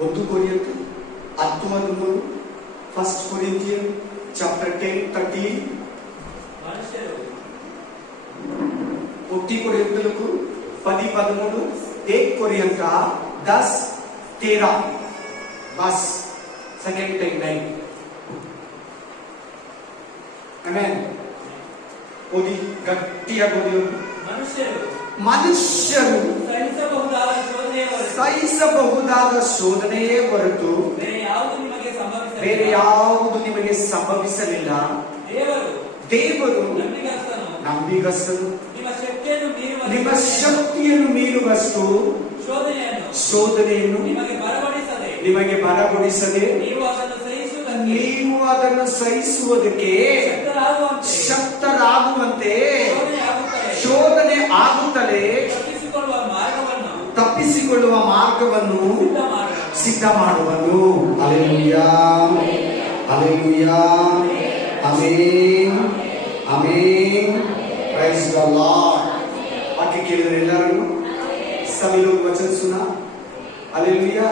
1 ಕೊರಿಂಥ 10:13, 1 Corinthians chapter 10:13. 1 కొరింథీయులకు 10:13, 1 కొరింథ 10:13, बस second take 9. आमेन. ओदी गट्टिया बोलियो. ಮನುಷ್ಯರು ಸಹಿಸಬಹುದಾದ ಶೋಧನೆಯೇ ಹೊರತು ಬೇರೆ ಯಾವುದು ನಿಮಗೆ ಸಂಭವಿಸಲಿಲ್ಲ. ದೇವರು ನಂಬಿಗಸ್ತನು, ನಿಮ್ಮ ಶಕ್ತಿಯನ್ನು ಮೀರುವಷ್ಟು ಶೋಧನೆಯನ್ನು ನಿಮಗೆ ಬರಗೊಡಿಸದೆ ನೀವು ಅದನ್ನು ಸಹಿಸುವುದಕ್ಕೆ ಶಕ್ತರಾಗುವಂತೆ ಶೋಧನೆ ಆಗುತ್ತಲೇ ತಪ್ಪಿಸಿಕೊಳ್ಳುವ ಮಾರ್ಗವನ್ನು ಸಿದ್ಧ ಮಾಡುವನು. Hallelujah, hallelujah, amen, amen. Praise the Lord. ವಾಕ್ಯ ಕೇಳಿದರೆ ಎಲ್ಲರೂ ಸभी लोग वचन सुना. ಹಲ್ಲೆಲೂಯಾ.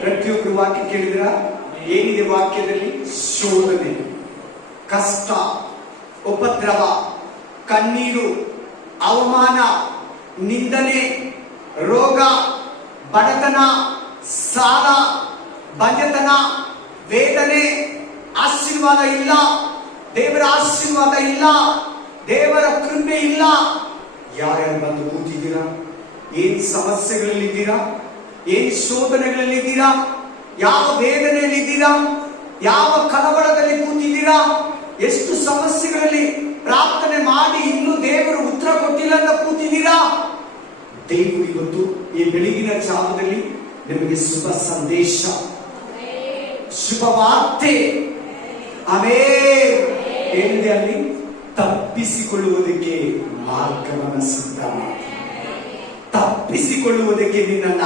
ಪ್ರತಿಯೊಬ್ಬರು ವಾಕ್ಯ ಕೇಳಿದ್ರ ಏನಿದೆ ವಾಕ್ಯದಲ್ಲಿ? ಶೋಧನೆ, ಕಷ್ಟ, ಉಪದ್ರವ, ಕಣ್ಣೀರು, ಅವಮಾನ, ನಿಂದನೆ, ರೋಗ, ಬಡತನ, ಸಾಲ, ಬಂಜತನ, ವೇದನೆ, ಆಶೀರ್ವಾದ ಇಲ್ಲ, ದೇವರ ಆಶೀರ್ವಾದ ಇಲ್ಲ, ದೇವರ ಕೃಪೆ ಇಲ್ಲ. ಯಾರ್ಯಾರು ಬಂದು ಕೂತಿದ್ದೀರಾ? ಏನ್ ಸಮಸ್ಯೆಗಳಲ್ಲಿದ್ದೀರಾ? ಏನ್ ಶೋಧನೆಗಳಲ್ಲಿದ್ದೀರಾ? ಯಾವ ವೇದನೆಯಲ್ಲಿದ್ದೀರಾ? ಯಾವ ಕಳವಳದಲ್ಲಿ ಕೂತಿದ್ದೀರಾ? ಎಷ್ಟು ಸಮಸ್ಯೆಗಳಲ್ಲಿ ಪ್ರಾರ್ಥನೆ ಮಾಡಿ ಇನ್ನೂ ದೇವರು ಉತ್ತರ ಕೊಟ್ಟಿಲ್ಲ ಅಂತ ಕೂತಿದ್ದೀರಾ? ದೇವರು ಇವತ್ತು ಈ ಬೆಳಗಿನ ಜಾವದಲ್ಲಿ ನಿಮಗೆ ಶುಭ ಸಂದೇಶ, ಶುಭ ವಾರ್ತೆ ಏನಿದೆ ಅಲ್ಲಿ? ತಪ್ಪಿಸಿಕೊಳ್ಳುವುದಕ್ಕೆ ಮಾರ್ಗವನ್ನು ಸಿದ್ಧ ಮಾಡಿ, ತಪ್ಪಿಸಿಕೊಳ್ಳುವುದಕ್ಕೆ ನಿನ್ನನ್ನ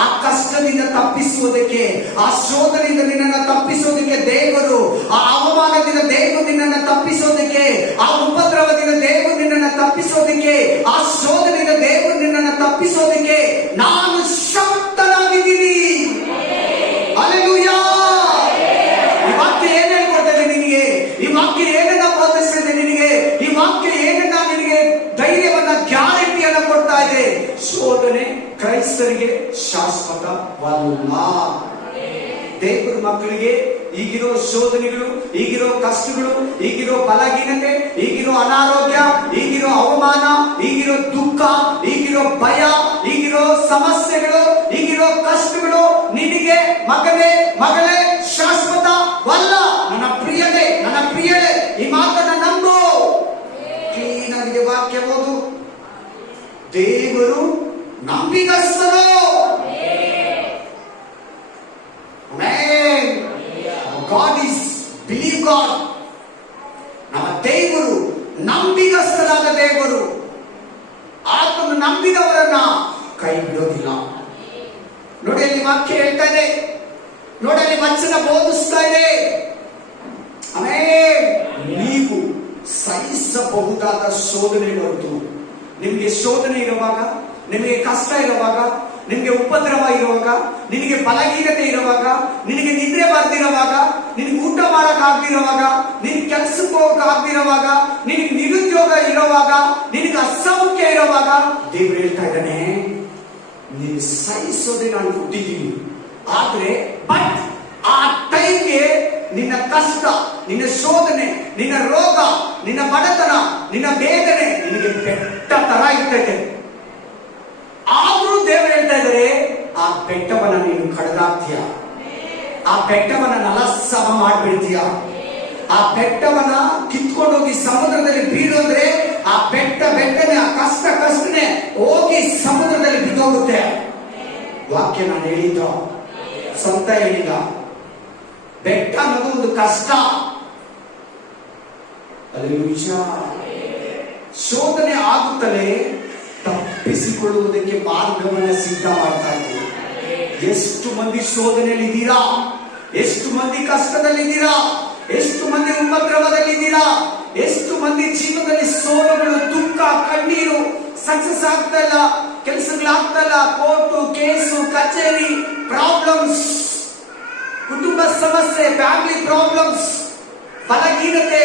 ಆ ಕಷ್ಟದಿಂದ ತಪ್ಪಿಸುವುದಕ್ಕೆ, ಆ ಶೋಧನೆಯಿಂದ ನಿನ್ನನ್ನು ತಪ್ಪಿಸೋದಕ್ಕೆ ದೇವರು, ಆ ಅವಮಾನದಿಂದ ದೇವರು ನಿನ್ನನ್ನು ತಪ್ಪಿಸೋದಕ್ಕೆ, ಆ ಉಪದ್ರವದಿಂದ ದೇವರು ನಿನ್ನನ್ನು ತಪ್ಪಿಸೋದಕ್ಕೆ, ಆ ಶೋಧನೆಯಿಂದ ದೇವರು ನಿನ್ನನ್ನು ತಪ್ಪಿಸೋದಕ್ಕೆ ನಾನು ಶಕ್ತನಾಗಿದ್ದೀನಿ. ಹಲ್ಲೆಲೂಯಾ. ಈ ವಾಕ್ಯ ಏನ್ ಹೇಳ್ಕೊಡ್ತದೆ ನಿನಗೆ? ಈ ವಾಕ್ಯ ಏನನ್ನ ಬೋಧಿಸ್ತದೆ ನಿನಗೆ? ಈ ವಾಕ್ಯ ಏನನ್ನ ನಿನಗೆ ಧೈರ್ಯವನ್ನ, ಗ್ಯಾರಂಟಿಯನ್ನ ಕೊಡ್ತಾ ಇದೆ? ಶೋಧನೆ ಕ್ರೈಸ್ತರಿಗೆ ಶಾಶ್ವತವಲ್ಲ. ದೇವರ ಮಕ್ಕಳಿಗೆ ಈಗಿರೋ ಶೋಧನೆಗಳು, ಈಗಿರೋ ಕಷ್ಟಗಳು, ಈಗಿರೋ ಬಲಹೀನತೆ, ಈಗಿರೋ ಅನಾರೋಗ್ಯ, ಈಗಿರೋ ಅವಮಾನ, ಈಗಿರೋ ದುಃಖ, ಈಗಿರೋ ಭಯ, ಈಗಿರೋ ಸಮಸ್ಯೆಗಳು, ಈಗಿರೋ ಕಷ್ಟಗಳು ನಿನಗೆ ಮಗನೇ, ಮಗಳೇ ಶಾಶ್ವತವಲ್ಲ. ನನ್ನ ಪ್ರಿಯನೇ, ನನ್ನ ಪ್ರಿಯಳೇ, ಈ ಮಾತನ್ನ ನಂಬು. ಕ್ಲೀನಾಗಿ ವಾಕ್ಯ ಓದು. ದೇವರು ನಂಬಿಗಸ್ತನು. Amen. God is believe God. ನಮ್ಮ ದೇವರು ನಂಬಿಗಸ್ತನಾದ ದೇವರು. ಆತನು ನಂಬಿದವರನ್ನ ಕೈ ಬಿಡೋದಿಲ್ಲ. ನೋಡಿ ಅಲ್ಲಿ ವಾಕ್ಯ ಹೇಳ್ತಾ ಇದೆ, ನೋಡಿ ಅಲ್ಲಿ ವಚನ ಬೋಧಿಸ್ತಾ ಇದೆ. ಆಮೆನ್. ನೀವು ಸಹಿಸಬಹುದಾದ ಶೋಧನೆ ಹೊರತು, ನಿಮಗೆ ಶೋಧನೆ ಇರುವಾಗ, ನಿಮಗೆ ಕಷ್ಟ ಇರುವಾಗ, ನಿಮಗೆ ಉಪದ್ರವ ಇರುವಾಗ, ನಿನಗೆ ಬಲಹೀನತೆ ಇರುವಾಗ, ನಿನಗೆ ನಿದ್ರೆ ಬರ್ದಿರುವಾಗ, ನಿನಗೆ ಊಟ ಮಾಡಕ್ ಆಗ್ದಿರುವಾಗ, ನಿನ್ ಕೆಲ್ಸಕ್ಕೆ ಹೋಗಕ್ ಆಗ್ದಿರುವಾಗ, ನಿನಗೆ ನಿರುದ್ಯೋಗ ಇರುವಾಗ, ನಿನಗೆ ಅಸೌಖ್ಯ ಇರುವಾಗ ದೇವರು ಹೇಳ್ತಾ ಇದ್ದಾನೆ, ನೀನು ಸಹಿಸೋದೆ ನಾನು ಕೊಟ್ಟಿದ್ದೀನಿ. ಆದ್ರೆ ಬಟ್ ಆ ಟೈಮ್ಗೆ ನಿನ್ನ ಕಷ್ಟ, ನಿನ್ನ ಶೋಧನೆ, ನಿನ್ನ ರೋಗ, ನಿನ್ನ ಬಡತನ, ನಿನ್ನ ವೇದನೆ ನಿನಗೆ ಬೆಟ್ಟ ತರ ಇರ್ತೈತೆ. ಆದ್ರೂ ದೇವರು ಹೇಳ್ತಾ ಇದ್ದಾರೆ, ಆ ಬೆಟ್ಟವನ್ನ ನೀನು ಕಡದಾಕ್ತೀಯ, ಆ ಬೆಟ್ಟವನ್ನ ನಲಸಮ ಮಾಡ್ಬಿಡ್ತೀಯ, ಆ ಬೆಟ್ಟವನ್ನ ಕಿತ್ಕೊಂಡೋಗಿ ಸಮುದ್ರದಲ್ಲಿ ಬೀಳೋದ್ರೆ ಆ ಬೆಟ್ಟನೆ, ಆ ಕಷ್ಟನೇ ಹೋಗಿ ಸಮುದ್ರದಲ್ಲಿ ಬಿದ್ದೋಗುತ್ತೆ. ವಾಕ್ಯ ನಾನು ಹೇಳಿದ್ದು ಸ್ವಂತ ಹೇಳಿಲ್ಲ. ಬೆಟ್ಟ ಅನ್ನೋದು ಒಂದು ಕಷ್ಟ. ಹಲ್ಲೆಲೂಯಾ. ಶೋಧನೆ ಆಗುತ್ತಲೇ ತಪ್ಪಿಸಿಕೊಳ್ಳುವುದಕ್ಕೆ ಮಾರ್ಗವನ್ನು ಸಿದ್ಧ ಮಾಡ್ತಾ ಇದ್ದೀವಿ. ಎಷ್ಟು ಮಂದಿ ಶೋಧನೆಯಲ್ಲಿದ್ದೀರಾ? ಎಷ್ಟು ಮಂದಿ ಕಷ್ಟದಲ್ಲಿದ್ದೀರಾ? ಎಷ್ಟು ಮಂದಿ ಉಪದ್ರವದಲ್ಲಿದ್ದೀರಾ? ಎಷ್ಟು ಮಂದಿ ಜೀವನದಲ್ಲಿ ಸೋಲುಗಳು, ದುಃಖ, ಕಣ್ಣೀರು, ಸಕ್ಸಸ್ ಆಗ್ತಾ ಇಲ್ಲ, ಕೆಲಸಗಳಾಗ್ತಾ ಇಲ್ಲ, ಕೋರ್ಟು, ಕೇಸು, ಕಚೇರಿ, ಪ್ರಾಬ್ಲಮ್, ಸಮಸ್ಯೆ, ಫ್ಯಾಮಿಲಿ ಪ್ರಾಬ್ಲಮ್ಸ್, ಬಲಹೀನತೆ,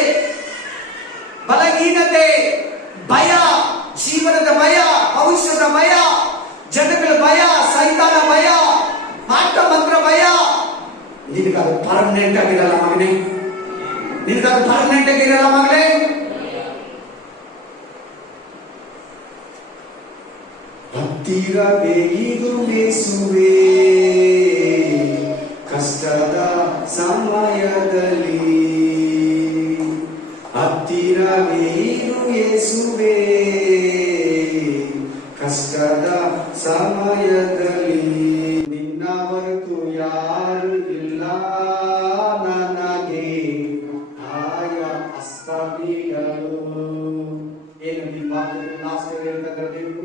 ಭಯ, ಜೀವನದ ಭಯ, ಭವಿಷ್ಯದ ಭಯ, ಜನಗಳ ಭಯ, ಸೈತಾನ ಭಯ, ಮಾಟ ಮಂತ್ರ ಭಯ, ನಿನಗದು ಪರ್ಮನೆಂಟ್ ಆಗಿರಲ್ಲ ಮಗನೇ. ನಿನಗದು ಪರ್ಮನೆಂಟ್ ಆಗಿರಲ್ಲ ಮಗನೇ. ಹತ್ತಿರವೇ ಇದು ಯೇಸುವೇ ಕಷ್ಟದ ಸಮಯದಲ್ಲಿ, ಹತ್ತಿರವೇ ಇದು ಯೇಸುವೇ ಕಷ್ಟದ ಸಮಯದಲ್ಲಿ, ನಿನ್ನ ಹೊರತು ಯಾರು ಇಲ್ಲ ನನಗೆ ಆಯ ಅಸ್ತಮಿಗಳು. ಏನು ನಿಮ್ಮ ಲಾಸ್ಟ್ ಹೇಳ್ತಾರೆ, ದೇವರು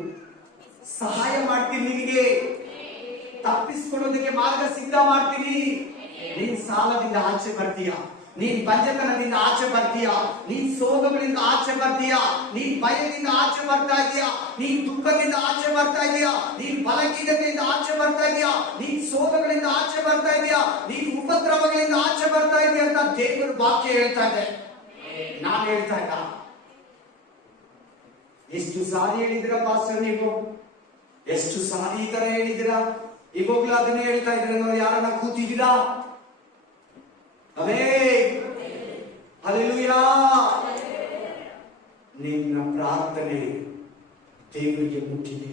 ಸಹಾಯ ಮಾಡ್ತೀನಿ, ನಿನಗೆ ತಪ್ಪಿಸ್ಕೊಳ್ಳೋದಕ್ಕೆ ಮಾರ್ಗ ಸಿದ್ಧ ಮಾಡ್ತೀನಿ. ನೀನ್ ಸಾಲದಿಂದ ಆಚೆ ಬರ್ತೀಯ, ನೀನ್ ಬಂಜತನದಿಂದ ಆಚೆ ಬರ್ತೀಯ, ನೀನ್ ಸೋಗಗಳಿಂದ ಆಚೆ ಬರ್ತೀಯ, ನೀನ್ ಭಯದಿಂದ ಆಚೆ ಬರ್ತಾ ಇದೀಯ, ನೀನ್ ದುಃಖದಿಂದ ಆಚೆ ಬರ್ತಾ ಇದೀಯ, ನೀನ್ ಬಲಹೀನತೆಯಿಂದ ಆಚೆ ಬರ್ತಾ ಇದೀಯ, ನೀನ್ ಸೋಗಗಳಿಂದ ಆಚೆ ಬರ್ತಾ ಇದೀಯ, ನೀನ್ ಉಪದ್ರವಗಳಿಂದ ಆಚೆ ಬರ್ತಾ ಇದೀಯ ಅಂತ ದೇವರ ವಾಕ್ಯ ಹೇಳ್ತಾ ಇದೆ. ನಾನು ಹೇಳ್ತಾ ಇಲ್ಲ. ಎಷ್ಟು ಸಾರಿ ಹೇಳಿದಿರ ಪಾಸ್ಟರ್ ನೀವು? ಎಷ್ಟು ಸಾರಿ ಈ ತರ ಹೇಳಿದಿರಾ? ಇವಾಗ್ಲೂ ಅದನ್ನೇ ಹೇಳ್ತಾ ಇದ್ರೆ ನಾವು ಯಾರನ್ನ ಕೂತಿದ್ದೀರಾ? ಹಲ್ಲೆಲೂಯಾ. ನಿನ್ನ ಪ್ರಾರ್ಥನೆ ದೇವರಿಗೆ ಮುಟ್ಟಿದೆ.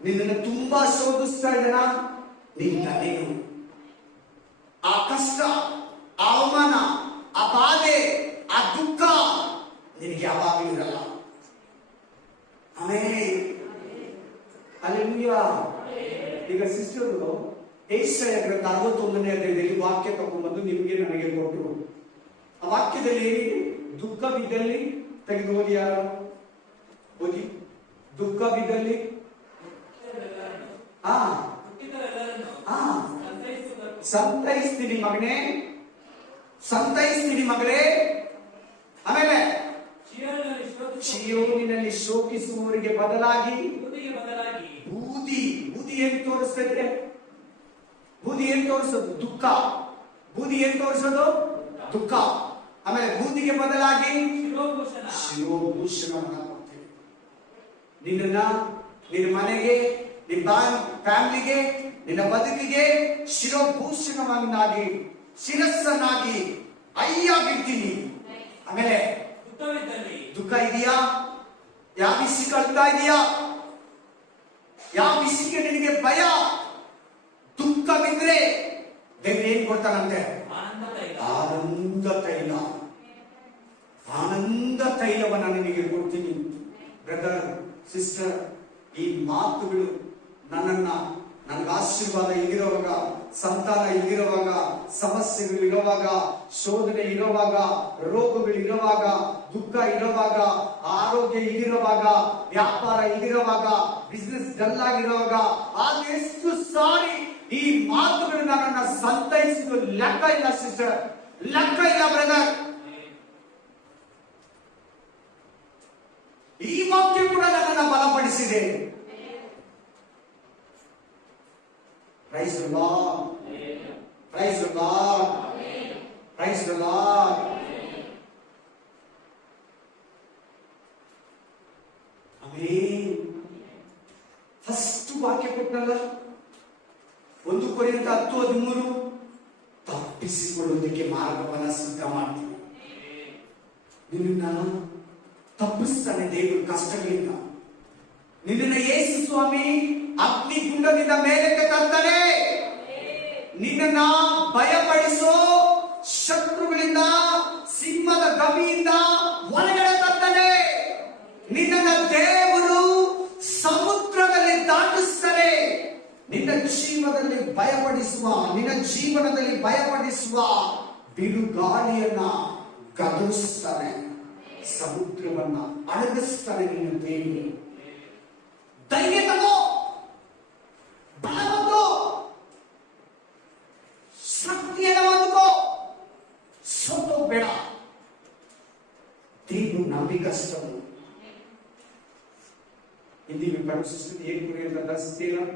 ನಿನ್ನನ್ನು ತುಂಬಾ ಶೋಧಿಸ್ತಾ ಇದ್ದಾನ ನಿನ್ನ ತಂದೆಯು. ಆ ಕಷ್ಟ, ಆ ಅವಮಾನ, ಆ ಬಾಧೆ, ಆ ದುಃಖ ನಿನಗೆ ಯಾವಾಗಲೂ ಇರಲ್ಲ. ಹಲ್ಲೆಲೂಯಾ. ಈಗ ಸಿಸ್ಟರು ಯೆಶಾಯ ಗ್ರಂಥ 61ನೇ ಅಧ್ಯಾಯದಲ್ಲಿ ವಾಕ್ಯ ತಗೊಂಡ್ಬಂದು ನಿಮಗೆ ನನಗೆ ಕೊಟ್ಟರು. ಆ ವಾಕ್ಯದಲ್ಲಿ ಏನಿದೆ? ದುಃಖ ಬಿದ್ದಲ್ಲಿ ತೆಗೆದು ಓದಿ. ಯಾರು ಓದಿ? ದುಃಖ ಬಿದ್ದಲ್ಲಿ ಸಂತೈಸ್ತೀನಿ ಮಗನೇ, ಸಂತೈಸ್ತೀನಿ ಮಗಳೇ. ಆಮೇಲೆ ಚೀಯೋನಿನಲ್ಲಿ ಶೋಕಿಸುವವರಿಗೆ ಬದಲಾಗಿ ಬೂದಿ. ಬೂದಿ ಏನ್ ತೋರಿಸ್ತದೆ? ಬೂದಿ ಏನ್ ತೋರಿಸೋದು? ದುಃಖ. ಬೂದಿ ಏನ್ ತೋರಿಸೋದು? ದುಃಖ. ಆಮೇಲೆ ಬೂದಿಗೆ ಬದಲಾಗಿ ಶಿರೋಭೂಷಣವನ್ನ ಕೊಡ್ತೇವೆ. ನಿನ್ನ ಮನೆಗೆ, ನಿನ್ನ ಫ್ಯಾಮಿಲಿಗೆ, ನಿನ್ನ ಬದುಕಿಗೆ ಶಿರೋಭೂಷಣವನ್ನಾಗಿ, ಶಿರಸ್ಸನ್ನಾಗಿ ಅಯ್ಯಾಗಿರ್ತೀನಿ. ಆಮೇಲೆ ದುಃಖ ಇದೆಯಾ? ಯಾವ ವಿಷಯ ಕಳ್ತಾ ಇದೆಯಾ? ಯಾವ ವಿಷಯಕ್ಕೆ ನಿನಗೆ ಭಯ, ದುಃಖ ಬಿದ್ರೆ ದೇವ್ರು ಏನ್ ಕೊಡ್ತಾನಂತೆ? ಆನಂದ ತೈಲ. ಆನಂದ ತೈಲವನ್ನ ನಿನಗೆ ಕೊಡ್ತೀನಿ. ಬ್ರದರ್, ಸಿಸ್ಟರ್, ಈ ಮಾತುಗಳು ನನಗೆ ಆಶೀರ್ವಾದ ಇಲ್ಲಿರುವಾಗ, ಸಂತಾನ ಇಲ್ಲಿರುವಾಗ, ಸಮಸ್ಯೆಗಳು ಇರುವಾಗ, ಶೋಧನೆ ಇರುವಾಗ, ರೋಗಗಳು ಇರುವಾಗ, ದುಃಖ ಇರುವಾಗ, ಆರೋಗ್ಯ ಇಲ್ಲಿರುವಾಗ, ವ್ಯಾಪಾರ ಇಲ್ಲಿರುವಾಗ, ಬಿಸ್ನೆಸ್ ಡಲ್ ಆಗಿರುವಾಗ, ಆಗ ಎಷ್ಟು ಸಾರಿ ಈ ಮಾತುಗಳು ನನ್ನನ್ನ ಸಂತೈಸಿದ್ದು ಲೆಕ್ಕ ಇಲ್ಲ ಸಿಸ್ಟರ್, ಲೆಕ್ಕ ಇಲ್ಲ ಬ್ರದರ್. ಈ ವಾಕ್ಯ ಕೂಡ ನನ್ನನ್ನು ಬಲಪಡಿಸಿದೆ. Praise the Lord. Praise the Lord. Praise the Lord. Amen. First ವಾಕ್ಯ ಕೊಟ್ಟನಲ್ಲ, 1 ಕೊರಿಂಥ 10:13, ತಪ್ಪಿಸಿಕೊಳ್ಳುವುದಕ್ಕೆ ಮಾರ್ಗವನ್ನ ಸಿದ್ಧ ಮಾಡ್ತೀನಿ. ನಿನ್ನ ತಪ್ಪಿಸ್ತಾನೆ ದೇವರು ಕಷ್ಟಗಳಿಂದ. ನಿನ್ನ ಯೇಸು ಸ್ವಾಮಿ ಅಗ್ನಿಗುಂಡದಿಂದ ಮೇಲಕ್ಕೆ ತರ್ತಾನೆ. ನಿನ್ನ ಭಯಪಡಿಸೋ ಶತ್ರುಗಳಿಂದ, ಸಿಂಹದ ಗವಿಯಿಂದ ಹೊರಗಡೆ ತರ್ತಾನೆ. ನಿನ್ನ ದೇವರು ಸಮುದ್ರದಲ್ಲಿ ದಾಟಿಸ್ತಾನೆ. ನಿನ್ನ ಜೀವನದಲ್ಲಿ ಭಯಪಡಿಸುವ ಬಿರುಗಾಳಿಯನ್ನ ಗದರಿಸ್ತಾನೆ. ಸಮುದ್ರವನ್ನ ಅಡಗಿಸ್ತಾನೆ ನಿನ್ನ ದೇವರು. ಧೈರ್ಯ ತಗೋ, ಬಲ ಬಂದು, ಶಕ್ತಿಯನ್ನು ಹೊಂದಿಕೋ, ಸೋತೋಗ್ಬೇಡ. ದೇವರು ನಂಬಿಕಸ್ತನು. हिंदी में पढ़ो सिस्टर, 1 Corinthians 10:13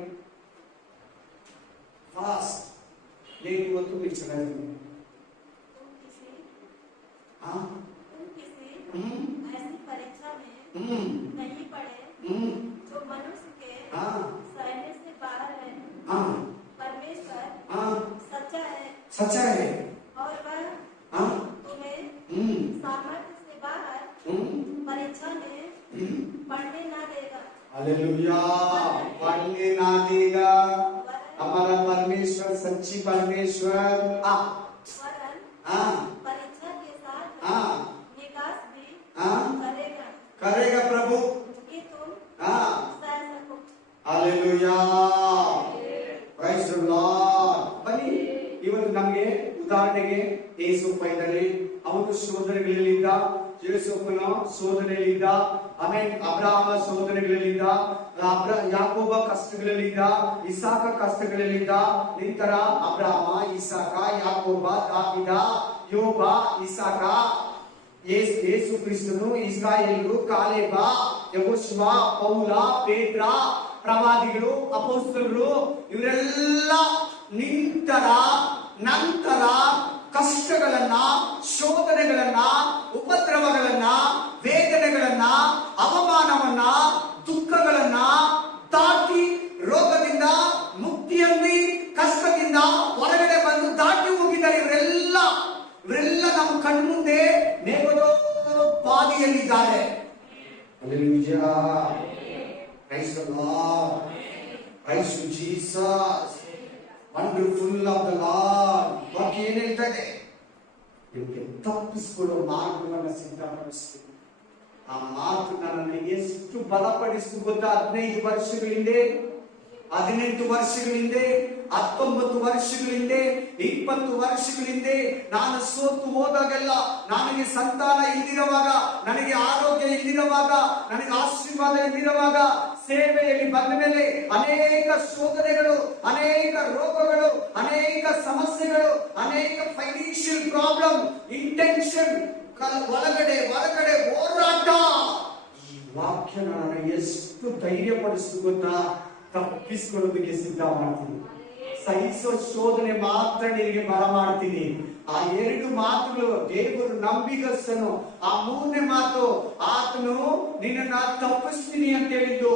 फास्ट నేను ಇವತ್ತು ಬಿಚ್ಚಲಾಗಿದ್ದೀನಿ. ऐसी परीक्षा में नहीं पड़े जो मनुष्य के सहने से बाहर है। परमेश्वर सच्चा है और वह तुम्हें सामर्थ्य से बाहर परीक्षा में पढ़ने ना देगा। हालेलुया, पढ़ने ना देगा। हमारा परमेश्वर सच्ची परमेश्वर परीक्षा के साथ निकास भी करेगा प्रभु कि तुम सह सको। Hallelujah, praise the Lord. ಬನ್ನಿ, ಇವತ್ತು ನಮಗೆ ಉದಾಹರಣೆಗೆ ಯೇಸುಪ್ಪ ಇದ್ದಾರೆ. ಅವನು ಶೋಧನೆಗಳಲ್ಲಿದ್ದ, ಯೇಸುಪ್ಪನ ಶೋಧನೆಯಲ್ಲಿದ್ದ, ಆಮೇಲೆ ಅಬ್ರಹಾಮ ಶೋಧನೆಗಳಲ್ಲಿದ್ದ, ಯಾಕೋಬ ಕಷ್ಟಗಳಲ್ಲಿದ್ದ, ಇಸಾಕ ಕಷ್ಟಗಳಲ್ಲಿದ್ದ. ನಂತರ ಅಬ್ರಹಾಮ, ಇಸಾಕ, ಯಾಕೋಬ, ದಾವೀದ, ಯೋಬ, ಇಸಾಕ, ಯೇಸು ಕ್ರಿಸ್ತನು, ಇಸ್ರಾಯೇಲರು, ಕಾಲೇಬ, ಯೆಹೋಶುವ, ಪೌಲ, ಪೇತ್ರ, ಪ್ರವಾದಿಗಳು, ಅಪೊಸ್ತಲರು, ಇವರೆಲ್ಲ ನಂತರ ಕಷ್ಟಗಳನ್ನ, ಶೋಧನೆಗಳನ್ನ, ಉಪದ್ರವಗಳನ್ನ, ವೇದನೆಗಳನ್ನ, ಅವಮಾನವನ್ನ, ದುಃಖಗಳನ್ನ ದಾಟಿ ರೋಗದಿಂದ ಮುಕ್ತಿಯಲ್ಲಿ ಕಷ್ಟದಿಂದ ಹೊರಗಡೆ ಬಂದು ದಾಟಿ ಹೋಗಿದ್ದಾರೆ. ಇವರೆಲ್ಲ ನಮ್ಮ ಕಣ್ಮುಂದೆ ನೇಮೋಪಾದಿಯಲ್ಲಿದ್ದಾರೆ. Hallelujah, praise the Lord, praise to Jesus, wonderful of the Lord. ವಾಕ್ಯ ಏನ್ ಹೇಳ್ತಾ ಇದೆ? ನಿಮಗೆ ತಪ್ಪಿಸಿಕೊಳ್ಳೋ ಮಾರ್ಗವನ್ನು ಸಿದ್ಧಪಡಿಸ್ತೀನಿ. ಆ ಮಾತು ನನ್ನನ್ನು ಎಷ್ಟು ಬಲಪಡಿಸಿತು ಗೊತ್ತಾ? 15 ವರ್ಷಗಳ ಹಿಂದೆ, 18 ವರ್ಷಗಳ ಹಿಂದೆ, 19 ವರ್ಷಗಳ ಹಿಂದೆ, 20 ವರ್ಷಗಳ ಹಿಂದೆ ನಾನು ಸೋತು ಹೋದಾಗೆಲ್ಲ, ನನಗೆ ಸಂತಾನ ಇಲ್ದಿರುವಾಗ, ನನಗೆ ಆರೋಗ್ಯ ಇಲ್ದಿರುವಾಗ, ನನಗೆ ಆಶೀರ್ವಾದ ಇಲ್ದಿರುವಾಗ, ಸೇವೆಯಲ್ಲಿ ಬಂದ ಮೇಲೆ ಅನೇಕ ಶೋಧನೆಗಳು, ಅನೇಕ ರೋಗಗಳು, ಅನೇಕ ಸಮಸ್ಯೆಗಳು, ಅನೇಕ ಫೈನಾನ್ಷಿಯಲ್ ಪ್ರಾಬ್ಲಮ್, ಇಂಟೆನ್ಷನ್, ಒಳಗಡೆ ಹೊರಗಡೆ ಹೋರಾಟ. ಈ ವಾಕ್ಯ ನಾನು ಎಷ್ಟು ಧೈರ್ಯ ಪಡಿಸ್ತು ಗೊತ್ತಾ? ತಪ್ಪಿಸಿಕೊಳ್ಳೋದಕ್ಕೆ ಸಿದ್ಧ ಮಾಡ್ತೀನಿ. ಸಹಿಸೋ ಶೋಧನೆ ಮಾತ್ರ ನಿನಗೆ ಬರ ಮಾಡ್ತೀನಿ. ಆ 2 ಮಾತುಗಳು, ದೇವರು ನಂಬಿಗಸ್ತನು. ಆ 3ನೇ ಮಾತು, ಆತನು ನಿನ್ನನ್ನ ತಪ್ಪಿಸ್ತೀನಿ ಅಂತ ಹೇಳಿದ್ದು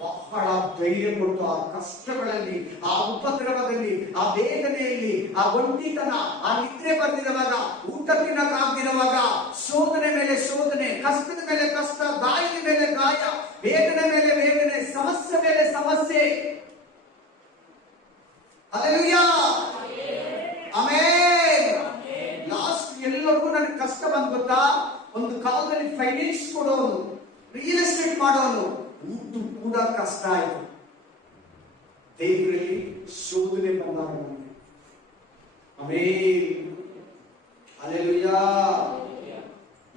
ಬಹಳ ಧೈರ್ಯ ಕೊಟ್ಟು. ಆ ಕಷ್ಟಗಳಲ್ಲಿ, ಆ ಉಪದ್ರವದಲ್ಲಿ, ಆ ವೇದನೆಯಲ್ಲಿ, ಆ ಒಂಟಿತನ, ಆ ನಿದ್ರೆ ಬಂದಿರುವಾಗ, ಊಟ ತಿನ್ನಕ್ಕಾಗ್ದಿರುವಾಗ, ಶೋಧನೆ ಮೇಲೆ ಶೋಧನೆ, ಕಷ್ಟದ ಮೇಲೆ ಕಷ್ಟ, ಗಾಯದ ಮೇಲೆ ಗಾಯ, ವೇದನೆ ಮೇಲೆ ವೇದನೆ, ಸಮಸ್ಯೆ ಮೇಲೆ ಸಮಸ್ಯೆ. Hallelujah, amen. ಲಾಸ್ಟ್ ಎಲ್ಲರಿಗೂ ನನಗೆ ಕಷ್ಟ ಬಂದ್ ಗೊತ್ತಾ? ಒಂದು ಕಾಲದಲ್ಲಿ ಫೈನಾನ್ಸ್ ಕೊಡೋನು, ರಿಯಲ್ ಎಸ್ಟೇಟ್ ಮಾಡೋನು, ಊಟ ಕೂಡ ಕಷ್ಟ ಆಯ್ತು. ದೇವರಲ್ಲಿ ಶೋಧನೆ ಬಂದಾಗ ಆಮೆನ್, ಹಲ್ಲೆಲೂಯಾ.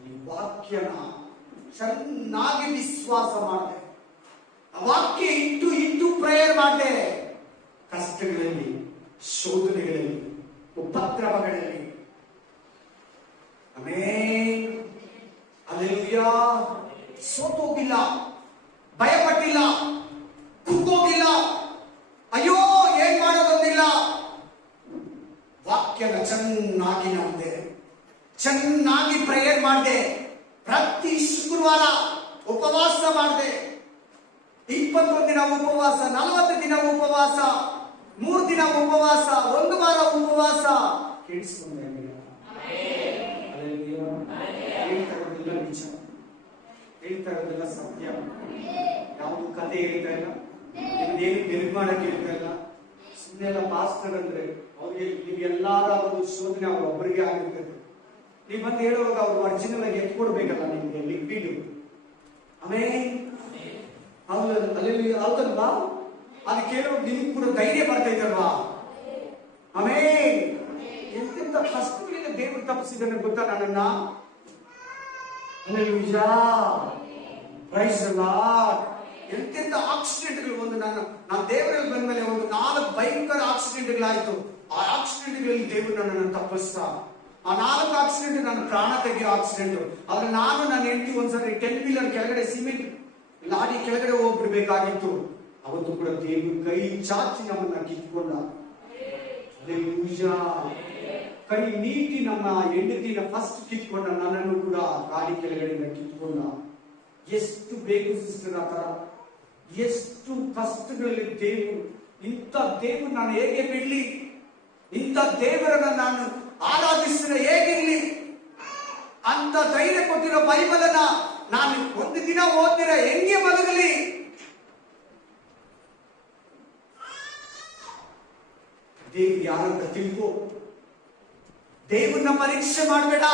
ಈ ವಾಕ್ಯನ ಚೆನ್ನಾಗಿ ವಿಶ್ವಾಸ ಮಾಡಿದೆ, ಆ ವಾಕ್ಯ ಇಟ್ಟು ಪ್ರೇಯರ್ ಮಾಡಿದೆ. ಕಷ್ಟಗಳಲ್ಲಿ, ಶೋಧನೆಗಳಲ್ಲಿ, ಉಪದ್ರವಗಳಲ್ಲಿ, ಆಮೆನ್, ಹಲ್ಲೆಲೂಯಾ. ಸೋತೋಗಿಲ್ಲ, ಭಯಪಟ್ಟಿಲ್ಲ, ಕುಗ್ಗೋಗಿಲ್ಲ, ಅಯ್ಯೋ ಏನ್ ಮಾಡೋದೊಂದಿಲ್ಲ. ವಾಕ್ಯನ ಚೆನ್ನಾಗಿ ನಂಬಿದೆ, ಚೆನ್ನಾಗಿ ಪ್ರೇಯರ್ ಮಾಡಿದೆ. ಪ್ರತಿ ಶುಕ್ರವಾರ ಉಪವಾಸ ಮಾಡಿದೆ. 21 ದಿನ ಉಪವಾಸ, 40 ದಿನ ಉಪವಾಸ, 3 ದಿನ ಉಪವಾಸ, 1 ವಾರ ಉಪವಾಸ. ಕೇಳಿಸ್ಕೊಂಡೆ? ಹೇಳ್ತಾ ಇರೋದಿಲ್ಲ ನಿಜ, ಹೇಳ್ತಾ ಇರೋದಿಲ್ಲ ಸತ್ಯ. ಯಾವುದು ಕತೆ ಹೇಳ್ತಾ ಇಲ್ಲ, ನಿಮ್ದೇನು ನಿರ್ಮಾಣಕ್ಕೆ ಹೇಳ್ತಾ ಇಲ್ಲ. ಸುಮ್ಮನೆ ಪಾಸ್ಟರ್ ಅಂದ್ರೆ ಅವ್ರಿಗೆ ನೀವೆಲ್ಲಾರು ಶೋಧನೆ ಒಬ್ಬರಿಗೆ ಆಗಿರ್ತದೆ. ನೀವು ಬಂದು ಹೇಳುವಾಗ ಅವ್ರು ಒರಿಜಿನಲ್ ಆಗಿ ಎತ್ಕೊಡ್ಬೇಕಲ್ಲ ನಿಮ್ಗೆ ಲಿಕ್ವಿಡ್. ಆಮೇಲೆ ಹೌದಲ್ವಾ? ಅದು ಕೇಳುವಾಗ ನಿಮ್ಗೆ ಕೂಡ ಧೈರ್ಯ ಬರ್ತೈತಲ್ವಾ? ಆಮೇಲೆ ಎಂತೆಂತ ಕಷ್ಟಗಳಿಂದ ದೇವರು ತಪ್ಪಿಸಿದನ್ನು ಗೊತ್ತಾ ನನ್ನನ್ನ? Hallelujah, praise the Lord. ಎಂತೆಂತ ಆಕ್ಸಿಡೆಂಟ್ಗಳು, ಒಂದು ನಾನು ದೇವರಲ್ಲಿ ಬಂದ ಮೇಲೆ ಒಂದು 4 ಭಯಂಕರ ಆಕ್ಸಿಡೆಂಟ್ಗಳಾಯ್ತು. ಆ ಆಕ್ಸಿಡೆಂಟ್ಗಳಲ್ಲಿ ದೇವರು ನನ್ನನ್ನು ತಪ್ಪಿಸ್ತಾ. ಆ 4 ಆಕ್ಸಿಡೆಂಟ್ ನನ್ನ ಪ್ರಾಣ ತೆಗೆಯೋ ಆಕ್ಸಿಡೆಂಟ್. ಆದ್ರೆ ನಾನು ನನ್ನ ಹೆಂಡತಿ ಒಂದ್ಸರಿ 10 ವೀಲರ್ ಕೆಳಗಡೆ ಸಿಮೆಂಟ್ ಲಾರಿ ಕೆಳಗಡೆ ಹೋಗ್ಬಿಡ್ಬೇಕಾಗಿತ್ತು. ಅವತ್ತು ಕೂಡ ದೇವರು ಕೈ ಚಾಚಿ ನಮ್ಮನ್ನ ಕಿತ್ಕೊಂಡ. ಹಲ್ಲೆಲೂಯಾ. ಕೈ ನೀಟಿ ನಮ್ಮ ಹೆಂಡತಿನ ಫಸ್ಟ್ ಕಿತ್ಕೊಂಡ, ನನ್ನನ್ನು ಕೂಡ ಗಾಡಿ ಕೆಳಗಡೆಯಿಂದ ಕಿತ್ಕೊಂಡ. ಎಷ್ಟು ಬೇಕು ಸಿಸ್ಟರ್ ಆ ತರ, ಎಷ್ಟು ಕಷ್ಟಗಳಲ್ಲಿ ದೇವರು, ಇಂಥ ದೇವರು ನಾನು ಹೇಗೆ ಬಿಡ್ಲಿ, ಇಂಥ ದೇವರನ್ನ ನಾನು ಆರಾಧಿಸಿದ್ರೆ ಹೇಗಿರ್ಲಿ ಅಂತ ಧೈರ್ಯ ಕೊಟ್ಟಿರೋ ಬೈಬಲನ್ನ ನಾನು ಒಂದು ದಿನ ಓದಿರ ಹೆಂಗೆ ಬದುಕಲಿ. ದೇವ್ರು ಯಾರಂತ ತಿಳ್ಕೋ. ದೇವ್ರನ್ನ ಪರೀಕ್ಷೆ ಮಾಡಬೇಡ,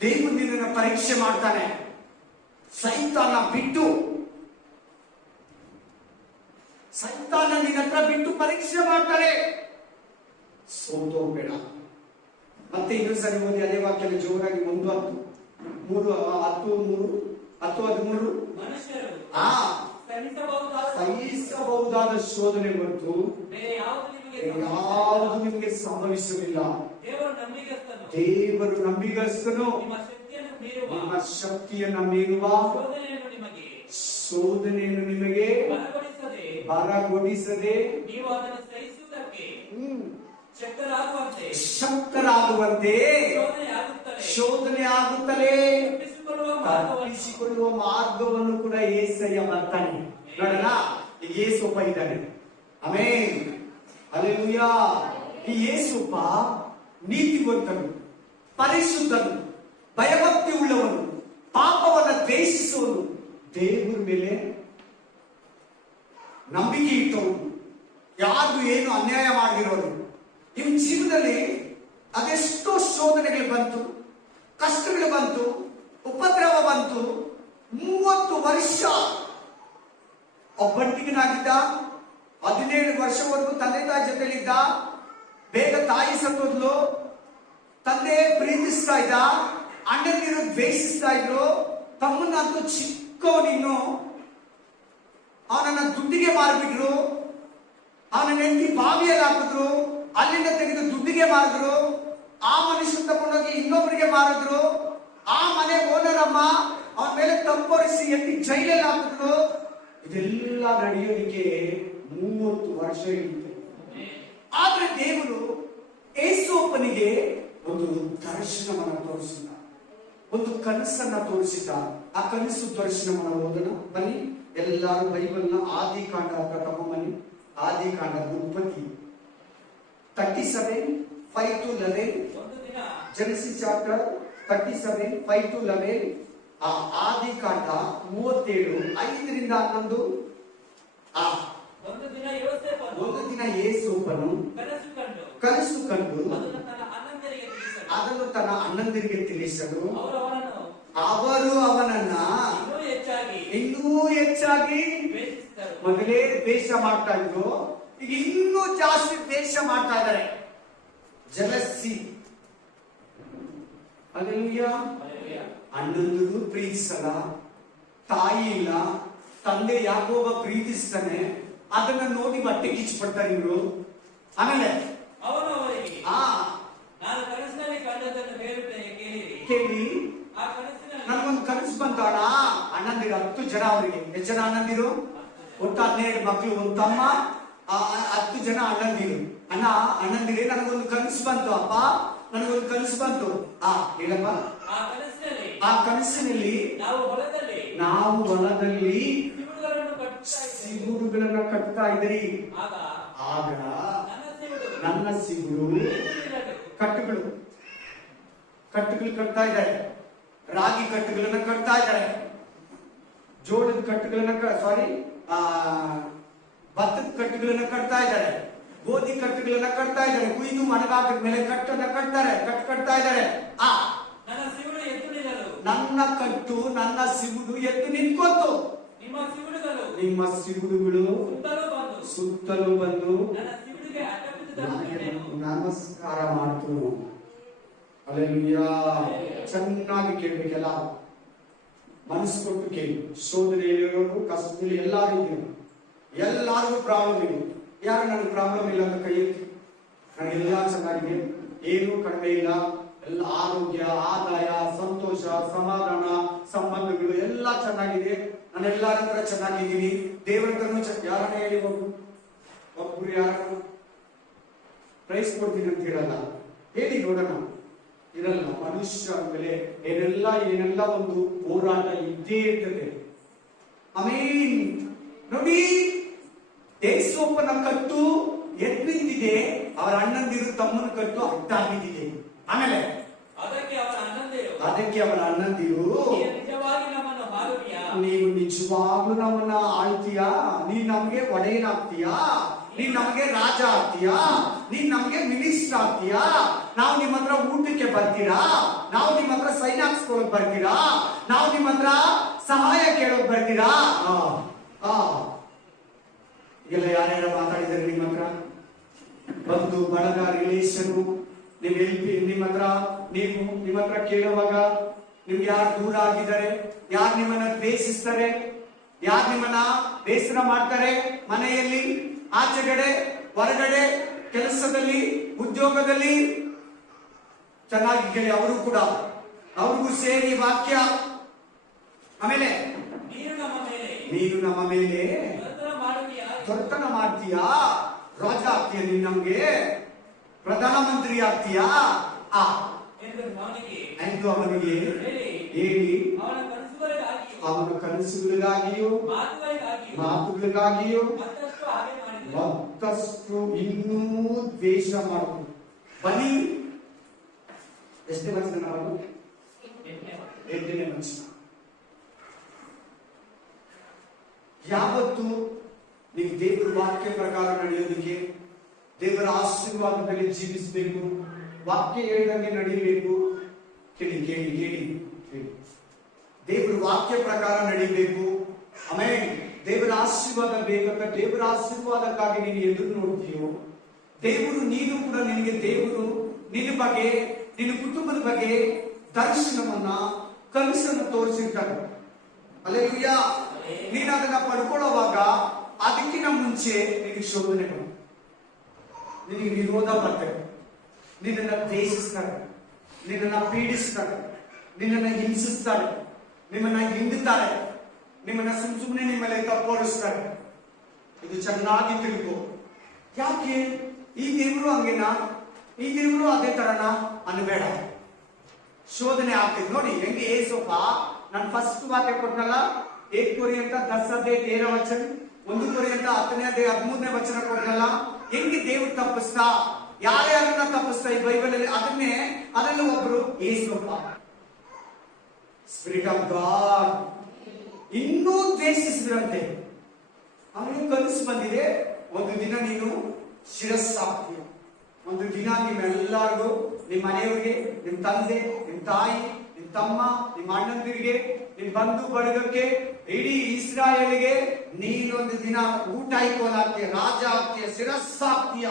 ದೇವ್ರು ನಿನ್ನನ್ನ ಪರೀಕ್ಷೆ ಮಾಡ್ತಾನೆ. ಸೈತಾನ ಬಿಟ್ಟು, ಸೈತಾನ ನಿನ್ನ ಹತ್ರ ಬಿಟ್ಟು ಪರೀಕ್ಷೆ ಮಾಡ್ತಾರೆ. ಸೋತೋಗ್ಬೇಡ. ಮತ್ತೆ ಇನ್ನೊಂದು ಸರಿ ಓದಿ ಅದೇ ವಾಕ್ಯದ ಜೋರಾಗಿ 1:13 ಮನುಷ್ಯರು ಸಹಿಸಬಹುದಾದ ಶೋಧನೆ ಹೊರತು ಯಾವುದು ನಿಮಗೆ ಸಂಭವಿಸಲಿಲ್ಲ. ದೇವರು ನಂಬಿಗಸ್ತನು, ನಿಮ್ಮ ಶಕ್ತಿಯನ್ನು ಮೀರುವ ಶೋಧನೆಯನ್ನು ನಿಮಗೆ ಬರಗೊಡಿಸದೆ ಶಕ್ತರಾಗುವಂತೆ ಶೋಧನೆ ಆಗುತ್ತಲೇ ತಪ್ಪಿಸಿಕೊಳ್ಳುವ ಮಾರ್ಗವನ್ನು ಕೂಡ ಏಸಯ್ಯ ಬರ್ತಾನೆ. ನೋಡೋಣ, ಈಗ ಏಸೊಬ್ಬ ಇದ್ದಾನೆ. Amen, hallelujah. ಈ ಏಸೊಬ್ಬ ನೀತಿವಂತನು, ಪರಿಶುದ್ಧನು, ಭಯಭಕ್ತಿ ಉಳ್ಳವನು, ಪಾಪವನ್ನು ದ್ವೇಷಿಸುವನು, ದೇವರ ಮೇಲೆ ನಂಬಿಕೆ ಇಟ್ಟವನು, ಯಾರಿಗೂ ಏನು ಅನ್ಯಾಯ ಮಾಡಿರೋನು. ಇವನ ಜೀವನದಲ್ಲಿ ಅದೆಷ್ಟೋ ಶೋಧನೆಗಳು ಬಂತು, ಕಷ್ಟಗಳು ಬಂತು, ಉಪದ್ರವ ಬಂತು. 30 ವರ್ಷ ಒಬ್ಬಂಟಿಗನಾಗಿದ್ದ. 17 ವರ್ಷವರೆಗೂ ತಂದೆ ತಾಯಿ ಜೊತೆಲಿದ್ದ. ಬೇಗ ತಾಯಿ ಸತ್ತೋದ್ಲು. ತಂದೆ ಪ್ರೀತಿಸ್ತಾ ಇದ್ದ, ಅಣ್ಣಂದಿರು ದ್ವೇಷಿಸ್ತಾ ಇದ್ರು. ತಮ್ಮನ್ನಂತೂ ಚಿಕ್ಕವನಿನ್ನು ಅವನನ್ನ ದುಡ್ಡಿಗೆ ಮಾರ್ಬಿಟ್ರು. ಅವನ ಹೆಂಡತಿ ಬಾವಿಯಲ್ಲಿ ಹಾಕಿದ್ರು, ಅಲ್ಲಿಂದ ತೆಗೆದು ದುಡ್ಡಿಗೆ ಮಾರಿದ್ರು. ಆ ಮನುಷ್ಯ ತಗೊಂಡೋಗಿ ಇನ್ನೊಬ್ಬರಿಗೆ ಮಾರಿದ್ರು. ಆ ಮನೆ ಓನರ್ ಅಮ್ಮ ಅವನ ಮೇಲೆ ತಪ್ಪೊರಿಸಿ ಎತ್ತಿ ಜೈಲಲ್ಲಿ ಹಾಕಿದ್ರು. ಇದೆಲ್ಲ ನಡೆಯೋದಿಕ್ಕೆ 30 ವರ್ಷ ಇರುತ್ತೆ. ಆದ್ರೆ ದೇವರು ಏಸೋಪನಿಗೆ ಒಂದು ದರ್ಶನವನ್ನ ತೋರಿಸಿದ, ಒಂದು ಕನಸನ್ನ ತೋರಿಸಿದ. ಆ ಕನಸು ದರ್ಶನವನ್ನ ಓದೋಣ ಬನ್ನಿ. ಎಲ್ಲಾರು ಬೈಬಲ್ನ ಆದಿಕಾಂಡ ತಗೊಂಬನ್ನಿ. ಆದಿಕಾಂಡ ಉತ್ಪತ್ತಿ 37:5-11. Genesis chapter 37:5-11. ಆದಿಕಾಂಡ 37:5-11. ಒಂದು ದಿನ ಏಸೋಪನು ಕನಸು ಕಂಡು ಅದನ್ನು ತನ್ನ ಅಣ್ಣಂದಿರಿಗೆ ತಿಳಿಸಲು ಅವರು ಅವನನ್ನ ಇನ್ನೂ ಹೆಚ್ಚಾಗಿ ಮೊದಲೇ ದ್ವೇಷ ಮಾಡ್ತಾ ಇದ್ರು, ಈಗ ಇನ್ನೂ ಜಾಸ್ತಿ ದ್ವೇಷ ಮಾಡ್ತಾ ಇದ್ದಾರೆ. ಜಲಸಿ. ಹಲ್ಲೆಲೂಯಾ. ಅಣ್ಣಂದಿರು ಪ್ರೀತಿಸಲ್ಲ, ತಾಯಿ ಇಲ್ಲ, ತಂದೆ ಯಾಕೋಬ ಪ್ರೀತಿಸ್ತಾನೆ. ಅದನ್ನ ನೋಡಿ ಬಟ್ಟೆ ಕಿಚ್ಚಿಬಿಡ್ತಾರೆ ಇವರು. ಆಮೇಲೆ ಕೇಳಿ, ನನಗೊಂದು ಕನಸು ಬಂತು ಅಣ್ಣ. ಅಣ್ಣಂದಿರು 10 ಜನ, ಅವರಿಗೆ ಎಷ್ಟು ಜನ ಅಣ್ಣಂದಿರು? ಒಟ್ಟು 12 ಮಕ್ಕಳು, ಒಂದು ತಮ್ಮ, 10 ಜನ ಅಣ್ಣಂದಿರು. ಅಣ್ಣ ಅಣ್ಣಂದಿರೇ, ನನಗೊಂದು ಕನಸು ಬಂತು ಅಪ್ಪ, ನನಗೊಂದು ಕನಸು ಬಂತು. ಹೇಳಪ್ಪ. ಆ ಕನಸಿನಲ್ಲಿ ನಾವು ಹೊಲದಲ್ಲಿ ಸಿಗುರುಗಳನ್ನ ಕಟ್ತಾ ಇದ್ರಿ. ಆಗ ನನ್ನ ಸಿಗುರು ಕಟ್ಟುಗಳು ಕಟ್ತಾ ಇದ್ದಾರೆ. ರಾಗಿ ಕಟ್ಟುಗಳನ್ನ ಕಟ್ತಾ ಇದ್ದಾರೆ. ಜೋಳದ ಕಟ್ಟುಗಳನ್ನ ಭತ್ತದ ಕಟ್ಟುಗಳನ್ನ ಕಟ್ತಾ ಇದ್ದಾರೆ. ಗೋಧಿ ಕಟ್ಟುಗಳನ್ನ ಕಟ್ತಾ ಇದ್ದಾರೆ. ಕುಯ್ದು ಮಣಗಾಕದ ಮೇಲೆ ಕಟ್ತಾ ಇದ್ದಾರೆ. ನನ್ನ ಕಟ್ಟು, ನನ್ನ ಸಿಗುಡು ಎದ್ದು ನಿಂತ್ಕೊತು. ನಿಮ್ಮ ಸಿಗುಡುಗಳು ಸುತ್ತಲೂ ಬಂದು ನಮಸ್ಕಾರ ಮಾಡ್ತು. ಹಲ್ಲೆಲೂಯಾ. ಚೆನ್ನಾಗಿ ಕೇಳ್ಬೇಕೆಲ್ಲ, ಮನಸ್ಸು ಕೊಟ್ಟು ಕೇಳಿ. ಶೋಧನೆಯಲ್ಲಿರೋರು, ಕಷ್ಟದಲ್ಲಿ ಎಲ್ಲರಿಗೂ ಪ್ರಾಬ್ಲಮ್ ಇದೆ. ಯಾರು ನನಗೆ ಪ್ರಾಬ್ಲಮ್ ಇಲ್ಲ ಅಂತ ಕೈ ಎತ್ತಿ. ನನಗೆಲ್ಲ ಚೆನ್ನಾಗಿದೆ, ಏನೂ ಕಡಿಮೆ ಇಲ್ಲ. ಎಲ್ಲ ಆರೋಗ್ಯ, ಆದಾಯ, ಸಂತೋಷ, ಸಮಾಧಾನ, ಸಂಬಂಧಗಳು ಎಲ್ಲ ಚೆನ್ನಾಗಿದೆ. ನಾನು ಎಲ್ಲರ ಹತ್ರ ಚೆನ್ನಾಗಿದ್ದೀನಿ. ದೇವರ ಹತ್ರನೂ ಯಾರನ್ನ ಹೇಳಿ ಒಬ್ರು ಯಾರನ್ನು ಪ್ರೈಸ್ ಕೊಡ್ತೀನಿ ಅಂತ ಹೇಳಲ್ಲ. ಹೇಳಿ ನೋಡೋಣ. ಇರಲ್ಲ. ಮನುಷ್ಯ ಮೇಲೆ ಏನೆಲ್ಲ ಒಂದು ಹೋರಾಟ ಇದ್ದೇ ಇರ್ತದೆ. ಆಮೇನ್. ನೋಡಿ, ಯೇಸಪ್ಪನ ಕಟ್ಟು ಎದ್ ನಿಂತಿದೆ, ಅವರ ಅಣ್ಣಂದಿರು ತಮ್ಮನ ಕಟ್ಟು ಅಡ್ಡ ಬಿದ್ದಿದೆ. ಆಮೇಲೆ ಅದಕ್ಕೆ ಅವರ ಅಣ್ಣಂದಿರು ನೀವು ನಿಜವಾಗ್ಲೂ ನಮ್ಮನ್ನ ಆಳ್ತೀಯಾ, ನೀನ್ ನಮ್ಗೆ ಒಡೆಯನಾಗ್ತೀಯಾ, ನೀನ್ ನಮ್ಗೆ ರಾಜ ಆಗ್ತೀಯಾ, ನೀನ್ ನಮ್ಗೆ ಮಿನಿಸ್ಟರ್ ಆಗ್ತೀಯಾ, ನಾವು ನಿಮ್ಮ ಹತ್ರ ಊಟಕ್ಕೆ ಬರ್ತೀರಾ, ನಾವು ನಿಮ್ಮ ಹತ್ರ ಸೈನ್ ಹಾಕ್ಸ್ಕೊಳಕ್ ಬರ್ತೀರಾ, ನಾವು ನಿಮ್ಮ ಹತ್ರ ಸಹಾಯ ಕೇಳೋಕ್ ಬರ್ತೀರಾ. ಈಗೆಲ್ಲ ಯಾರ್ಯಾರ ಮಾತಾಡಿದ್ದಾರೆ ನಿಮ್ಮ ಹತ್ರ? ಬಂಧು ಬಳಗ, ರಿಲೇಷನ್, ನಿಮ್ಮ ಹತ್ರ ಕೇಳುವಾಗ ನಿಮ್ಗೆ ಯಾರು ದೂರ ಆಗಿದ್ದಾರೆ, ಯಾರು ನಿಮ್ಮನ್ನ ದ್ವೇಷಿಸ್ತಾರೆ, ಯಾರು ನಿಮ್ಮನ್ನ ಬೇಸರ ಮಾಡ್ತಾರೆ, ಮನೆಯಲ್ಲಿ, ಆಚೆಗಡೆ, ಹೊರಗಡೆ, ಕೆಲಸದಲ್ಲಿ, ಉದ್ಯೋಗದಲ್ಲಿ, ಚೆನ್ನಾಗಿ ಕೇಳಿ. ಅವರು ಕೂಡ, ಅವ್ರಿಗೂ ಸೇರಿ ವಾಕ್ಯ. ಆಮೇಲೆ ನೀನು ನಮ್ಮ ಮೇಲೆ ದೊರೆತನ ಮಾಡ್ತೀಯಾ, ರಾಜ ಆಗ್ತೀಯ, ನೀನ್ ನಮ್ಗೆ ಪ್ರಧಾನ ಮಂತ್ರಿ ಆಗ್ತೀಯಾ ಎಂದು ಅವನಿಗೆ ಹೇಳಿ ಅವನ ಕನಸುಗಳಿಗಾಗಿಯೂ ಮಾತುಗಳಿಗಾಗಿಯೂ ಮತ್ತಷ್ಟು ಇನ್ನೂ ದ್ವೇಷ ಮಾಡುವುದು. ಬನ್ನಿ, ಎಷ್ಟೇ ವಚನ ನಾವು? 8ನೇ ವಚನ. ಯಾವತ್ತು ನೀವು ದೇವರ ವಾಕ್ಯ ಪ್ರಕಾರ ನಡೆಯೋದಕ್ಕೆ, ದೇವರ ಆಶೀರ್ವಾದದಲ್ಲಿ ಜೀವಿಸಬೇಕು, ವಾಕ್ಯ ಹೇಳಿದಂಗೆ ನಡೀಬೇಕು. ಕೇಳಿ ಕೇಳಿ ಕೇಳಿ ಕೇಳಿ. ದೇವರ ವಾಕ್ಯ ಪ್ರಕಾರ ನಡೀಬೇಕು. ಆಮೇಲೆ ದೇವರ ಆಶೀರ್ವಾದ ಬೇಕಂತ ದೇವರ ಆಶೀರ್ವಾದಕ್ಕಾಗಿ ನೀನು ಎದುರು ನೋಡ್ತೀಯೋ, ದೇವರು, ನೀನು ಕೂಡ ನಿನಗೆ ದೇವರು ನಿನ್ನ ಬಗ್ಗೆ, ನಿನ್ನ ಕುಟುಂಬದ ಬಗ್ಗೆ ದರ್ಶನವನ್ನ, ಕನಸನ್ನು ತೋರಿಸಿರ್ತಾರೆ. ಅಲ್ಲೇಲೂಯಾ. ನೀನು ಅದನ್ನ ಪಡ್ಕೊಳ್ಳುವಾಗ ಅದಕ್ಕಿಂತ ಮುಂಚೆ ನಿನಗೆ ಶೋಧನೆಗಳು, ನಿನಗೆ ವಿರೋಧ ಬರ್ತವೆ, ನಿನ್ನನ್ನ ದ್ವೇಷಿಸ್ತಾರೆ, ನಿನ್ನನ್ನ ಪೀಡಿಸ್ತಾರೆ, ನಿನ್ನನ್ನ ಹಿಂಸಿಸ್ತಾರೆ, ನಿಮ್ಮನ್ನ ಹಿಂದುತ್ತಾರೆ, ನಿಮ್ಮನ್ನ ಸುಮ್ಮನೆ ನಿಮ್ಮ ಮೇಲೆ ತಪ್ಪೋಡಿಸ್ತಾರೆ. ಇದು ಚೆನ್ನಾಗಿ ತಿಳ್ಕೊ. ಯಾಕೆ ಈ ದೇವರು ಹಂಗೇನಾ, ಈ ದೇವರು ಅದೇ ತರನಾ ಅನ್ಬೇಡ. ಶೋಧನೆ ಆಗ್ತದೆ. ನೋಡಿ ಹೆಂಗೆ ಏಸಪ್ಪ, ನಾನು ಫಸ್ಟ್ ವಾಕ್ಯ ಕೊಟ್ಟನಲ್ಲ, 1 ಕೊರಿಂಥ 10:13 ವಚನ, 1 ಕೊರಿಂಥ 10:13 ವಚನ ಕೊಟ್ಟನಲ್ಲ, ಹೆಂಗೆ ದೇವರು ತಪ್ಪಿಸ್ತಾ, ಯಾರ್ಯಾರನ್ನ ತಪ್ಪಿಸ್ತಾ ಈ ಬೈಬಲ್ ಅಲ್ಲಿ, ಅದರಲ್ಲಿ ಒಬ್ರು ಏಸಪ್ಪ. ಸ್ಪಿರಿಟ್ ಆಫ್ ಗಾಡ್ ಇನ್ನೂ ದ್ವೇಷಿಸಿದ್ರಂತೆ. ಅವನಿಗೆ ಕನಸು ಬಂದಿದೆ, ಒಂದು ದಿನ ನೀನು ಶಿರಸ್ಸಾಗ್ತೀಯ, ಒಂದು ದಿನ ನಿಮ್ಮೆಲ್ಲರಿಗೂ, ನಿಮ್ಮ ಮನೆಯವರಿಗೆ, ನಿಮ್ ತಂದೆ, ನಿಮ್ ತಾಯಿ, ನಿಮ್ ತಮ್ಮ, ನಿಮ್ಮ ಅಣ್ಣಂದಿರಿಗೆ, ನಿಮ್ ಬಂಧು ಬಳಗಕ್ಕೆ, ಇಡೀ ಇಸ್ರಾಯೇಲಿಗೆ ನೀನೊಂದು ದಿನ ಊಟ ಇಕ್ಕೋಲಾಗ್ತೀಯ, ರಾಜ ಆಗ್ತೀಯ, ಶಿರಸ್ಸಾಗ್ತೀಯ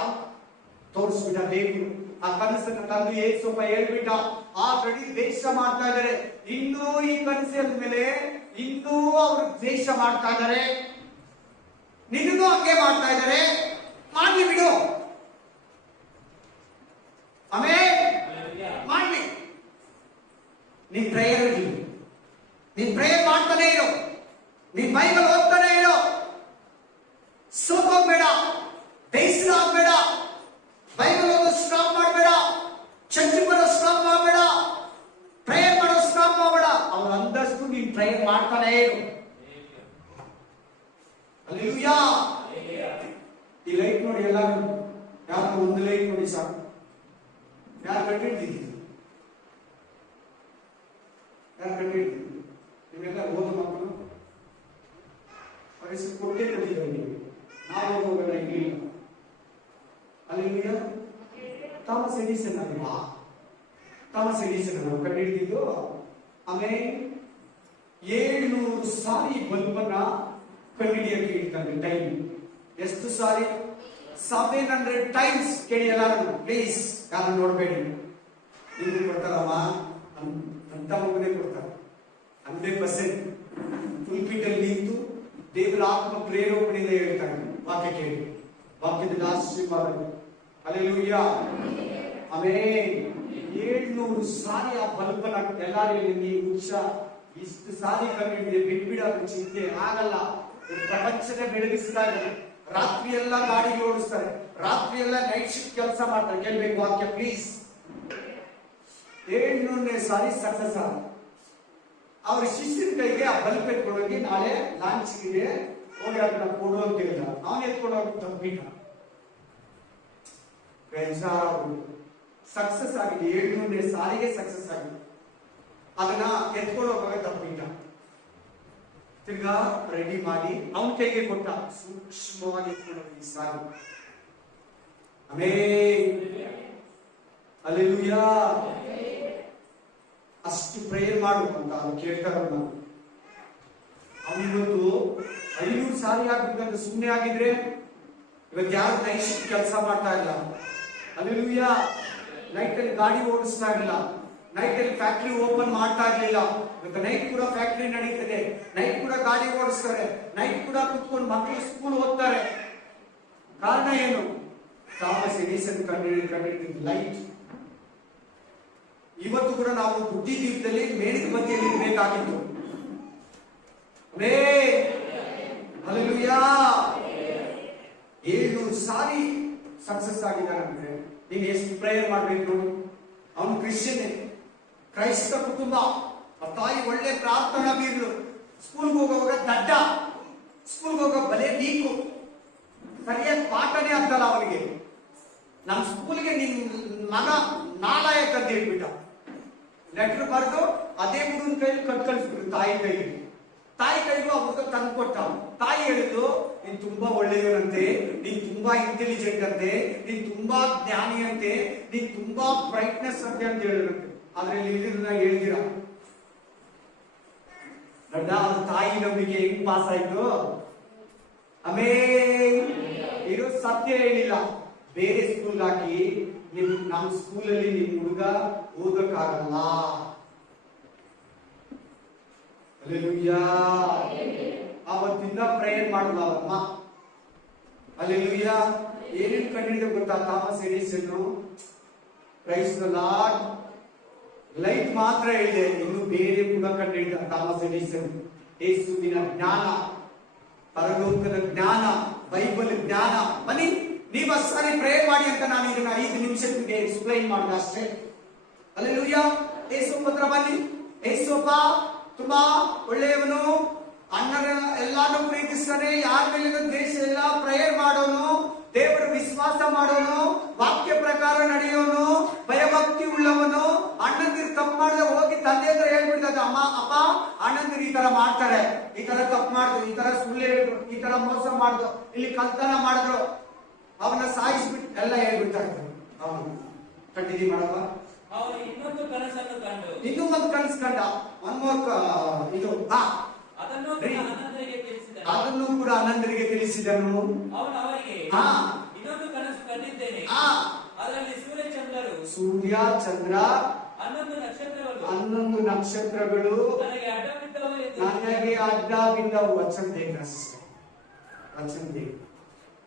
ತೋರಿಸ್ಬಿಟ್ಟ ದೇವರು. ಆ ಕನಸನ್ನು ತಂದು ಯೇಸಪ್ಪ ಹೇಳ್ಬಿಟ್ಟ. ಆ ಗಡಿ ದ್ವೇಷ ಮಾಡ್ತಾ ಇದ್ದಾರೆ. ಇನ್ನೂ ಈ ಕನಸಿನ ಮೇಲೆ ಇನ್ನೂ ಅವರು ದ್ವೇಷ ಮಾಡ್ತಾ ಇದ್ದಾರೆ. ನಿನ್ನೂ ಹಂಗೆ ಮಾಡ್ತಾ ಇದ್ದಾರೆ, ಮಾಡ್ಲಿ ಬಿಡು. ಆಮೇಲೆ ಮಾಡ್ಲಿ. ನೀನ್ ಪ್ರೇಯರ್ ಇರಲಿ, ನೀನ್ ಪ್ರೇಯರ್ ಮಾಡ್ತಾನೆ ಇರೋ, ನೀನ್ ಬೈಬಲ್ ಓದ್ತಾನೆ ಇರೋ, ಸೋಕೋಗ್ಬೇಡ, ಬೇಸರ ಆಗ್ಬೇಡ, ಬೈಬಲ್ ಓದೋ ಸ್ಟಾಪ್ ಮಾಡಬೇಡ, ಚರ್ಚ್ ಬರೋ ಸ್ಟಾಪ್ ಮಾಡಬೇಡ, ಪ್ರೇಯರ್ ಮಾಡೋ ಸ್ಟಾಪ್ ಮಾಡಬೇಡ. ಅವ್ರು ಅಂದಷ್ಟು ನೀನ್ ಪ್ರೇಯರ್ ಮಾಡ್ತಾನೆ ಇರು. ಹಲ್ಲೆಲೂಯಾ. ಈ ಲೈಟ್ ನೋಡಿ, ಎಲ್ಲರೂ ಯಾರು ಒಂದು ಲೈಟ್ ನೋಡಿ ಸಾಕು. ಯಾರು ಕಂಡಿಡ್ತೀವಿ, ಯಾರು ಕಂಡಿಡ್ತೀವಿ? ನೀವೆಲ್ಲ ಓದೋ ಮಕ್ಕಳು ಪರಿಸ್ಥಿತಿ ಕೊಟ್ಟೇ ಕೊಟ್ಟಿದ್ದಾರೆ. ನೀವು ನಾವು ಹೋಗೋಣ ಇಲ್ಲ. ಅಲ್ಲಿಂದ ಥಾಮಸ್ ಎಡಿಸನ್ ಅಲ್ವಾ, ಥಾಮಸ್ ಎಡಿಸನ್ ನಾವು ಕಂಡುಹಿಡಿದಿದ್ದು. ಆಮೇಲೆ 700 ಸಾರಿ ಬಲ್ಬನ್ನ ಕಂಡುಹಿಡಿಯಕ್ಕೆ ಇರ್ತಾರೆ ಟೈಮ್. ಎಷ್ಟು ಸಾರಿ? 700 ಟೈಮ್ಸ್. ಕೇಳಿ ಎಲ್ಲರೂ ಪ್ಲೀಸ್, ಯಾರು ನೋಡ್ಬೇಡಿ. ನಿಮ್ಗೆ ಕೊಡ್ತಾರಮ್ಮ ಅಂತ ಮಗನೇ ಕೊಡ್ತಾರೆ. 100% ಫುಲ್ಫಿಟ್ ಅಲ್ಲಿ ನಿಂತು ದೇವರ ಆತ್ಮ ಪ್ರೇರೇಪಣೆಯಿಂದ ಹೇಳ್ತಾರೆ. ವಾಕ್ಯ ಕೇಳಿ, ವಾಕ್ಯದ ಆಶೀರ್ವಾದ. ಹಲ್ಲೆಲೂಯಾ. ಆಮೇಲೆ 700 ಸಾರಿ ಆ ಬಲ್ಬನ ಎಲ್ಲಾರು ವೃಕ್ಷ ಇಷ್ಟು ಸಾರಿ ಕಂಡಿದೆ, ಬಿಟ್ಬಿಡೋದು ಚಿಂತೆ ಆಗಲ್ಲ. ಪ್ರಪಂಚದ ಬೆಳಗಿಸ್ತಾ ಇದ್ದಾರೆ. ರಾತ್ರಿ ಎಲ್ಲ ಗಾಡಿ ಓಡಿಸ್ತಾರೆ, ರಾತ್ರಿ ಎಲ್ಲ ನೈಟ್ ಶಿಫ್ಟ್ ಕೆಲಸ ಮಾಡ್ತಾರೆ. ಕೇಳ್ಬೇಕು ವಾಕ್ಯ ಪ್ಲೀಸ್. 700ನೇ ಸಾರಿ ಸಕ್ಸಸ್ ಆದ. ಅವ್ರ ಶಿಷ್ಯರ ಕೈಗೆ ಆ ಬಲ್ಪ್ ಎತ್ಕೊಂಡೋಗಿ ನಾಳೆ ಲಾಂಚ್ಗೆ ಹೋಗಿ ಅದನ್ನ ಕೊಡು ಅಂತ ಹೇಳಿದ. ಅವನು ಎತ್ಕೊಂಡೋಗಿ ತಪ್ಪಿಟ್ಟ. ಬೇಜಾರು. ಸಕ್ಸಸ್ ಆಗಿದೆ, 700ನೇ ಸಾರಿಗೆ ಸಕ್ಸಸ್ ಆಗಿದೆ. ಅದನ್ನ ಎತ್ಕೊಂಡು ಹೋಗುವಾಗ ತಪ್ಪಿಟ್ಟ. ತಿರ್ಗಾ ರೆಡಿ ಮಾಡಿ ಅವನ ಕೈಗೆ ಕೊಟ್ಟ. ಸೂಕ್ಷ್ಮವಾಗಿ ಎತ್ಕೊಂಡೋಗಿ ಸಾರು. Amen, hallelujah. ಅಷ್ಟು ಪ್ರೇಯರ್ ಮಾಡು ಅಂತ ಅವ್ರು ಕೇಳ್ತಾರ. ಅವನಿವತ್ತು 500 ಸಾರಿ ಆಗ್ಬೇಕಂತ ಸುಮ್ಮನೆ ಆಗಿದ್ರೆ ಇವತ್ತು ಯಾರು ನೈಟ್ ಶಿಫ್ಟ್ ಕೆಲಸ ಮಾಡ್ತಾ ಇಲ್ಲ. ಹಲ್ಲೆಲೂಯಾ. ನೈಟ್ ಅಲ್ಲಿ ಗಾಡಿ ಓಡಿಸ್ತಾ ಇರಲಿಲ್ಲ, ನೈಟ್ ಅಲ್ಲಿ ಫ್ಯಾಕ್ಟರಿ ಓಪನ್ ಮಾಡ್ತಾ ಇರ್ಲಿಲ್ಲ. ಇವತ್ತು ನೈಟ್ ಕೂಡ ಫ್ಯಾಕ್ಟರಿ ನಡೀತದೆ, ನೈಟ್ ಕೂಡ ಗಾಡಿ ಓಡಿಸ್ತಾರೆ, ನೈಟ್ ಕೂಡ ಕುತ್ಕೊಂಡು ಮಕ್ಕಳು ಸ್ಕೂಲ್ ಓದ್ತಾರೆ. ಕಾರಣ ಏನು? ಥಾಮಸ್ ಎಡಿಸನ್ ಕಂಡುಹಿಡಿದ ಲೈಟ್. ಇವತ್ತು ಕೂಡ ನಾವು ಬುದ್ಧಿ ದೀಪದಲ್ಲಿ ಮೇಣದ ಬತ್ತಿಯಲ್ಲಿ ಇರಬೇಕಾಗಿತ್ತು. ಹಲ್ಲೆಲೂಯಾ. 700 ಸಾರಿ ಸಕ್ಸಸ್ ಆಗಿದ್ದಾರಂದ್ರೆ ನೀನು ಎಷ್ಟು ಪ್ರೇಯರ್ ಮಾಡ್ಬೇಕು ನೋಡಿ. ಅವನು ಕ್ರಿಶ್ಚಿಯನ್, ಕ್ರೈಸ್ತ ಕುಟುಂಬ, ತಾಯಿ ಒಳ್ಳೆ ಪ್ರಾರ್ಥನಾ ಬೀರ್ಲು, ಸ್ಕೂಲ್ಗೆ ಹೋಗುವಾಗ ದಡ್ಡ, ಸ್ಕೂಲ್ಗೆ ಹೋಗೋ ಬಲೆ ನೀಕು, ಸರಿಯಾಗಿ ಪಾಠನೇ ಆಗ್ತಲ್ಲ ಅವನಿಗೆ. ನಮ್ಮ ಸ್ಕೂಲ್ಗೆ ನಿನ್ ಮಗ ನಾಲಾಯಕ ಅಂತ ಹೇಳ್ಬಿಟ್ಟ. ಲೆಟರ್ ಬರೆದು ಅದೇ ಹುಡುಗನ ಕೈಲಿ ಕಳ್ಸ್ಬಿಟ್ರು ತಾಯಿ ಕೈಗೆ. ತಾಯಿ ಕೈಗೂ ಆ ಹುಡುಗ ತಂದು ಕೊಟ್ಟ. ತಾಯಿ ಹೇಳಿದ್ರು, ನೀನ್ ತುಂಬಾ ಒಳ್ಳೆಯವರಂತೆ, ನೀನ್ ತುಂಬಾ ಇಂಟೆಲಿಜೆಂಟ್ ಅಂತೆ, ನೀನ್ ತುಂಬಾ ಜ್ಞಾನಿ ಅಂತೆ, ನೀನ್ ತುಂಬಾ ಬ್ರೈಟ್ನೆಸ್ ಅಂತೆ ಅಂತ ಹೇಳಿದ್ರಂತೆ. ಅದ್ರಲ್ಲಿ ಇದನ್ನ ಹೇಳಿದಿರ ದೊಡ್ಡ ತಾಯಿ ನಂಬಿಕೆ ಹೆಂಗ್ ಪಾಸ್ ಆಯ್ತು. ಆಮೇಲೆ ಇರೋ ಸತ್ಯ ಹೇಳಿಲ್ಲ, ಬೇರೆ ಸ್ಕೂಲ್ ಹಾಕಿ ನಮ್ಮ ಸ್ಕೂಲಲ್ಲಿ ನಿಮ್ ಹುಡುಗ ಓದಕ್ಕಾಗಲ್ಲ. ಹಲ್ಲೆಲೂಯಾ. ಅವತ್ತಿಂದ ಪ್ರೇಯರ್ ಮಾಡಲ್ಲ ಅವರಮ್ಮ. ಹಲ್ಲೆಲೂಯಾ. ಏನೇನು ಕಂಡಿಡಿದ ಗೊತ್ತಾ Thomas Edison? Praise the lord. Light ಮಾತ್ರ ಹೇಳಿದೆ, ಇನ್ನು ಬೇರೆ ಕೂಡ ಕಂಡಿಡಿದ ಥಾಮಸ್ ಎಡಿಸನ್. ಯೇಸುವಿನ ಜ್ಞಾನ, ಪರಲೋಕದ ಜ್ಞಾನ, ಬೈಬಲ್ ಜ್ಞಾನ. ಬನ್ನಿ ನೀವು ಸಾರಿ ಪ್ರೇಯರ್ ಮಾಡಿ ಅಂತ ನಾನು ಇದನ್ನ 5 ನಿಮಿಷಕ್ಕೆ ಎಕ್ಸ್ಪ್ಲೈನ್ ಮಾಡಿದೆ ಅಷ್ಟೇ. ಹಲ್ಲೆಲೂಯಾ. ಯೇಸು ಪತ್ರ ಬನ್ನಿ. ಯೇಸಪ್ಪ ತುಂಬಾ ಒಳ್ಳೆಯವನು, ಅಣ್ಣನ ಎಲ್ಲಾನು ಪ್ರೀತಿಸ್ತಾನೆ, ಯಾರ ಮೇಲೆ ದ್ವೇಷ ಇಲ್ಲ, ಪ್ರೇಯರ್ ಮಾಡೋನು, ದೇವರ ವಿಶ್ವಾಸ ಮಾಡೋನು, ವಾಕ್ಯ ಪ್ರಕಾರ ನಡೆಯೋನು, ಭಯಭಕ್ತಿ ಉಳ್ಳವನು. ಅಣ್ಣಂದಿರು ತಪ್ಪು ಮಾಡಿದ್ರೆ ಹೋಗಿ ತಂದೆ ಹತ್ರ ಹೇಳ್ಬಿಡ್ತದೆ, ಅಮ್ಮ ಅಪ್ಪ ಅಣ್ಣಂದಿರು ಈ ತರ ಮಾಡ್ತಾರೆ, ಈ ತರ ತಪ್ಪು ಮಾಡಿದ್ರು, ಈ ತರ ಸುಳ್ಳು ಹೇಳಿದ್ರು, ಈ ತರ ಮೋಸ ಮಾಡಿದ್ರು, ಇಲ್ಲಿ ಕಳ್ತನ ಮಾಡಿದ್ರು, ಅವನ ಸಾಯಿಸ್ಬಿಟ್ಟು ಎಲ್ಲ ಹೇಳ್ಬಿಡ್ತಾ ಇದ್ರು. ಅವನು ಕಂಟಿನ್ಯೂ ಮಾಡವ. ಅವನು ಇನ್ನೊಂದು ಕನಸನ್ನು ಕಂಡು, ಇನ್ನೂ ಒಂದು ಕನಸು ಕಂಡ. ಇದು ಅದನ್ನು ಕೂಡ ಅನಂತರಿಗೆ ತಿಳಿಸಿದನು. ಅವನು ಅವರಿಗೆ, ಇನ್ನೊಂದು ಕನಸು ಕಂಡಿದ್ದೇನೆ, ಅದರಲ್ಲಿ ಸೂರ್ಯ ಚಂದ್ರ 11 ನಕ್ಷತ್ರಗಳು ನನಗೆ ಅಡ್ಡ ಬಿದ್ದವು.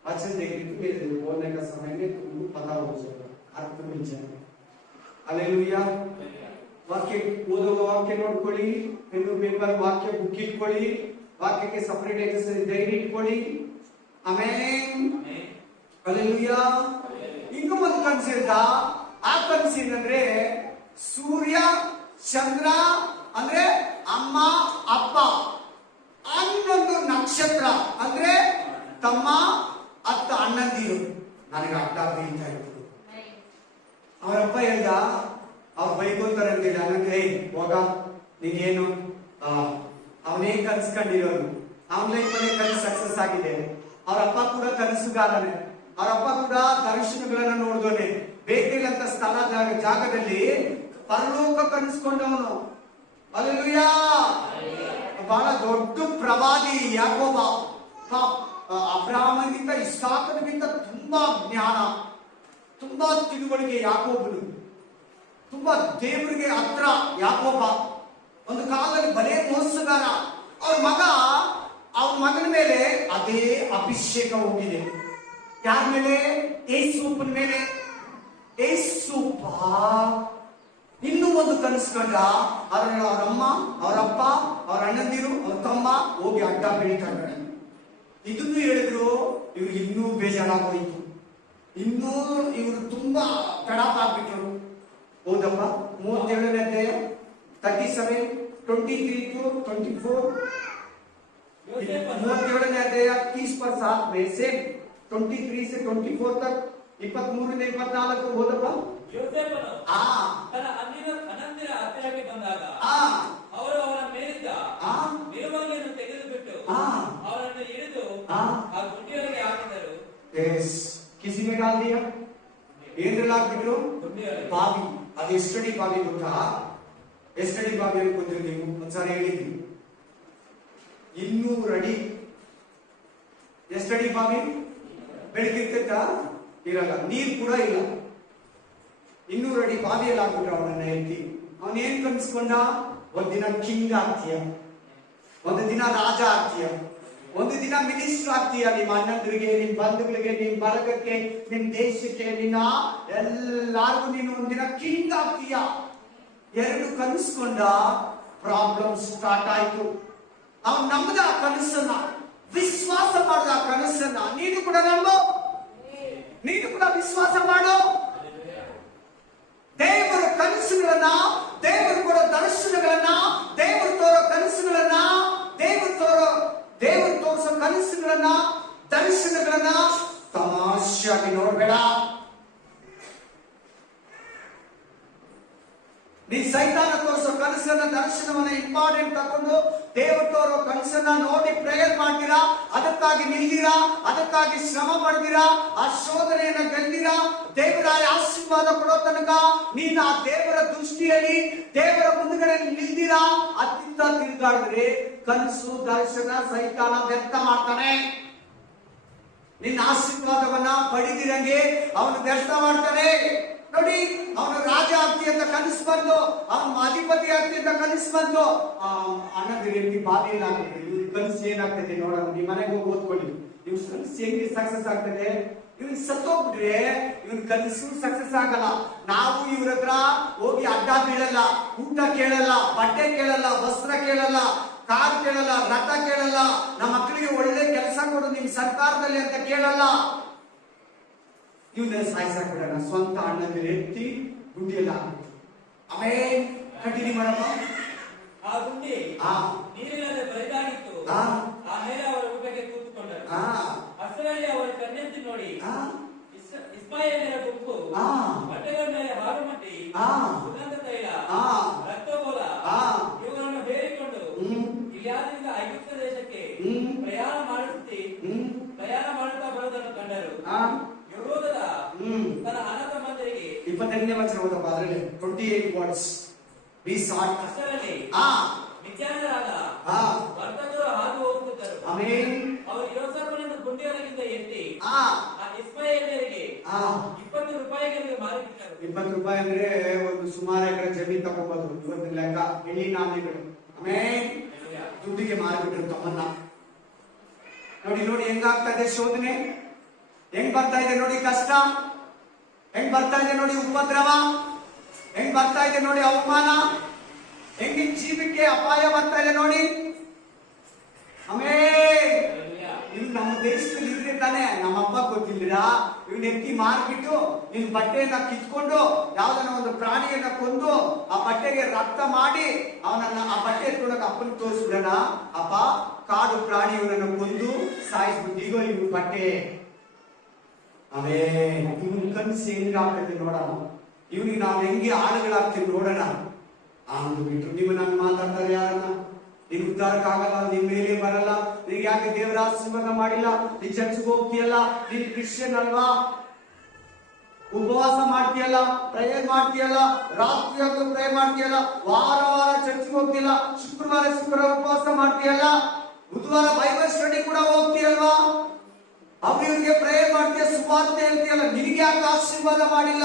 वचन देखने के बोलने का समय में तुमको पता हो जाएगा, अर्थ मिल जाएगा. हालेलुया. ವಾಕ್ಯ ಓದುವ ವಾಕ್ಯ ನೋಡ್ಕೊಳ್ಳಿ, ಪೆನ್ನು ಪೇಪರ್ ವಾಕ್ಯ ಬುಕ್ ಇಟ್ಕೊಳ್ಳಿ, ವಾಕ್ಯಕ್ಕೆ ಸಪರೇಟ್ ಎಕ್ಸರ್ಸೈಸ್ ಡೈರಿ ಇಟ್ಕೊಳ್ಳಿ. ಆಮೆನ್. ಹಾಲೆಲೂಯಾ. ಇನ್ನೂ ಒಂದು ಕನಸಿಂದ, ಆ ಕನಸಿನಂದ್ರೆ ಸೂರ್ಯ ಚಂದ್ರ ಅಂದ್ರೆ ಅಮ್ಮ ಅಪ್ಪ, 11 ನಕ್ಷತ್ರ ಅಂದ್ರೆ ತಮ್ಮ 10 ಅಣ್ಣಂದಿರು ನನಗೆ ಅಡ್ಡ ಬೀಳ್ತಾ ಇದ್ರು. ಅವರಪ್ಪ ಹೇಳ್ದ, ಅವ್ರು ಬೈಕೋತಾರೆ ಅಂತೇಳಿ ಅನ್ನಕ್ಕೆ, ಹೋಗ ನೀಗೇನು, ಅವನೇ ಕನ್ಸ್ಕೊಂಡಿರೋನು, ಅವನ ಲೈಫಲ್ಲಿ ಕನಸು ಸಕ್ಸಸ್ ಆಗಿದೆ. ಅವರಪ್ಪ ಕೂಡ ಕನಸುಗಾರನೇ, ಅವರಪ್ಪ ಕೂಡ ದರ್ಶನಗಳನ್ನ ನೋಡಿದವನೇ. ಬೇತೇಲ್ ಅಂತ ಸ್ಥಳ ಜಾಗದಲ್ಲಿ ಪರಲೋಕ ಕನಸ್ಕೊಂಡವನು. ಹಲ್ಲೆಲೂಯಾ. ಬಹಳ ದೊಡ್ಡ ಪ್ರವಾದಿ ಯಾಕೋಬ. ಅಬ್ರಾಹ್ಮನಿಗಿಂತ ಇಸಾಕನಿಗಿಂತ ತುಂಬಾ ಜ್ಞಾನ, ತುಂಬಾ ತಿಳುವಳಿಕೆ ಯಾಕೋಬನು, ತುಂಬಾ ದೇವರಿಗೆ ಹತ್ರ ಯಾಕೋಬ. ಒಂದು ಕಾಲದಲ್ಲಿ ಬಲೇ ಮೋಸಗಾರ. ಅವ್ರ ಮಗನ ಮೇಲೆ ಅದೇ ಅಭಿಷೇಕ ಹೋಗಿದೆ. ಯಾರ ಮೇಲೆ? ಯೇಸುಪ್ಪನ ಮೇಲೆ. ಯೇಸುಪ್ಪ ಇನ್ನೂ ಒಂದು ಕನಸ್ಕೊಂಡ. ಅವರಮ್ಮ, ಅವರಪ್ಪ, ಅವ್ರ ಅಣ್ಣಂದಿರು, ಅವ್ರ ತಮ್ಮ ಹೋಗಿ ಅಡ್ಡ ಬೆಳೀತಾ ಇದ್ದಾರೆ. ಇದನ್ನು ಹೇಳಿದ್ರು ಇವ್ರಿಗೆ ಇನ್ನೂ ಬೇಜಾರಾಗೋಯ್ತು. ಇನ್ನೂ ಇವರು ತುಂಬಾ ತಡಾಪ್ ಆಗ್ಬಿಟ್ರು. ಹೌದಪ್ಪ, 37ನೇ ಅಧ್ಯಾಯ 37, 23 to 24. 37ನೇ ಅಧ್ಯಾಯ 30 में से 23 से 24 तक, 23 ने 24 ಹೋದಪ್ಪ. ಯೋಸೇಫನು ಆ ತನ್ನ ಅನಂತರ ಹತ್ತಿರಕ್ಕೆ ಬಂದಾಗ ಆ ಅವರು ಅವರ ಮೇಲಿದ್ದ ಆ ನಿಲುವಂಗಿಯನ್ನು ತೆಗೆದುಬಿಟ್ಟು ಆ ಅವರನ್ನು ಹಿಡಿದು ಆ ಆ ಗುಂಡಿಯೊಳಗೆ ಹಾಕಿದರು. ಎಸ್ किसी ने डाल दिया. ಏನ್ರಲ್ಲಿ ಹಾಕ್ಬಿಟ್ರು? ಗುಂಡಿಯೊಳಗೆ. ಬಾವಿ. ಅದು ಎಷ್ಟಡಿ ಬಾವಿ ಗೊತ್ತಾ? ಎಷ್ಟಡಿ ಬಾವಿ ಅನ್ಕೊಂಡ್ರಿ ನೀವು? ಒಂದ್ಸಾರಿ ಹೇಳಿದ್ವಿ, 200 ಅಡಿ. ಎಷ್ಟಡಿ ಬಾವಿ? ಬೆಳಗಿರ್ತೈತಾ? ಇರಲ್ಲ, ನೀರು ಕೂಡ ಇಲ್ಲ. 200 ಅಡಿ ಬಾವಿಯಲ್ಲಿ ಹಾಕ್ಬಿಟ್ರು ಅವನನ್ನ ಎತ್ತಿ. ಅವನೇನ್ ಕನ್ಸ್ಕೊಂಡ? ಒಂದಿನ ಕಿಂಗ್ ಆಗ್ತೀಯ, ಒಂದು ದಿನ ರಾಜ ಆಗ್ತೀಯ, ಒಂದು ದಿನ ಮಿನಿಸ್ಟರ್ ಆಗ್ತೀಯ. ನಿಮ್ಮ ಅಣ್ಣಂದ್ರಿಗೆ, ನಿಮ್ ಬಂಧುಗಳಿಗೆ, ನಿಮ್ ಬಳಗಕ್ಕೆ, ನಿಮ್ ದೇಶಕ್ಕೆ, ನಿನ್ನ ಎಲ್ಲಾರ್ಗು ನೀನು ಒಂದಿನ ಕಿಂಗ್ ಆಗ್ತೀಯ. ಎರಡು ಕನಸ್ಕೊಂಡ, ಪ್ರಾಬ್ಲಮ್ ಸ್ಟಾರ್ಟ್ ಆಯ್ತು. ಅವನು ನಂಬದ ಆ ಕನಸನ್ನ, ವಿಶ್ವಾಸ ಮಾಡಿದ ಆ ಕನಸನ್ನ. ನೀನು ಕೂಡ ನಂಬು, ನೀನು ಕೂಡ ವಿಶ್ವಾಸ ಮಾಡು. ದೇವರ ಕನಸುಗಳನ್ನ, ದೇವರು ಕೊಡೋ ದರ್ಶನಗಳನ್ನ, ದೇವರು ತೋರೋ ಕನಸುಗಳನ್ನ, ದೇವರು ತೋರಿಸೋ ಕನಸುಗಳನ್ನ, ದರ್ಶನಗಳನ್ನ ತಮಾಷೆಯಾಗಿ ನೋಡಬೇಡ. ನೀ ಸೈತಾನ ತೋರಿಸೋ ಕನಸನ್ನ, ದರ್ಶನವನ್ನ ಇಂಪಾರ್ಟೆಂಟ್ ತಗೊಂಡು ದೇವರು ತೋರೋ ಕನಸನ್ನ ನೋಡಿ ಪ್ರೇಯರ್ ಮಾಡ್ತೀರಾ, ಅದಕ್ಕಾಗಿ ನಿಲ್ದಿರಾ, ಅದಕ್ಕಾಗಿ ಶ್ರಮ ಪಡ್ತೀರಾ, ಆ ಶೋಧನೆಯನ್ನ ಗೆಲ್ದಿರಾ, ದೇವರಾಯ ಆಶೀರ್ವಾದ ಕೊಡೋ ತನಕ ನೀನು ಆ ದೇವರ ದೃಷ್ಟಿಯಲ್ಲಿ, ದೇವರ ಮುಂದುಗಡೆ ನಿಲ್ದಿರಾ, ಅತ್ತಿತ್ತ ತಿರುಗಾಡಿದ್ರೆ ಕನಸು ದರ್ಶನ ಸೈತಾನ ವ್ಯಕ್ತ ಮಾಡ್ತಾನೆ. ನಿನ್ನ ಆಶೀರ್ವಾದವನ್ನ ಪಡಿದಿರಂಗೆ ಅವನು ವ್ಯರ್ಥ ಮಾಡ್ತಾನೆ. ನೋಡಿ, ಅವನು ರಾಜ ಆಗ್ತಿ ಅಂತ ಕನಸು ಬಂದು, ಅವನು ಅಧಿಪತಿ ಆಗ್ತಿ ಅಂತ ಕನಸು ಬಂದು, ಅಣ್ಣದಿರಿ ಬಾವಿಯಲ್ಲಿ ಆಗ್ತದೆ. ಇವ್ರ ಕನಸು ಏನಾಗ್ತದೆ ನೋಡೋಣ, ನಿಮ್ ಮನೆಗೆ ಹೋಗಿ ಓದ್ಕೊಳ್ಳಿ. ಇವ್ರ ಕನಸು ಹೆಂಗೆ ಸಕ್ಸಸ್ ಆಗ್ತದೆ? ಇವನ್ ಸತ್ತೋಗ್ಬಿಟ್ರೆ ಇವನ್ ಕನಸು ಸಕ್ಸಸ್ ಆಗಲ್ಲ. ನಾವು ಇವ್ರ ಹತ್ರ ಹೋಗಿ ಅಡ್ಡ ಬೀಳಲ್ಲ, ಊಟ ಕೇಳಲ್ಲ, ಬಟ್ಟೆ ಕೇಳಲ್ಲ, ವಸ್ತ್ರ ಕೇಳಲ್ಲ, ಕಾರ್ ಕೇಳಲ್ಲ, ರಥ ಕೇಳಲ್ಲ, ನಮ್ಮ ಮಕ್ಕಳಿಗೆ ಒಳ್ಳೆ ಕೆಲಸ ಕೊಡು ನಿಮ್ ಸರ್ಕಾರದಲ್ಲಿ ಅಂತ ಕೇಳಲ್ಲ. ಇವನ್ನ ಸಾಯಿಸಾಕ್ಬಿಡೋಣ. ಸ್ವಂತ ಅಣ್ಣ ಮೇಲೆ ಎತ್ತಿ ಗುಂಡಿಯಲ್ಲ ಹಾಕ್ಬಿಟ್ಟು ಆಮೇಲೆ ಕಂಟಿನ್ಯೂ ಮಾಡಮ್ಮ. ಆ ಗುಂಡಿ ನೀರಿನಲ್ಲಿ ಬರಿದಾಗಿತ್ತು. ಆ ಮೇಲೆ ಅವರ ಊಟಕ್ಕೆ ಕೂತ್ಕೊಂಡರು. ಅಷ್ಟರಲ್ಲಿ ಅವರ ಕಣ್ಣೆತ್ತಿ ನೋಡಿ ಇಸ್ಮಾಯೇಲರ ಗುಂಪು ಬಟ್ಟೆಗಳ ಮೇಲೆ ಹಾರುಮಟ್ಟಿ, ಸುಗಂಧ ತೈಲ, ರಕ್ತಗೋಲ ಇವುಗಳನ್ನು ಬೇರಿಕೊಂಡು ಇಲ್ಯಾದಿಂದ ಐಗುಪ್ತ ದೇಶಕ್ಕೆ ಪ್ರಯಾಣ ಮಾಡುತ್ತಾ ಬರುವುದನ್ನು ಕಂಡರು. ಯೆಹೂದದ ತನ್ನ ಅನಾಥ ಮಂದಿರಿಗೆ 22ನೇ ವಚನ ಓದಪ್ಪ. ಅದರಲ್ಲಿ 28 ವರ್ಡ್ಸ್. ಅಷ್ಟರಲ್ಲಿ ವಿಜ್ಞಾನರಾದ ವರ್ತಕರು ಹಾದು ಹೋಗುತ್ತಿದ್ದರು. ಅವರು ಯೋಸೇಫನನ್ನು ಗುಂಡಿಯೊಳಗಿಂದ ಎತ್ತಿ ಆ ಇಸ್ಮಾಯೇಲರಿಗೆ 20 ರೂಪಾಯಿಗಳಿಗೆ ಮಾರಿಬಿಟ್ಟರು. 20 ರೂಪಾಯಿ ಅಂದ್ರೆ ಒಂದು ಸುಮಾರು ಎಕರೆ ಜಮೀನ್ ತಗೊಂಬೋದು ಇವತ್ತಿನ ಲೆಕ್ಕ. ಎಣ್ಣಿ ನಾಣ್ಯಗಳು ದುಡ್ಡಿಗೆ ಮಾರಿಬಿಟ್ರು ತಮ್ಮನ್ನ. ನೋಡಿ ಹೆಂಗಾಗ್ತದೆ ಶೋಧನೆ, ಹೆಂಗ್ ಬರ್ತಾ ಇದೆ ನೋಡಿ ಕಷ್ಟ, ಹೆಂಗ್ ಬರ್ತಾ ಇದೆ ನೋಡಿ ಉಪದ್ರವ, ಹೆಂಗ್ ಬರ್ತಾ ಇದೆ ನೋಡಿ ಅವಮಾನ, ಹೆಂಗೆ ಜೀವಕ್ಕೆ ಅಪಾಯ ಬರ್ತಾ ಇದೆ ನೋಡಿ. ಇವ್ ನಮ್ಮ ದೇಶದಲ್ಲಿ ಇದ್ರೆ ತಾನೆ, ನಮ್ಮ ಅಪ್ಪ ಗೊತ್ತಿಲ್ಲರಾ, ಇವ್ನ ಎತ್ತಿ ಮಾರ್ಬಿಟ್ಟು ನಿನ್ ಬಟ್ಟೆಯನ್ನ ಕಿತ್ಕೊಂಡು ಯಾವ್ದನ್ನ ಒಂದು ಪ್ರಾಣಿಯನ್ನ ಕೊಂದು ಆ ಬಟ್ಟೆಗೆ ರಕ್ತ ಮಾಡಿ ಅವನನ್ನ ಆ ಬಟ್ಟೆ ಎತ್ಕೊಂಡಾಗ ಅಪ್ಪನ ತೋರಿಸ್ಬಿಡೋಣ, ಅಪ್ಪ ಕಾಡು ಪ್ರಾಣಿ ಇವನನ್ನ ಕೊಂದು ಸಾಯಿಸ್ಬಿಟ್ಟು ಈಗ ಇವ್ ಬಟ್ಟೆ. ಇವನ್ ಕನ್ಸು ಹೆಂಗಾಗ್ತದೆ ನೋಡೋಣ, ಇವನಿಗೆ ನಾವು ಹೆಂಗೆ ಆಳುಗಳಾಗ್ತೀವಿ ನೋಡೋಣ ಅಂದ್ಬಿಟ್ಟು ನೀವು ನಾನು ಮಾತಾಡ್ತಾರೆ ಯಾರನ್ನ, ನೀನ್ ಉದ್ಧಾರಕ್ಕಾಗಲ್ಲ, ನಿನ್ ಮೇಲೆ ಬರಲ್ಲ, ನಿನ್ಗೆ ಯಾಕೆ ದೇವರ ಆಶೀರ್ವಾದ ಮಾಡಿಲ್ಲ, ನೀನ್ ಚರ್ಚ್ಗೆ ಹೋಗ್ತೀಯಲ್ಲ, ನೀನ್ ಕ್ರಿಶ್ಚಿಯನ್ ಅಲ್ವಾ, ಉಪವಾಸ ಮಾಡ್ತೀಯಲ್ಲ, ಪ್ರೇಯರ್ ಮಾಡ್ತೀಯಲ್ಲ, ರಾತ್ರಿ ಹೊತ್ತು ಪ್ರೇಯರ್ ಮಾಡ್ತೀಯಲ್ಲ, ವಾರ ಚರ್ಚ್ಗೆ ಹೋಗ್ತಿಯಲ್ಲ, ಶುಕ್ರವಾರ ಉಪವಾಸ ಮಾಡ್ತೀಯಲ್ಲ, ಬುಧವಾರ ಬೈಬಲ್ ಸ್ಟಡಿ ಕೂಡ ಹೋಗ್ತೀಯಲ್ವಾ, ಅವ್ರಿಗೆ ಪ್ರೇಯರ್ ಮಾಡ್ತೀಯ, ಸುವಾರ್ತೆ ಹೇಳ್ತೀಯಲ್ಲ, ನಿನಗೆ ಯಾಕೆ ಆಶೀರ್ವಾದ ಮಾಡಿಲ್ಲ?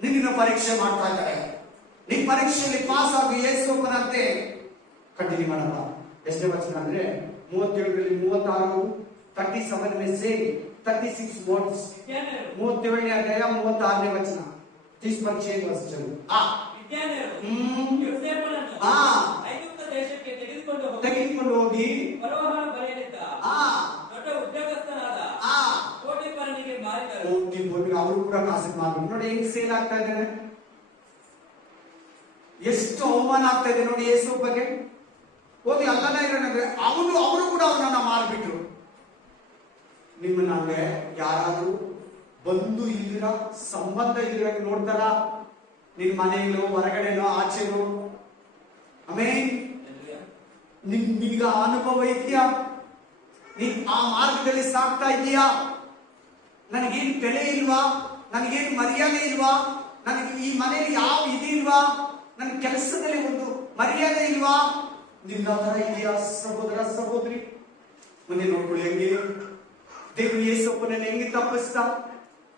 ನಿನ್ನ ಪರೀಕ್ಷೆ ಮಾಡ್ತಾ ಇದ್ದಾರೆ. ನಿನ್ ಪರೀಕ್ಷೆಯಲ್ಲಿ ಪಾಸ್ ಆಗಿ ಯೇಸುವನಂತೆ ಕಂಟಿನ್ಯೂ ಮಾಡಲ್ಲ. ಎಷ್ಟೇ ವಚನ ಅಂದ್ರೆ 37ರಲ್ಲಿ 36, 37 में से 36 वर्ड्स. 37ನೇ ಅಧ್ಯಾಯ 36ನೇ ವಚನ. 36 ವರ್ಷ ಚಲು. ಐಗುಪ್ತ ದೇಶಕ್ಕೆ ತೆಗೆದುಕೊಂಡು ಹೋಗಿ ಫರೋಹನ ಬಳಿಯಲ್ಲಿದ್ದ ದೊಡ್ಡ ದೊಡ್ಡ ಉದ್ಯೋಗಸ್ಥನಾದ ಆ ಕೋಟಿಪರನಿಗೆ ಮಾರಿದರು. ಅವರು ಕೂಡ ಕಾಸಿಗೆ ಮಾರ್ಬಿಟ್ಟು ನೋಡಿ ಹೆಂಗ್ ಸೇಲ್ ಆಗ್ತಾ ಇದ್ದಾರೆ, ಎಷ್ಟು ಅವಮಾನ ಆಗ್ತಾ ಇದೆ ನೋಡಿ ಯೇಸು ಬಗ್ಗೆ. ಹೋಗಿ ಅಲ್ಲನ ಇರೋಣಂದ್ರೆ ಅವರು ಕೂಡ ಅವನನ್ನ ಮಾರ್ಬಿಟ್ರು. ನಿಮ್ಮನ್ನ ಯಾರಾದ್ರೂ ಬಂದು ಇಲ್ದಿರ ಸಂಬಂಧ ಇಲ್ದಿರ ನೋಡ್ತಾರ? ನಿನ್ ಮನೆಯಲ್ಲೋ ಹೊರಗಡೆನೋ ಆಚೆನೋ ಆಮೇಲೆ ನಿನ್ಗ ಅನುಭವ ಇದೆಯಾ? ನೀನ್ ಆ ಮಾರ್ಗದಲ್ಲಿ ಸಾಕ್ತಾ ಇದೀಯಾ? ನನಗೇನು ಬೆಲೆ ಇಲ್ವಾ? ನನಗೇನು ಮರ್ಯಾದೆ ಇಲ್ವಾ? ನನಗೆ ಈ ಮನೆಯಲ್ಲಿ ಯಾವ ಇದಿಲ್ವಾ? ನನ್ನ ಕೆಲಸದಲ್ಲಿ ಒಂದು ಮರ್ಯಾದೆ ಇಲ್ವಾ? ನಿನ್ನ ತರ ಇದೆಯಾ ಸಹೋದರ ಸಹೋದರಿ? ಮುಂದೆ ನೋಡ್ಕೊಳ್ಳಿ ಹೆಂಗೆ ದೇವ್ರು ಯೇಸಪ್ಪನನ್ನ ಹೆಂಗೆ ತಪ್ಪಿಸ್ತಾ,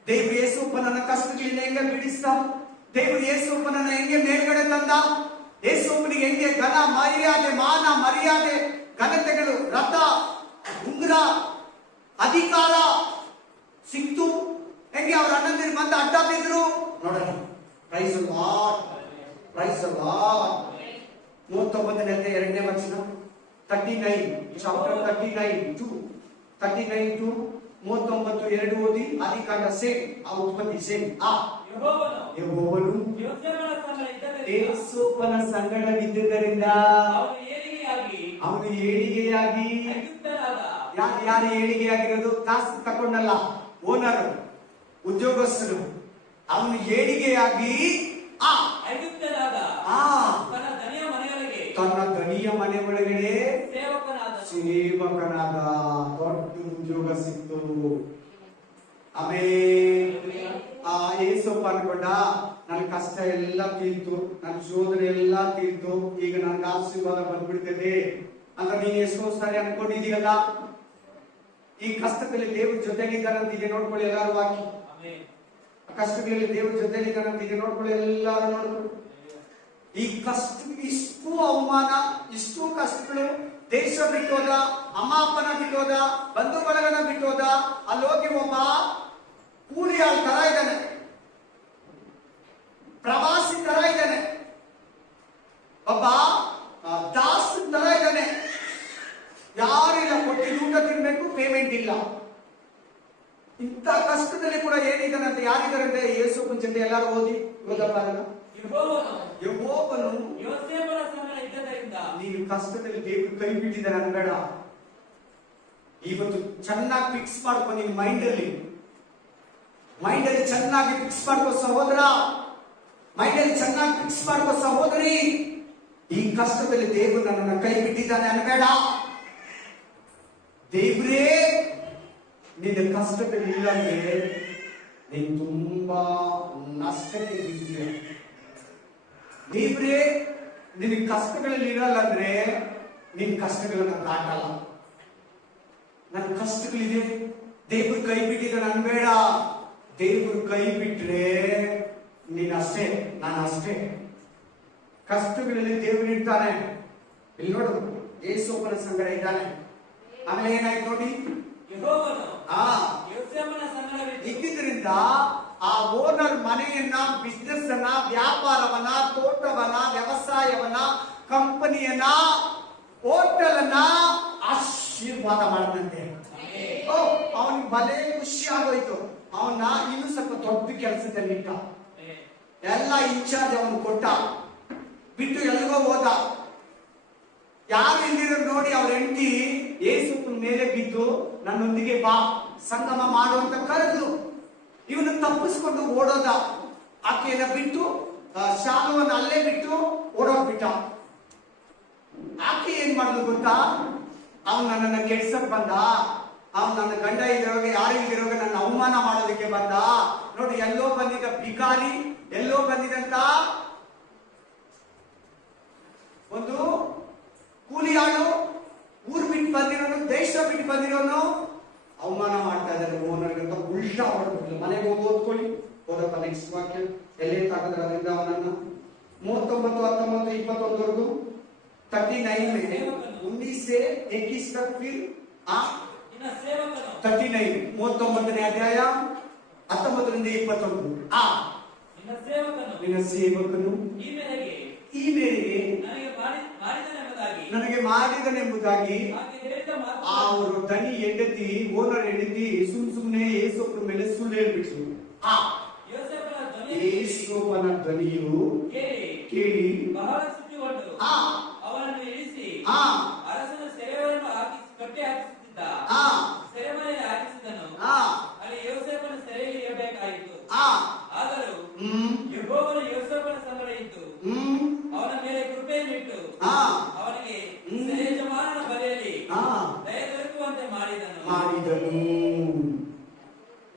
ದೇವ್ರು ಯೇಸಪ್ಪನನ್ನ ಕಷ್ಟಗಳಿಂದ ಹೆಂಗೆ ಬಿಡಿಸ್ತಾ, ದೇವ್ರು ಯೇಸಪ್ಪನನ್ನ ಹೆಂಗೆ ಮೇಲ್ಗಡೆ ತಂದ, ಯೇಸಪ್ಪನಿಗೆ ಹೆಂಗೆ ಘನ ಮರ್ಯಾದೆ, ಮಾನ ಮರ್ಯಾದೆ, ಘನತೆಗಳು, ರಥ, ಉಂಗುರ, ಅಧಿಕಾರ ಸಿಕ್ತು. ಹೆಂಗೆ ಅವ್ರ ಅಣ್ಣಂದಿರು ಬಂದು ಅಡ್ಡ ಬಿದ್ರು ನೋಡೋಣ. Praise the Lord, praise the Lord. 39ನೇ ಅಧ್ಯಾಯ 2ನೇ ವಚನ, 39 ಚಾಪ್ಟರ್ 39 ಟು 39 2 ಓದಿ. ಆದಿಕಾಂಡ ಸೇಮ್, ಆ ಉತ್ಪತ್ತಿ ಸೇಮ್. ಯೆಹೋವನು ಯೇಸುವನ ಸಂಗಡವಿದ್ದುದರಿಂದ ಅವನು ಏಳಿಗೆಯಾಗಿ, ಯಾರು ಏಳಿಗೆಯಾಗಿರೋದು? ಕಾಸು ತಕೊಂಡಲ್ಲ, ಓನರ್, ಉದ್ಯೋಗಸ್ಥರು. ಅವನು ಏಳಿಗೆಯಾಗಿ ತನ್ನ ದಣಿಯ ಮನೆ ಒಳಗಡೆ ಸೇವಕನಾದ. ದೊಡ್ಡ ಉದ್ಯೋಗ ಸಿಕ್ತು. ಆಮೇಲೆ ಆ ಏಸಪ್ಪ ಅನ್ಕೊಂಡ, ನನ್ನ ಕಷ್ಟ ಎಲ್ಲ ತೀರ್ತು, ನನ್ನ ಶೋಧನೆ ಎಲ್ಲ ತೀರ್ತು, ಈಗ ನನ್ಗೆ ಆಶೀರ್ವಾದ ಬಂದ್ಬಿಡ್ತದೆ ಅಂತ ನೀನ್ ಎಷ್ಟೋ ಸಾರಿ ಅನ್ಕೊಂಡಿದೀಯಲ್ಲ. ಈ ಕಷ್ಟದಲ್ಲಿ ದೇವ್ರ ಜೊತೆಗಿದ್ದಾರಂತಿದೆ ನೋಡ್ಕೊಳ್ಳಿ ಎಲ್ಲಾರು. ಹಾಕಿ ಕಷ್ಟಗಳಲ್ಲಿ ದೇವ್ರ ಜೊತೆಗಿದ್ದಾರಂತಿದೆ ನೋಡ್ಕೊಳ್ಳಿ ಎಲ್ಲಾರು. ನೋಡ್ಕೊಳ್ಳಿ ಈ ಕಷ್ಟ, ಇಷ್ಟು ಅವಮಾನ, ಇಷ್ಟು ಕಷ್ಟಗಳು, ದೇಶ ಬಿಟ್ಟೋದ, ಅಮ್ಮ ಅಪ್ಪನ ಬಿಟ್ಟೋದ, ಬಂಧು ಬಳಗನ ಬಿಟ್ಟೋದ. ಅಲ್ಲಿ ಹೋಗಿ ಒಬ್ಬ ಕೂಲಿ ಆಳ್ ತರ ಇದ್ದಾನೆ, ಪ್ರವಾಸಿ ತರ ಇದ್ದಾನೆ, ಒಬ್ಬ ದಾಸ್ ತರ ಇದ್ದಾನೆ. ಯಾರಿಲ್ಲ, ಕೊಟ್ಟಿದ್ದು ಊಟ ತಿನ್ಬೇಕು, ಪೇಮೆಂಟ್ ಇಲ್ಲ. ಇಂಥ ಕಷ್ಟದಲ್ಲಿ ಕೂಡ ಏನಿದ್ದಾನಂತೆ, ಯಾರಿದ್ದಾರಂತೆ? ಯೇಸುವಿನ ಜೊತೆ ಎಲ್ಲಾರು ಓದಿ ಓದಪ್ಪ. ಯೆಹೋವನು ನೀನು ಕಷ್ಟದಲ್ಲಿ ದೇವರು ಕೈ ಬಿಟ್ಟಿದ್ದಾರೆ ಅನ್ಬೇಡ. ಇವತ್ತು ಚೆನ್ನಾಗಿ ಫಿಕ್ಸ್ ಮಾಡ್ಕೊ, ನಿನ್ ಮೈಂಡಲ್ಲಿ ಚೆನ್ನಾಗಿ ಫಿಕ್ಸ್ ಮಾಡ್ಕೋ ಸಹೋದರ, ಮೈಂಡಲ್ಲಿ ಚೆನ್ನಾಗಿ ಫಿಕ್ಸ್ ಮಾಡ್ಕೋ ಸಹೋದರಿ. ಈ ಕಷ್ಟದಲ್ಲಿ ದೇವರು ನನ್ನನ್ನು ಕೈ ಬಿಟ್ಟಿದ್ದಾನೆ ಅನ್ಬೇಡ. ದೇವ್ರೇ ನಿನ್ನ ಕಷ್ಟದಲ್ಲಿ ಇಲ್ಲಂದ್ರೆ ನೀನು ತುಂಬಾ ನಷ್ಟಕ್ಕೆ ಬಿದ್ದಿದೆ. ದೇವ್ರೇ ನಿನ್ನ ಕಷ್ಟಗಳಲ್ಲಿ ಇರಲ್ಲ ಅಂದ್ರೆ ನಿನ್ ಕಷ್ಟಗಳನ್ನ ದಾಟಲ್ಲ. ನನ್ನ ಕಷ್ಟಗಳಿದೆ, ದೇವ್ರು ಕೈ ಬಿಟ್ಟಿದ್ದಾನೆ ಅನ್ಬೇಡ. ದೇವ್ರು ಕೈ ಬಿಟ್ರೆ ನೀನ್ ಅಷ್ಟೇ, ನಾನು ಅಷ್ಟೇ. ಕಷ್ಟಗಳಲ್ಲಿ ದೇವ್ರು ಇರ್ತಾನೆ. ಇಲ್ಲಿ ನೋಡು, ಯೇಸುವನ ಸಂಗಡ ಇದ್ದಾನೆ. ಆಮೇಲೆ ಏನಾಯ್ತು ನೋಡಿ, ಇದ್ದಿದ್ರಿಂದ ಆ ಓನರ್ ಮನೆಯನ್ನ, ಬಿಸ್ನೆಸ್ ಅನ್ನ, ವ್ಯಾಪಾರವನ್ನ, ತೋಟವನ್ನ, ವ್ಯವಸಾಯವನ್ನ, ಕಂಪನಿಯನ್ನ, ಹೋಟೆಲ್ ಅನ್ನ ಆಶೀರ್ವಾದ ಮಾಡದಂತೆ. ಅವನಿಗೆ ಭಲೇ ಖುಷಿ ಆಗೋಯ್ತು. ಅವನ್ನ ಇನ್ನೂ ಸ್ವಲ್ಪ ದೊಡ್ಡ ಕೆಲಸದಲ್ಲಿ ಇಟ್ಟ. ಎಲ್ಲ ಇನ್ಚಾರ್ಜ್ ಅವನು ಕೊಟ್ಟ. ಬಿಟ್ಟು ಎಲ್ಲಿಗೋ ಹೋದ. ಯಾರು ಇಲ್ಲಿರೋ ನೋಡಿ ಅವ್ರ ಹೆಂಡತಿ ಯೇಸುವಿನ ಮೇಲೆ ಬಿದ್ದು ನನ್ನೊಂದಿಗೆ ಬಾ ಸಂಗಮ ಮಾಡು ಅಂತ ಕರೆದ್ರು. ಇವನು ತಪ್ಪಿಸ್ಕೊಂಡು ಓಡೋದ. ಆಕೆಯನ್ನ ಬಿಟ್ಟು, ಶಾಲುವನ್ನು ಅಲ್ಲೇ ಬಿಟ್ಟು ಓಡೋಗ್ಬಿಟ್ಟ. ಆಕೆ ಏನ್ ಮಾಡಿದ್ರು ಗೊತ್ತಾ? ಅವನು ನನ್ನನ್ನ ಕೆಡ್ಸಕ್ ಬಂದ. ಅವನು ನನ್ನ ಗಂಡ ಇದ್ದಾಗ, ಯಾರು ಇಲ್ದಿರೋಗ ನನ್ನ ಅವಮಾನ ಮಾಡೋದಕ್ಕೆ ಬಂದ. ನೋಡಿ, ಎಲ್ಲೋ ಬಂದಿದ್ದ ಭಿಕಾರಿ, ಎಲ್ಲೋ ಬಂದಿದಂತ ಒಂದು ಕೂಲಿ ಆಳು, ಊರು ಬಿಟ್ಟು ಬಂದಿರೋನು, ದೇಶ ಬಿಟ್ಟು ಬಂದಿರೋನು ಅವಮಾನ ಮಾಡ್ತಾ ಇದ್ದಾರೆ ಓನರ್ಗೆ ಅಂತ ಉಲ್ಟಾ ಹೊಡೆದ್ಬಿಟ್ಲು. ಮನೆಗೆ ಹೋಗಿ ಓದ್ಕೊಳ್ಳಿ, ಓದಪ್ಪ ನೆಕ್ಸ್ಟ್ ವಾಕ್ಯ ಎಲ್ಲೇ ತಾಕದ್ರ ಅದರಿಂದ ಅವನನ್ನು 39, 19, 21 39 में 19 से 21 तक फिर 39 39ನೇ ಅಧ್ಯಾಯ 19ರಿಂದ 21. ನಿನ್ನ ಸೇವಕನು ಈ ಮೇರೆಗೆ ನನಗೆ ಮಾಡಿದನೆಂಬುದಾಗಿ ಹಾಗೆ ಹೇಳಿದ ಹೇಳಿದ ಮಾತು ಅವರು ದನಿ ಹೆಂಡತಿ ಓನರ್ ಹೆಂಡತಿ ಸುಮ್ನೆ ಏಸೊಪ್ಪನ ಮೇಲೆ ಸುಳ್ಳು ಹೇಳ್ಬಿಟ್ರು. ಆ ಯೋಸೇಫನ ಧ್ವನಿ ಏಸೋಪನ ಧ್ವನಿಯು ಕೇಳಿ ಬಹಳ ಸುದ್ದಿಗೊಂಡು ಆ ಅವನನ್ನು ಇಳಿಸಿ ಆ ಅರಸನ ಸೆರೆಯವರನ್ನು ಕಟ್ಟಿ ಹಾಕಿಸುತ್ತಿದ್ದ ಆ ಸೆರೆಮನೆಯಲ್ಲಿ ಹಾಕಿಸಿದನು. ಆ ಅಲ್ಲಿ ಯೋಸೇಫನ ಸೆರೆಯಲ್ಲಿ ಇರಬೇಕಾಯಿತು. ಆ ಆದರೂ ಹ್ಮ್ ಯೆಹೋವನು ಯೋಸೇಫನ ಸಂಗಡ ಇದ್ದು ಹ್ಮ್ ಅವನ ಮೇಲೆ ಕೃಪೆಯನ್ನಿಟ್ಟು ಆ ಅವನಿಗೆ ಸೆರೆ ಯಜಮಾನನ ಬಲೆಯಲ್ಲಿ ಆ ದಯ ದೊರಕುವಂತೆ ಮಾಡಿದನು. ಮಾಡಿದನು.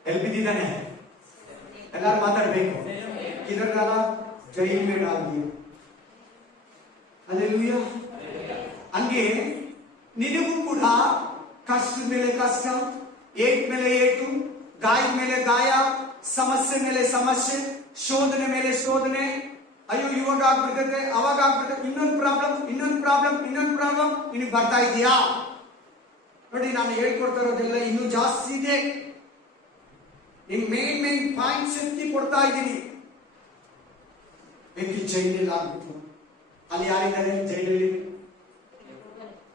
ಎಲ್ಲಿ ಬಿದ್ದಿದ್ದಾನೆ? ಎಲ್ಲಾರು ಮಾತಾಡ್ಬೇಕು. ಇದರಲ್ಲ ಜೈಲ್ ಮೇಡ್ ಆಗಿ ಅಲ್ಲೆಲೂಯ. ಹಂಗೆ ನಿನಗೂ ಕೂಡ ಕಷ್ಟದ ಮೇಲೆ ಕಷ್ಟ, ಏಟ್ ಮೇಲೆ ಏಟು, ಗಾಯದ ಮೇಲೆ ಗಾಯ, ಸಮಸ್ಯೆ ಮೇಲೆ ಸಮಸ್ಯೆ, ಶೋಧನೆ ಮೇಲೆ ಶೋಧನೆ. ಅಯ್ಯೋ ಇವಾಗ ಆಗ್ಬಿಡ್ತೈತೆ, ಅವಾಗ ಆಗ್ಬಿಡ್ತೈತೆ, ಇನ್ನೊಂದು ಪ್ರಾಬ್ಲಮ್ ನಿನಗೆ ಬರ್ತಾ ಇದೆಯಾ? ನೋಡಿ, ನಾನು ಹೇಳ್ಕೊಡ್ತಾ ಇರೋದೆಲ್ಲ ಇನ್ನೂ ಜಾಸ್ತಿ ಇದೆ. ನಿನ್ ಮೇನ್ ಪಾಯಿಂಟ್ಸ್ ಎತ್ತಿ ಕೊಡ್ತಾ ಇದ್ದೀನಿ. ವ್ಯಕ್ತಿ ಜೈಲಲ್ಲಿ ಆಗ್ಬಿಟ್ಟು, ಅಲ್ಲಿ ಯಾರಿದ್ದಾರೆ ಜೈಲಲ್ಲಿ?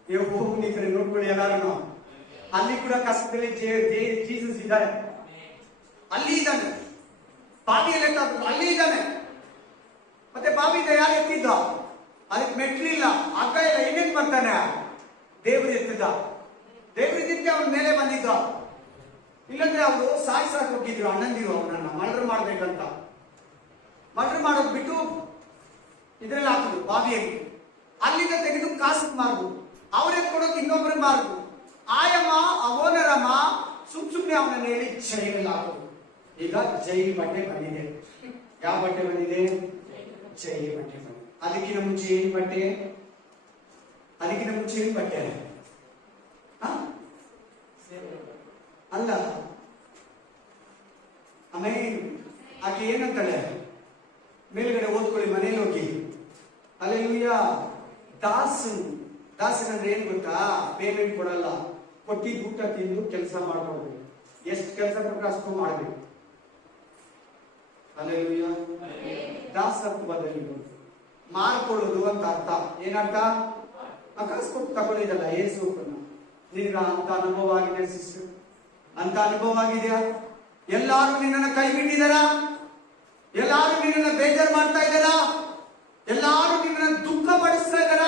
ಈ ಕಡೆ ನೋಡ್ಕೊಳ್ಳಿ ಎಲ್ಲಾರು. ಅಲ್ಲಿ ಕೂಡ ಕಷ್ಟದಲ್ಲಿ ಜೀಸಸ್ ಇದ್ದಾರೆ, ಅಲ್ಲಿ ಇದ್ದಾನೆ. ಬಾವಿಯಲ್ಲಿ ಅಲ್ಲಿ ಇದ್ದಾನೆ. ಮತ್ತೆ ಬಾವಿಯಿಂದ ಯಾರು ಎತ್ತಿದ್ದ? ಅದಕ್ಕೆ ಮೆಟ್ಲಿಲ್ಲ, ಹಗ್ಗ ಇಲ್ಲ, ಇನ್ನೇನ್ ಬರ್ತಾನೆ? ದೇವರು ಎತ್ತಿದ್ದ. ದೇವರು ಇದಕ್ಕೆ ಅವನ ಮೇಲೆ ಬಂದಿದ್ದ. ಇಲ್ಲಂದ್ರೆ ಅವರು ಸಾಯಿಸಾಕ್ ಹೋಗಿದ್ರು ಅಣ್ಣಂದಿರು ಅವನನ್ನ ಮರ್ಡರ್ ಮಾಡ್ಬೇಕಂತ. ಮರ್ಡರ್ ಮಾಡೋದ್ ಬಿಟ್ಟು ಇದ್ರಲ್ಲಿ ಹಾಕಿದ್ರು ಬಾವಿಯಲ್ಲಿ. ಅಲ್ಲಿಂದ ತೆಗೆದು ಕಾಸು ಮಾರ್ದು ಅವ್ರೇ ಕೊಡೋಕೆ ಇನ್ನೊಬ್ರಿಗೆ ಮಾರ್ದು. ಆಯಮ್ಮ ಓನರಮ್ಮ ಸುಮ್ನೆ ಅವನನ್ನ ಹೇಳಿ ಜೈಲಲ್ಲಿ ಹಾಕೋದು. ಈಗ ಜೈಲ್ ಬಟ್ಟೆ ಬಂದಿದೆ. ಯಾವ ಬಟ್ಟೆ ಬಂದಿದೆ? ಜೈಲ್ ಬಟ್ಟೆ ಬಂದಿದೆ. ಅದಕ್ಕಿಂತ ಮುಂಚೆ ಏನ್ ಬಟ್ಟೆ? ಅಲ್ಲ. ಆಮೇಲೆ ಆಕೆ ಏನಂತಾಳೆ? ಮೇಲ್ಗಡೆ ಓದ್ಕೊಳ್ಳಿ, ಮನೇಲಿ ಹೋಗಿ. ಅಲ್ಲೆಲೂಯ. ದಾಸನಂದ್ರೆ ಏನ್ ಗೊತ್ತಾ? ಪೇಮೆಂಟ್ ಕೊಡಲ್ಲ, ಕೊಟ್ಟಿದ್ದು ಊಟ ತಿಂದು ಕೆಲಸ ಮಾಡ್ಕೊಳ್ಬೇಕು. ಎಷ್ಟು ಕೆಲಸ ಕೊಟ್ಟರೆ ಅಷ್ಟು ಮಾಡ್ಬೇಕು. ಅಲ್ಲೆಲೂಯ. ದಾಸತ್ವದಲ್ಲಿ ಮಾರ್ಕೊಳ್ಳೋದು ಅಂತ ಅರ್ಥ. ಏನರ್ಥ? ಕಾಸು ಕೊಟ್ಟು ತಗೊಳ್ಳಿದಲ್ಲ ಏಸು. ನಿನ್ಗ ಅಂತ ಅನುಭವ ಆಗಿದೆ ಸಿಸ್ಟರ್? ಅಂತ ಅನುಭವ ಆಗಿದೆಯಾ? ಎಲ್ಲಾರು ನಿನ್ನನ್ನು ಕೈ ಬಿಟ್ಟಿದಾರ? ಎಲ್ಲಾರು ನಿನ್ನನ್ನು ಬೇಜಾರು ಮಾಡ್ತಾ ಇದ್ದಾರ? ಎಲ್ಲಾರು ನಿನ್ನನ್ನು ದುಃಖ ಪಡಿಸ್ತಾ ಇದ್ದಾರ?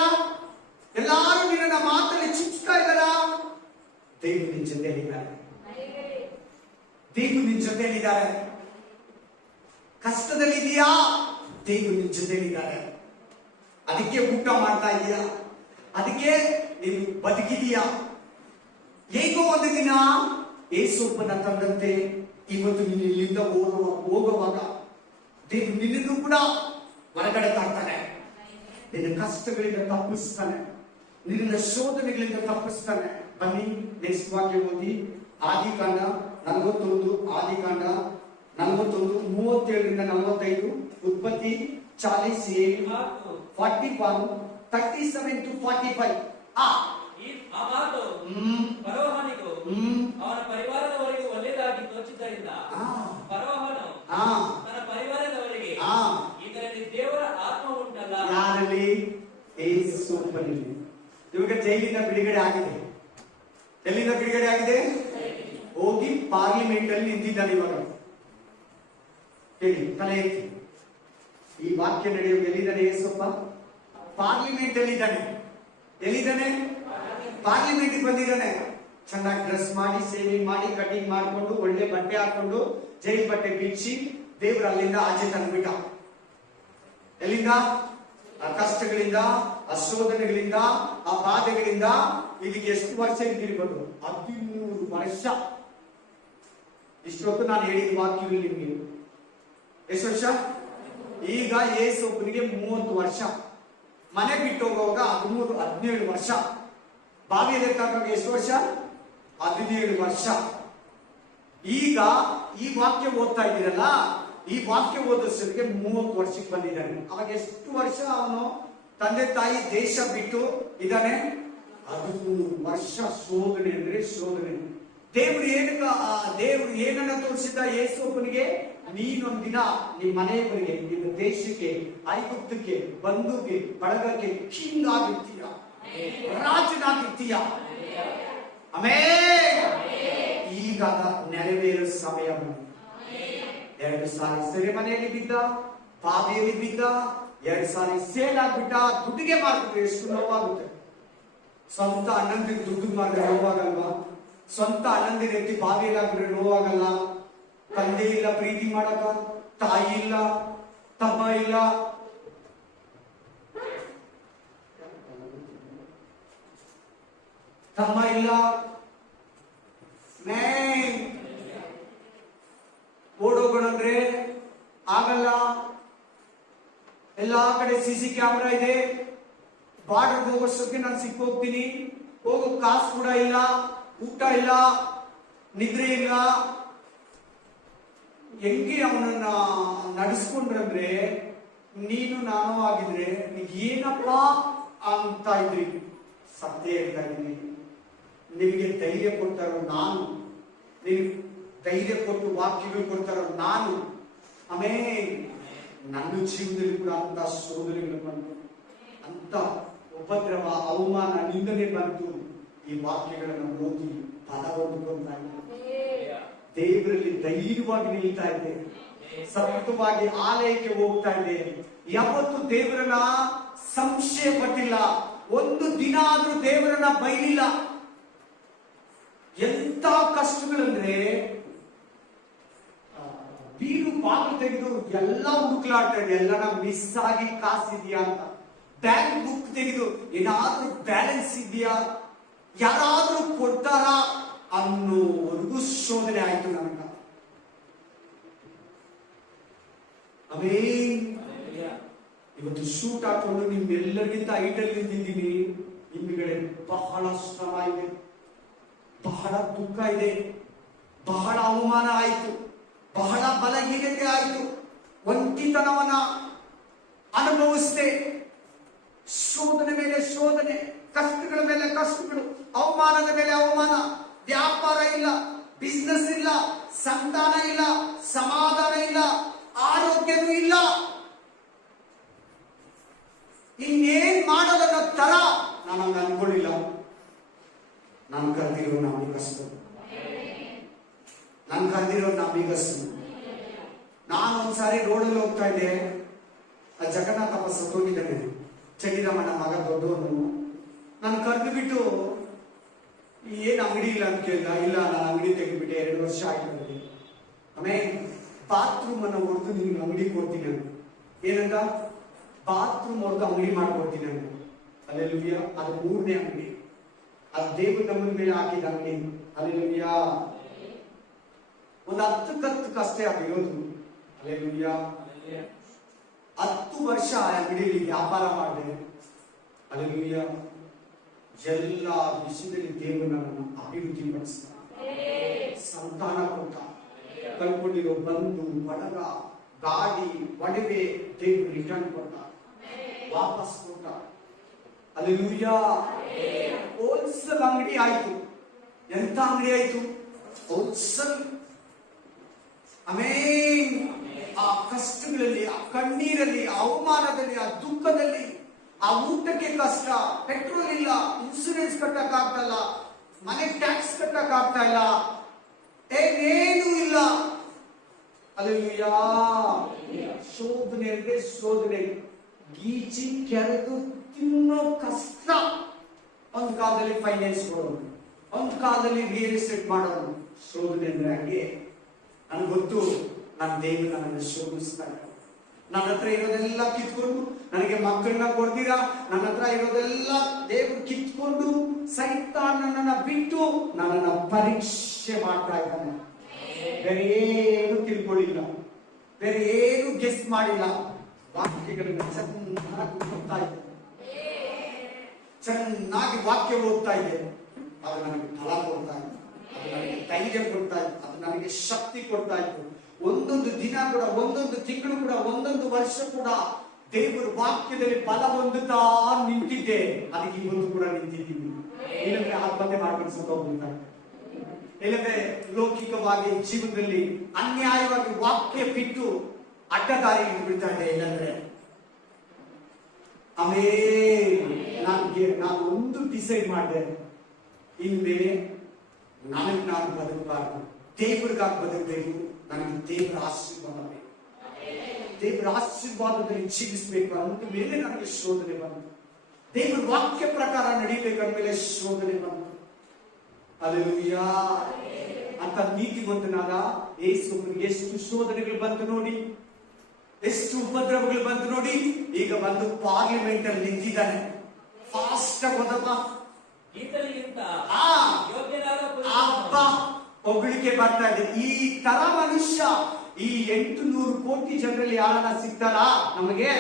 ಎಲ್ಲಾರು ನಿನ್ನನ್ನು ಮಾತಲ್ಲಿ ಚುಚ್ತಾ ಇದ್ದಾರ? ದೇವರು ನಿನ್ ಜೊತೆಯಲ್ಲಿದ್ದಾರೆ. ದೇವರು ನಿನ್ ಜೊತೆಯಲ್ಲಿದ್ದಾರೆ. ಕಷ್ಟದಲ್ಲಿದೆಯಾ? ದೇವರು ನಿನ್ ಜೊತೆಯಲ್ಲಿದ್ದಾರೆ. ಅದಕ್ಕೆ ಊಟ ಮಾಡ್ತಾ ಇದೀಯಾ? ಅದಕ್ಕೆ ನೀನು ಬದುಕಿದೀಯಾ? ಹೇಗೋ ಒಂದು ದಿನ ಏಸೊಪ್ಪನ ತಂದಂತೆ ಇವತ್ತು ನೀನು ಇಲ್ಲಿಂದ ಹೋಗುವಾಗ ದೇವರು ನಿನ್ನನ್ನು ಕೂಡ ಹೊರಗಡೆ ತಾಡ್ತಾನೆ. ನಿನ್ನ ಕಷ್ಟಗಳಿಂದ ತಪ್ಪಿಸ್ತಾನೆ, ನಿನ್ನ ಶೋಧನೆಗಳಿಂದ ತಪ್ಪಿಸ್ತಾನೆ. ಬನ್ನಿ ನೆಕ್ಸ್ಟ್ ವಾಕ್ಯ ಓದಿ. ಆದಿಕಾಂಡ 41:37-45, ಉತ್ಪತ್ತಿ 41:37-45. ಆ ಮಾತು ಫರೋಹನಿಗೂ ಅವನ ಪರಿವಾರದವರಿಗೂ ಒಳ್ಳೆಯದಾಗಿ ತೋಚಿದ್ದರಿಂದ ಫರೋಹನು ತನ್ನ ಪರಿವಾರದವರಿಗೆ ಇದರಲ್ಲಿ ದೇವರ ಆತ್ಮ ಉಂಟಲ್ಲ. ಯಾರಲ್ಲಿ? ಏಸೊಪ್ಪನಲ್ಲಿ. ಇವಾಗ ಜೈಲಿಂದ ಬಿಡುಗಡೆ ಆಗಿದೆ. ಎಲ್ಲಿಂದ ಬಿಡುಗಡೆ ಆಗಿದೆ? ಹೋಗಿ ಪಾರ್ಲಿಮೆಂಟ್ ಅಲ್ಲಿ ನಿಂತಿದ್ದಾನೆ. ಇವಾಗ ಹೇಳಿ, ತಲೆ ಎತ್ತಿ. ಈ ವಾಕ್ಯ ನಡೆಯೋದು ಎಲ್ಲಿದ್ದಾನೆ? ಏಸೊಪ್ಪ ಪಾರ್ಲಿಮೆಂಟ್ ಅಲ್ಲಿ ಇದ್ದಾನೆ. ಎಲ್ಲಿದ್ದಾನೆ? ಪಾರ್ಲಿಮೆಂಟ್ ಬಂದಿದ್ದಾನೆ. ಚೆನ್ನಾಗಿ ಡ್ರೆಸ್ ಮಾಡಿ, ಸೇವಿಂಗ್ ಮಾಡಿ, ಕಟಿಂಗ್ ಮಾಡಿಕೊಂಡು, ಒಳ್ಳೆ ಬಟ್ಟೆ ಹಾಕೊಂಡು, ಜೈಲ್ ಬಟ್ಟೆ ಬಿಚ್ಚಿ ದೇವ್ರ ಅಲ್ಲಿಂದ ಆಚೆ ತಂದ್ಬಿಟ್ಟ. ಎಲ್ಲಿಂದ? ಆ ಕಷ್ಟಗಳಿಂದ, ಆ ಶೋಧನೆಗಳಿಂದ, ಆ ಬಾಧೆಗಳಿಂದ. ಇದಕ್ಕೆ ಎಷ್ಟು ವರ್ಷ ಇದ್ದಿರ್ಬೋದು? 13 ವರ್ಷ. ಇಷ್ಟೊತ್ತು ನಾನು ಹೇಳಿದ ವಾಕ್ಯಗಳು ನಿಮ್ಗೆ ಎಷ್ಟು ವರ್ಷ? ಈಗ ಏಸೊಬ್ಬನಿಗೆ 30 ವರ್ಷ. ಮನೆ ಬಿಟ್ಟು ಹೋಗುವಾಗ 17 ವರ್ಷ. ಬಾವಿಯಲ್ಲಿ ಎತ್ತಾಗ ಎಷ್ಟು ವರ್ಷ? 17 ವರ್ಷ. ಈಗ ಈ ವಾಕ್ಯ ಓದ್ತಾ ಇದ್ದೀರಲ್ಲ, ಈ ವಾಕ್ಯ ಓದೋಷ್ಟೊತ್ತಿಗೆ 30 ವರ್ಷಕ್ಕೆ ಬಂದಿದ್ದಾನೆ. ಅವಾಗ ಎಷ್ಟು ವರ್ಷ ಅವನು ತಂದೆ ತಾಯಿ ದೇಶ ಬಿಟ್ಟು ಇದ್ದಾನೆ? 13 ವರ್ಷ. ಶೋಧನೆ ಅಂದ್ರೆ ಶೋಧನೆ. ದೇವರು ಏನನ್ನ ತೋರಿಸಿದ ಯೇಸುವನಿಗೆ, ನೀನೊಂದಿನ ನಿಮ್ಮ ಮನೆಯವರಿಗೆ, ನಿಮ್ಮ ದೇಶಕ್ಕೆ, ಐಗುಪ್ತಕ್ಕೆ, ಬಂಧುಗೆ, ಬಳಗಕ್ಕೆ ಕಿಂಗ್ ಆಗಿರ್ತೀಯ, ರಾಜನಾಗಿರ್ತೀಯ. ಆಮೇಲೆ ಈಗ ನೆರವೇರೋ ಸಮಯ ಬಂತು. 2 ಸಾರಿ ಸೆರೆಮನೆಯಲ್ಲಿ ಬಿದ್ದ, ಬಾವಿಯಲ್ಲಿ ಬಿದ್ದ, 2 ಸಾರಿ ಸೇಲ್ ಆಗ್ಬಿಟ್ಟ. ದುಡ್ಡಿಗೆ ಮಾಡ್ಬಿಟ್ರೆ ಎಷ್ಟು ನೋವಾಗುತ್ತೆ. ಸ್ವಂತ ಅಣ್ಣಂದಿಗೆ ದುಡ್ಡು ಮಾಡಿದ್ರೆ ನೋವಾಗಲ್ವಾ? ಸ್ವಂತ ಅಣ್ಣಂದಿರ ಎತ್ತಿ ಬಾವಿಯಲ್ಲಿ ಆಗ್ಬಿಟ್ರೆ ನೋವಾಗಲ್ಲ? ತಂದೆ ಇಲ್ಲ ಪ್ರೀತಿ ಮಾಡಕ, ತಾಯಿ ಇಲ್ಲ, ತಮ್ಮ ಇಲ್ಲ, ಓಡೋಗೋಣಂದ್ರೆ ಆಗಲ್ಲ. ಎಲ್ಲಾ ಕಡೆ ಸಿಸಿ ಕ್ಯಾಮೆರಾ ಇದೆ. ಬಾರ್ಡರ್ ಹೋಗೋಷ್ಟಕ್ಕೆ ನಾನು ಸಿಕ್ಕೋಗ್ತೀನಿ. ಹೋಗೋ ಕಾಸು ಕೂಡ ಇಲ್ಲ, ಊಟ ಇಲ್ಲ, ನಿದ್ರೆ ಇಲ್ಲ. ಹೆಂಗೆ ಅವನನ್ನ ನಡೆಸ್ಕೊಂಡ್ರಂದ್ರೆ, ನೀನು ನಾನು ಆಗಿದ್ರೆ ಏನಪ್ಪ ಅಂತ ಇದ್ರಿ. ಸತ್ಯ ಹೇಳ್ತಾ ಇದ್ದೀನಿ, ನಿಮಗೆ ಧೈರ್ಯ ಕೊಡ್ತಾರೋ ನಾನು, ನಿಮಗೆ ಧೈರ್ಯ ಕೊಟ್ಟು ವಾಕ್ಯಗಳು ಕೊಡ್ತಾರೋ ನಾನು. ಆಮೇಲೆ ನನ್ನ ಜೀವನದಲ್ಲಿ ಕೂಡ ಅಂತ ಶೋಧನೆಗಳು ಬಂತು, ಅಂತ ಉಪದ್ರವ, ಅವಮಾನ, ನಿಂದನೆ ಬಂತು. ಈ ವಾಕ್ಯಗಳನ್ನು ಓದಿ ಬಲ ಹೊಂದ್ಕೊಂತ ದೇವರಲ್ಲಿ ಧೈರ್ಯವಾಗಿ ನಿಲ್ತಾ ಇದ್ದೆ, ಸತತವಾಗಿ ಆಲಯಕ್ಕೆ ಹೋಗ್ತಾ ಇದ್ದೆ. ಯಾವತ್ತು ದೇವರನ್ನ ಸಂಶಯ ಪಟ್ಟಿಲ್ಲ, ಒಂದು ದಿನ ಆದ್ರೂ ದೇವರನ್ನ ಬೈಲಿಲ್ಲ. ಎಂತ ಕಷ್ಟಗಳಂದ್ರೆ, ಬೀರು ಬಾಗಿಲು ತೆಗೆದು ಎಲ್ಲ ಹುಡುಕ್ಲಾಡ್ತಾ ಇದೆ, ಎಲ್ಲನ ಮಿಸ್ ಆಗಿ ಕಾಸಿದ್ಯಾ ಅಂತ. ಬ್ಯಾಂಕ್ ಬುಕ್ ತೆಗೆದು ಏನಾದ್ರೂ ಬ್ಯಾಲೆನ್ಸ್ ಇದೆಯಾ, ಯಾರಾದ್ರೂ ಕೊಡ್ತಾರಾ ಅನ್ನೋವರೆಗೂ ಶೋಧನೆ ಆಯ್ತು ನನಗ. ಇವತ್ತು ಶೂಟ್ ಹಾಕೊಂಡು ನಿಮ್ಮೆಲ್ಲರಿಗಿಂತ ಐಟಲ್ ನಿಂತಿದ್ದೀನಿ. ನಿಮ್ಗಡೆ ಬಹಳ ಶ್ರಮ ಇದೆ, ಬಹಳ ದುಃಖ ಇದೆ, ಬಹಳ ಅವಮಾನ ಆಯ್ತು, ಬಹಳ ಬಲಹೀನತೆ ಆಯ್ತು, ಒಂಟಿತನವನ್ನ ಅನುಭವಿಸಿದೆ. ಶೋಧನೆ ಮೇಲೆ ಶೋಧನೆ, ಕಷ್ಟಗಳ ಮೇಲೆ ಕಷ್ಟಗಳು, ಅವಮಾನದ ಮೇಲೆ ಅವಮಾನ. ವ್ಯಾಪಾರ ಇಲ್ಲ, ಬಿಸ್ನೆಸ್ ಇಲ್ಲ, ಸಂತಾನ ಇಲ್ಲ, ಸಮಾಧಾನ ಇಲ್ಲ, ಆರೋಗ್ಯವೂ ಇಲ್ಲ. ಇನ್ನೇನ್ ಮಾಡೋದನ್ನ ತರ ನಾನು ಹಂಗ ಅನ್ಕೊಳ್ಳಿಲ್ಲ. ನಾನು ಕರೆದಿರೋ ನಂಬಿಕಸ್ತು, ನಾನು ಕರೆದಿರೋ ನಂಬಿಕಸ್ತು. ನಾನು ಒಂದ್ಸಾರಿ ರೋಡಲ್ಲಿ ಹೋಗ್ತಾ ಇದ್ದೆ, ಆ ಜಗನ್ನಾಥಪ್ಪ ಸತ್ತೋಗಿದ್ದಾನೆ, ಚಂಡಿರಾಮಣ್ಣ ಮಗ ದೊಡ್ಡವನು. ನಾನು ಕರೆದು ಬಿಟ್ಟು, ಏನ್ ಅಂಗಡಿ ಇಲ್ಲ ಅಂತ ಕೇಳಿದ. ಇಲ್ಲ, ನಾನು ಅಂಗಡಿ ತೆಗೆದ್ಬಿಟ್ಟೆ, 2 ವರ್ಷ ಆಯ್ತು ನನಗೆ. ಆಮೇಲೆ ಬಾತ್ರೂಮ್ ಅನ್ನ ಹೊಡೆದು ನಿಮ್ಗೆ ಅಂಗಡಿ ಕೊಡ್ತೀನಿ ಅಂತ. ಏನಂತ? ಬಾತ್ರೂಮ್ ಹೊಡೆದು ಅಂಗಡಿ ಮಾಡ್ಕೊಡ್ತೀನಿ ಅಂತ. ಅಲ್ಲೆಲೂಯ. ಅದು 3ನೇ ಅಂಗಡಿ, ಅದು ದೇವ್ರ ನಮ್ಮನ ಮೇಲೆ ಹಾಕಿದ ಅಂಗಡಿ. ಅಲ್ಲೆಲೂಯ. ಒಂದು 10 ಕತ್ತಕ್ಕೆ ಅಷ್ಟೇ ಅದು ಇರೋದು. ಅಲ್ಲೆಲೂಯ. 10 ವರ್ಷ ಆ ಅಂಗಡಿಯಲ್ಲಿ ವ್ಯಾಪಾರ ಮಾಡಿದೆ. ಅಲ್ಲೆಲೂಯ. ಎಲ್ಲ ವಿಷಯದಲ್ಲಿ ದೇವರು ನನ್ನನ್ನು ಅಭಿವೃದ್ಧಿ ಪಡಿಸ್ತ, ಸಂತಾನ ಕೊಟ್ಟ, ಕಳ್ಕೊಂಡಿರೋ ಬಂಧು ಬಳಗ, ಗಾಡಿ, ಒಡವೆ ದೇವರು ರಿಟರ್ನ್ ಕೊಟ್ಟ, ವಾಪಸ್ ಕೊಟ್ಟ. ಅಲ್ಲೆಲೂಯ. ಹೋಲ್ಸೇಲ್ ಅಂಗಡಿ ಆಯ್ತು. ಎಂತ ಅಂಗಡಿ ಆಯ್ತು? ಹೋಲ್ಸೇಲ್. ಆಮೇಲೆ ಆ ಕಷ್ಟಗಳಲ್ಲಿ, ಆ ಕಣ್ಣೀರಲ್ಲಿ, ಆ ಅವಮಾನದಲ್ಲಿ, ಆ ದುಃಖದಲ್ಲಿ, ಆ ಊಟಕ್ಕೆ ಕಷ್ಟ, ಪೆಟ್ರೋಲ್ ಇಲ್ಲ, ಇನ್ಸೂರೆನ್ಸ್ ಕಟ್ಟಕ್ ಆಗ್ತಲ್ಲ, ಮನೆ ಟ್ಯಾಕ್ಸ್ ಕಟ್ಟಕ್ ಆಗ್ತಾ ಇಲ್ಲ, ಏನೇನು ಇಲ್ಲ. ಅಲ್ಲೆಲೂಯ. ಶೋಧನೆ ಅಂದ್ರೆ ಶೋಧನೆ, ಗೀಚಿ ಕೆರೆದು ತಿನ್ನೋ ಕಷ್ಟ. ಒಂದು ಕಾಲದಲ್ಲಿ ಫೈನಾನ್ಸ್ ಕೊಡೋದು, ಒಂದು ಕಾಲದಲ್ಲಿ ರಿಯಲ್ ಎಸ್ಟೇಟ್ ಮಾಡೋದು. ಶೋಧನೆ ಅಂದ್ರೆ ಹಾಗೆ. ನನ್ಗೆ ಗೊತ್ತು, ನನ್ನ ದೇವರು ನನ್ನನ್ನು ಶೋಧಿಸ್ತಾ ಇದ್ದಾರೆ. ನನ್ನ ಹತ್ರ ಇರೋದೆಲ್ಲ ಕಿತ್ಕೊಂಡು, ನನಗೆ ಮಕ್ಕಳನ್ನ ಕೊಡ್ತೀರಾ, ನನ್ನ ಹತ್ರ ಇರೋದೆಲ್ಲ ದೇವರು ಕಿತ್ಕೊಂಡು ಸೈತಾನನನ್ನ ಬಿಟ್ಟು ನನ್ನನ್ನ ಪರೀಕ್ಷೆ ಮಾಡ್ತಾ ಇದ್ದಾನೆ. ಬೇರೆ ಏನು ತಿಳ್ಕೊಳ್ಳಿಲ್ಲ, ಬೇರೆ ಏನು ಗೆಸ್ ಮಾಡಿಲ್ಲ. ವಾಕ್ಯಗಳನ್ನು ಚೆನ್ನಾಗಿ ಓದ್ತಾ ಇದ್ದೆ, ಚೆನ್ನಾಗಿ ವಾಕ್ಯ ಓದ್ತಾ ಇದ್ದೆ. ಅದು ನನಗೆ ಫಲ ಕೊಡ್ತಾ ಇತ್ತು, ಅದು ನನಗೆ ಧೈರ್ಯ ಕೊಡ್ತಾ ಇತ್ತು, ಅದು ನನಗೆ ಶಕ್ತಿ ಕೊಡ್ತಾ ಇತ್ತು. ಒಂದೊಂದು ದಿನ ಕೂಡ, ಒಂದೊಂದು ತಿಂಗಳು ಕೂಡ, ಒಂದೊಂದು ವರ್ಷ ಕೂಡ ದೇವರ ವಾಕ್ಯದಲ್ಲಿ ಬಲ ಹೊಂದುತ್ತಾ ನಿಂತಿದ್ದೆ. ಅದಕ್ಕೆ ಇವತ್ತು ಕೂಡ ನಿಂತಿದ್ದೀನಿ. ಏನಂದ್ರೆ ಆತ್ಮಹತ್ಯೆ ಮಾಡ್ಕೊಂಡು ಸತ್ತೋಗ್ಬಿಡ್ತಾರೆ. ಇಲ್ಲವೇ ಲೌಕಿಕವಾಗಿ ಜೀವನದಲ್ಲಿ ಅನ್ಯಾಯವಾಗಿ ವಾಕ್ಯ ಬಿಟ್ಟು ಅಡ್ಡದಾರಿಗೆ ಬಿಡ್ತಾ ಇದೆ. ಇಲ್ಲಂದ್ರೆ ನಾನು ಒಂದು ಡಿಸೈಡ್ ಮಾಡಿದೆ, ಇನ್ಮೇಲೆ ನನಗೆ ನಾನು ಬದುಕಬಾರ್ದು, ದೇವರಿಗಾಗಿ ಬದುಕಬೇಕು. ನನಗೆ ದೇವರ ಆಶೀರ್ವಾದ ಬೇಕು, ದೇವರ ಆಶೀರ್ವಾದದಲ್ಲಿ ಜೀವಿಸಬೇಕು ಅಂದ ಮೇಲೆ ನನಗೆ ಶೋಧನೆ ಬಂತು. ದೇವರ ವಾಕ್ಯ ಪ್ರಕಾರ ನಡೀಬೇಕಂದ್ಮೇಲೆ ಶೋಧನೆ ಬಂತು. ಹಲ್ಲೆಲೂಯಾ ಅಂತ ನೀತಿವಂತನಾದ ಯೇಸುವಿಗೆ ಎಷ್ಟು ಶೋಧನೆಗಳು ಬಂತು ನೋಡಿ, ಎಷ್ಟು ಉಪದ್ರವಗಳು ಬಂತು ನೋಡಿ. ಈಗ ಬಂದು ಪಾರ್ಲಿಮೆಂಟ್ ಅಲ್ಲಿ ನಿಂತಿದ್ದಾನೆ. ಫಾಸ್ಟ್ ಆಗಿ ಹೋದಪ್ಪ, ಈತನಿಗಿಂತ ಆ ಯೋಗ್ಯನಾದ ಅಪ್ಪ ಹೊಗಳಿಕೆ ಬರ್ತಾ ಇದೆ. ಈ ತರ ಮನುಷ್ಯ ಈ 800 ಕೋಟಿ ಜನರಲ್ಲಿ ಯಾರನ್ನ ಸಿಗ್ತಾರಾ ನಮಗೆ?